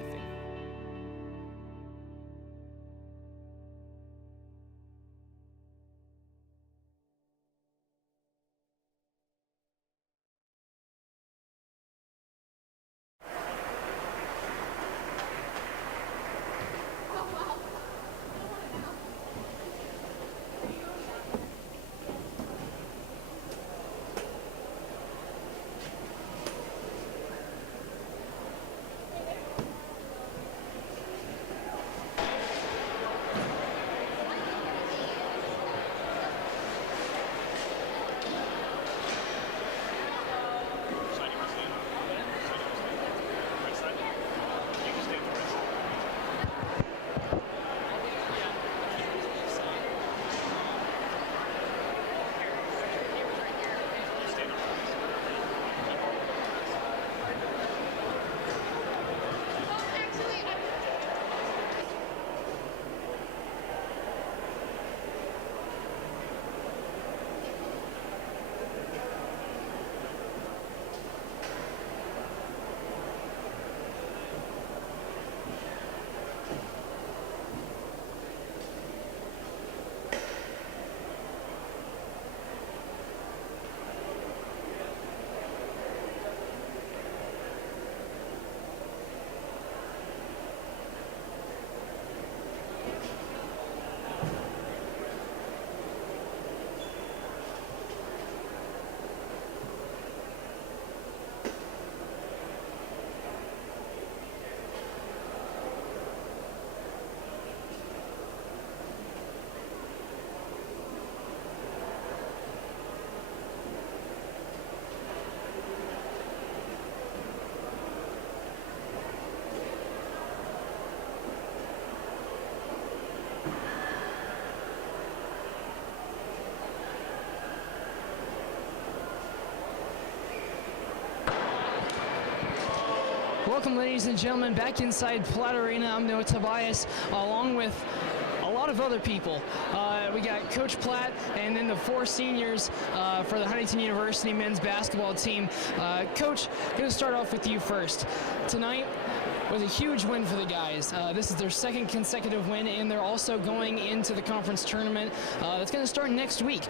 Welcome, ladies and gentlemen, back inside Platt Arena. I'm Noah Tobias, along with a lot of other people. We got Coach Platt and then the 4 seniors for the Huntington University men's basketball team. Coach, going to start off with you first. Tonight was a huge win for the guys. This is their 2nd consecutive win, and they're also going into the conference tournament that's going to start next week.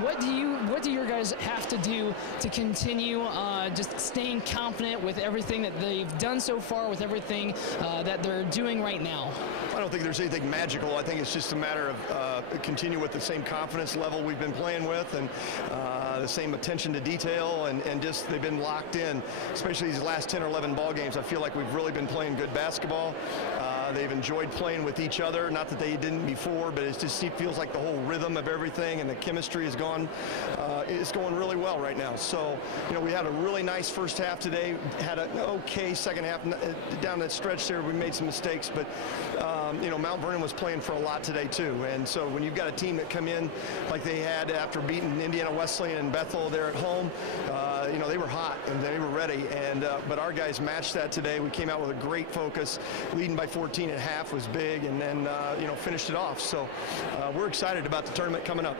What do your guys have to do to continue just staying confident with everything that they've done so far, with everything that they're doing right now? I don't think there's anything magical. I think it's just a matter of continue with the same confidence level we've been playing with, and the same attention to detail, and just they've been locked in, especially these last 10 or 11 ball games. I feel like we've really been playing good basketball. They've enjoyed playing with each other, not that they didn't before, but it feels like the whole rhythm of everything and the chemistry is going really well right now. So, we had a really nice first half today, had an okay second half. Down that stretch there, we made some mistakes, but Mount Vernon was playing for a lot today too. And so when you've got a team that come in like they had after beating Indiana Wesleyan and Bethel there at home, they were hot and they were ready. And but our guys matched that today. We came out with a great focus. Leading by 14 at half was big, and then finished it off. So we're excited about the tournament coming up.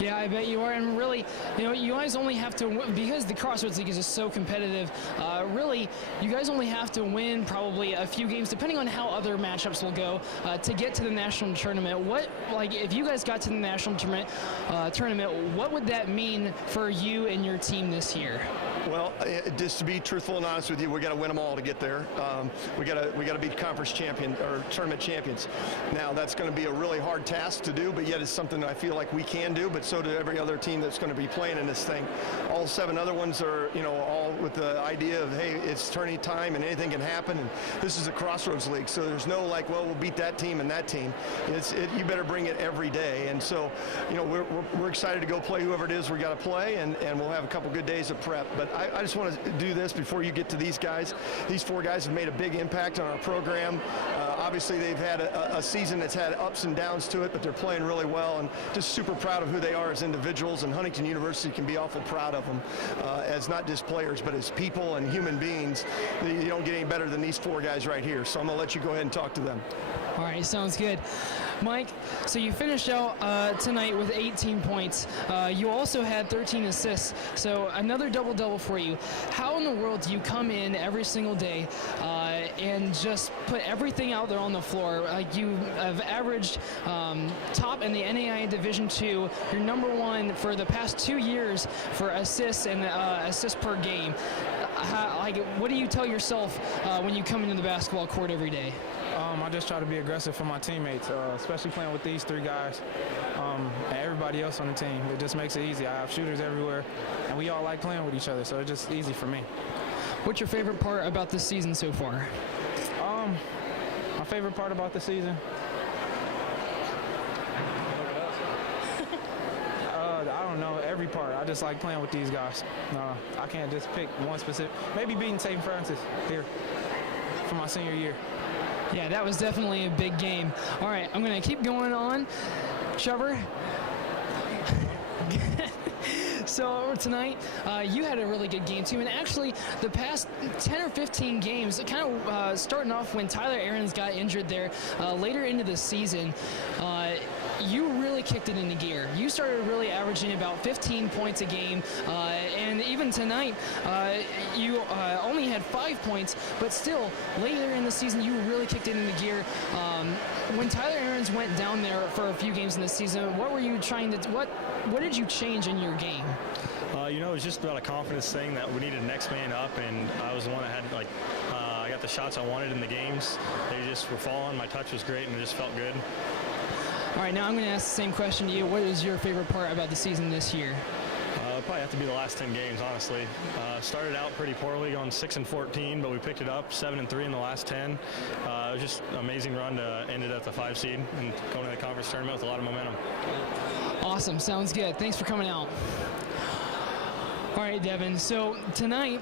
Yeah, I bet you are. And really, you guys only have to, because the Crossroads League is just so competitive, really, you guys only have to win probably a few games, depending on how other matchups will go, to get to the national tournament. If you guys got to the national tournament, what would that mean for you and your team this year? Well, just to be truthful and honest with you, we got to win them all to get there. We got to be conference champion or tournament champions. Now, that's going to be a really hard task to do, but yet it's something that I feel like we can do. But so do every other team that's going to be playing in this thing. All 7 other ones are, all with the idea of, hey, it's tourney time and anything can happen. And this is a Crossroads League, so there's no we'll beat that team and that team. You better bring it every day. And so, we're excited to go play whoever it is we got to play, and we'll have a couple good days of prep. But I just want to do this before you get to these guys. These 4 guys have made a big impact on our program. Obviously, they've had a season that's had ups and downs to it, but they're playing really well, and just super proud of who they are as individuals. And Huntington University can be awful proud of them as not just players, but as people and human beings. You don't get any better than these 4 guys right here. So I'm going to let you go ahead and talk to them. All right, sounds good. Mike, so you finished out tonight with 18 points. You also had 13 assists, so another double-double for you. How in the world do you come in every single day and just put everything out there on the floor? You have averaged top in the NAIA Division II. You're number 1 for the past 2 years for assists and assists per game. What do you tell yourself when you come into the basketball court every day? I just try to be aggressive for my teammates, especially playing with these 3 guys and everybody else on the team. It just makes it easy. I have shooters everywhere, and we all like playing with each other, so it's just easy for me. What's your favorite part about this season so far? My favorite part about the season? I don't know, every part. I just like playing with these guys. I can't just pick one specific. Maybe beating St. Francis here for my senior year. Yeah, that was definitely a big game. All right, I'm going to keep going on. Trevor? So tonight, you had a really good game too, and actually the past 10 or 15 games, kind of starting off when Tyler Aarons got injured there later into the season, you really kicked it into gear. You started really averaging about 15 points a game, and even tonight, you only had 5 points, but still, later in the season, you really kicked it into gear. When Tyler Aarons went down there for a few games in the season, what were you trying to, what did you change in your game? It was just about a confidence thing that we needed next man up, and I was the one that had, I got the shots I wanted in the games. They just were falling. My touch was great, and it just felt good. All right, now I'm going to ask the same question to you. What is your favorite part about the season this year? It'll probably have to be the last 10 games, honestly. Started out pretty poorly, going 6-14, but we picked it up 7-3 in the last 10. It was just an amazing run to end it at the 5 seed and going to the conference tournament with a lot of momentum. Awesome, sounds good. Thanks for coming out. All right, Devin. So tonight,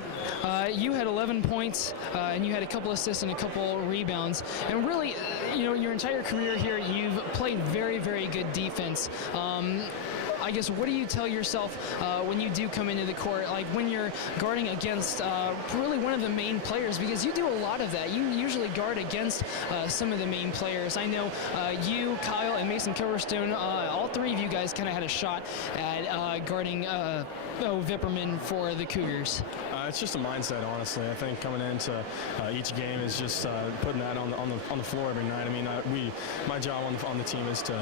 you had 11 points, and you had a couple assists and a couple rebounds. And really, your entire career here, you've played very, very good defense. I guess, what do you tell yourself when you do come into the court, like when you're guarding against really one of the main players, because you do a lot of that. You usually guard against some of the main players. I know you, Kyle, and Mason Coverstone, all three of you guys kind of had a shot at guarding Vipperman for the Cougars. It's just a mindset, honestly. I think coming into each game is just putting that on the floor every night. I mean, my job on the team is to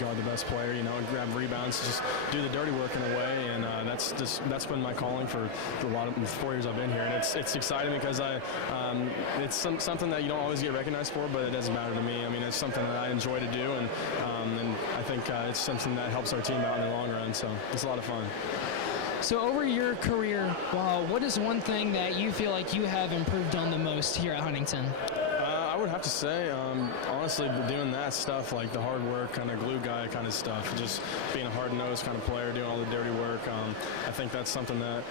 guard the best player, grab rebounds, just do the dirty work in a way, and that's been my calling for a lot of the 4 years I've been here. And it's exciting because it's something that you don't always get recognized for, but it doesn't matter to me. I mean, it's something that I enjoy to do, and I think it's something that helps our team out in the long run. So it's a lot of fun. So over your career, what is one thing that you feel like you have improved on the most here at Huntington? I would have to say, honestly, doing that stuff, like the hard work, kind of glue guy kind of stuff, just being a hard-nosed kind of player, doing all the dirty work. I think that's something that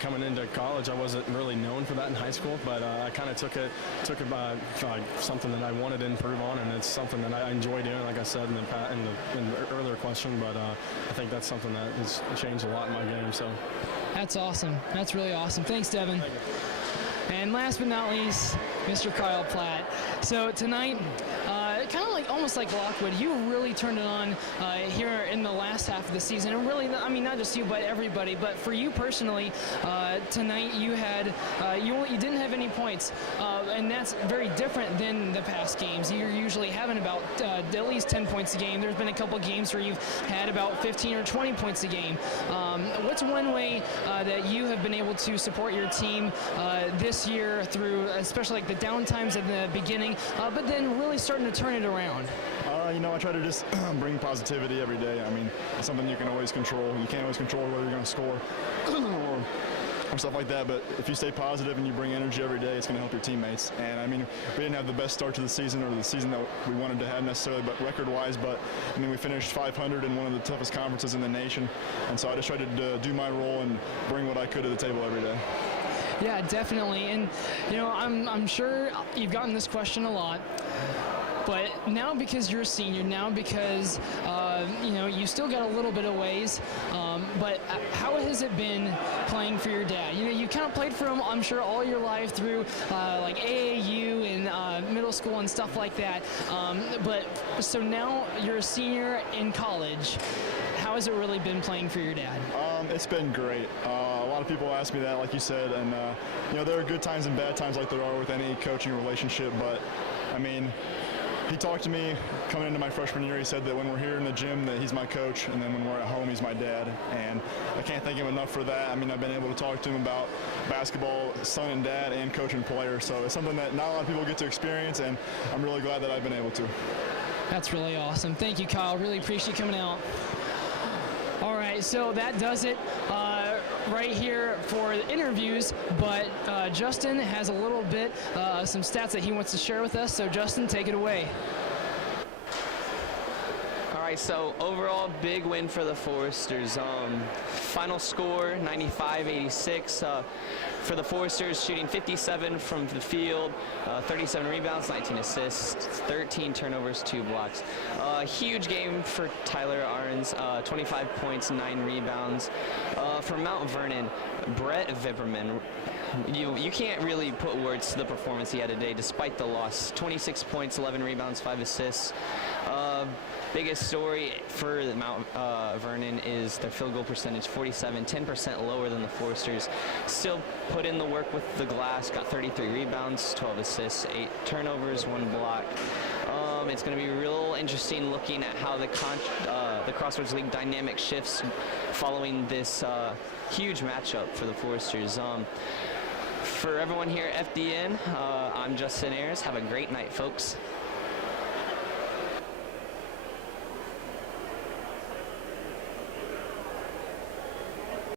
coming into college, I wasn't really known for that in high school, but I kind of took it like something that I wanted to improve on, and it's something that I enjoy doing, like I said in the earlier question, but I think that's something that has changed a lot in my game. So that's awesome. That's really awesome. Thanks, Devin. Thank you. And last but not least, Mr. Kyle Platt. So tonight, kind of like almost like Lockwood, you really turned it on here in the last half of the season. And really, I mean, not just you, but everybody. But for you personally, tonight you had you didn't have any points, and that's very different than the past games. You're usually having about at least 10 points a game. There's been a couple games where you've had about 15 or 20 points a game. What's one way that you have been able to support your team this year through, especially like the downtimes at the beginning, but then really starting to turn it around? I try to just bring positivity every day. I mean, it's something you can always control. You can't always control whether you're going to score or stuff like that, but if you stay positive and you bring energy every day, it's going to help your teammates. And I mean, we didn't have the best start to the season or the season that we wanted to have necessarily, but record-wise, but I mean, we finished 500 in one of the toughest conferences in the nation, and so I just tried to do my role and bring what I could to the table every day. Yeah, definitely. And, I'm sure you've gotten this question a lot. But now because you're a senior, now because, you still got a little bit of ways, but how has it been playing for your dad? You kind of played for him, I'm sure, all your life through like AAU and middle school and stuff like that. But so now you're a senior in college. How has it really been playing for your dad? It's been great. A lot of people ask me that, like you said, and there are good times and bad times like there are with any coaching relationship, but I mean, he talked to me coming into my freshman year. He said that when we're here in the gym that he's my coach, and then when we're at home he's my dad, and I can't thank him enough for that. I mean, I've been able to talk to him about basketball, son and dad, and coaching players, so it's something that not a lot of people get to experience, and I'm really glad that I've been able to. That's really awesome. Thank you, Kyle. Really appreciate you coming out. All right, so that does it right here for the interviews, but Justin has a little bit, some stats that he wants to share with us. So Justin, take it away. All right, so overall big win for the Foresters. Final score 95-86 for the Foresters, shooting 57 from the field, 37 rebounds, 19 assists, 13 turnovers, 2 blocks. Huge game for Tyler Ahrens, 25 points, 9 rebounds. For Mount Vernon, Brett Vipperman. You can't really put words to the performance he had today despite the loss. 26 points, 11 rebounds, 5 assists. Biggest story for Mount Vernon is their field goal percentage, 47, 10% lower than the Foresters. Still put in the work with the glass, got 33 rebounds, 12 assists, 8 turnovers, 1 block. It's going to be real interesting looking at how the Crossroads League dynamic shifts following this huge matchup for the Foresters. For everyone here at FDN, I'm Justin Ayers. Have a great night, folks.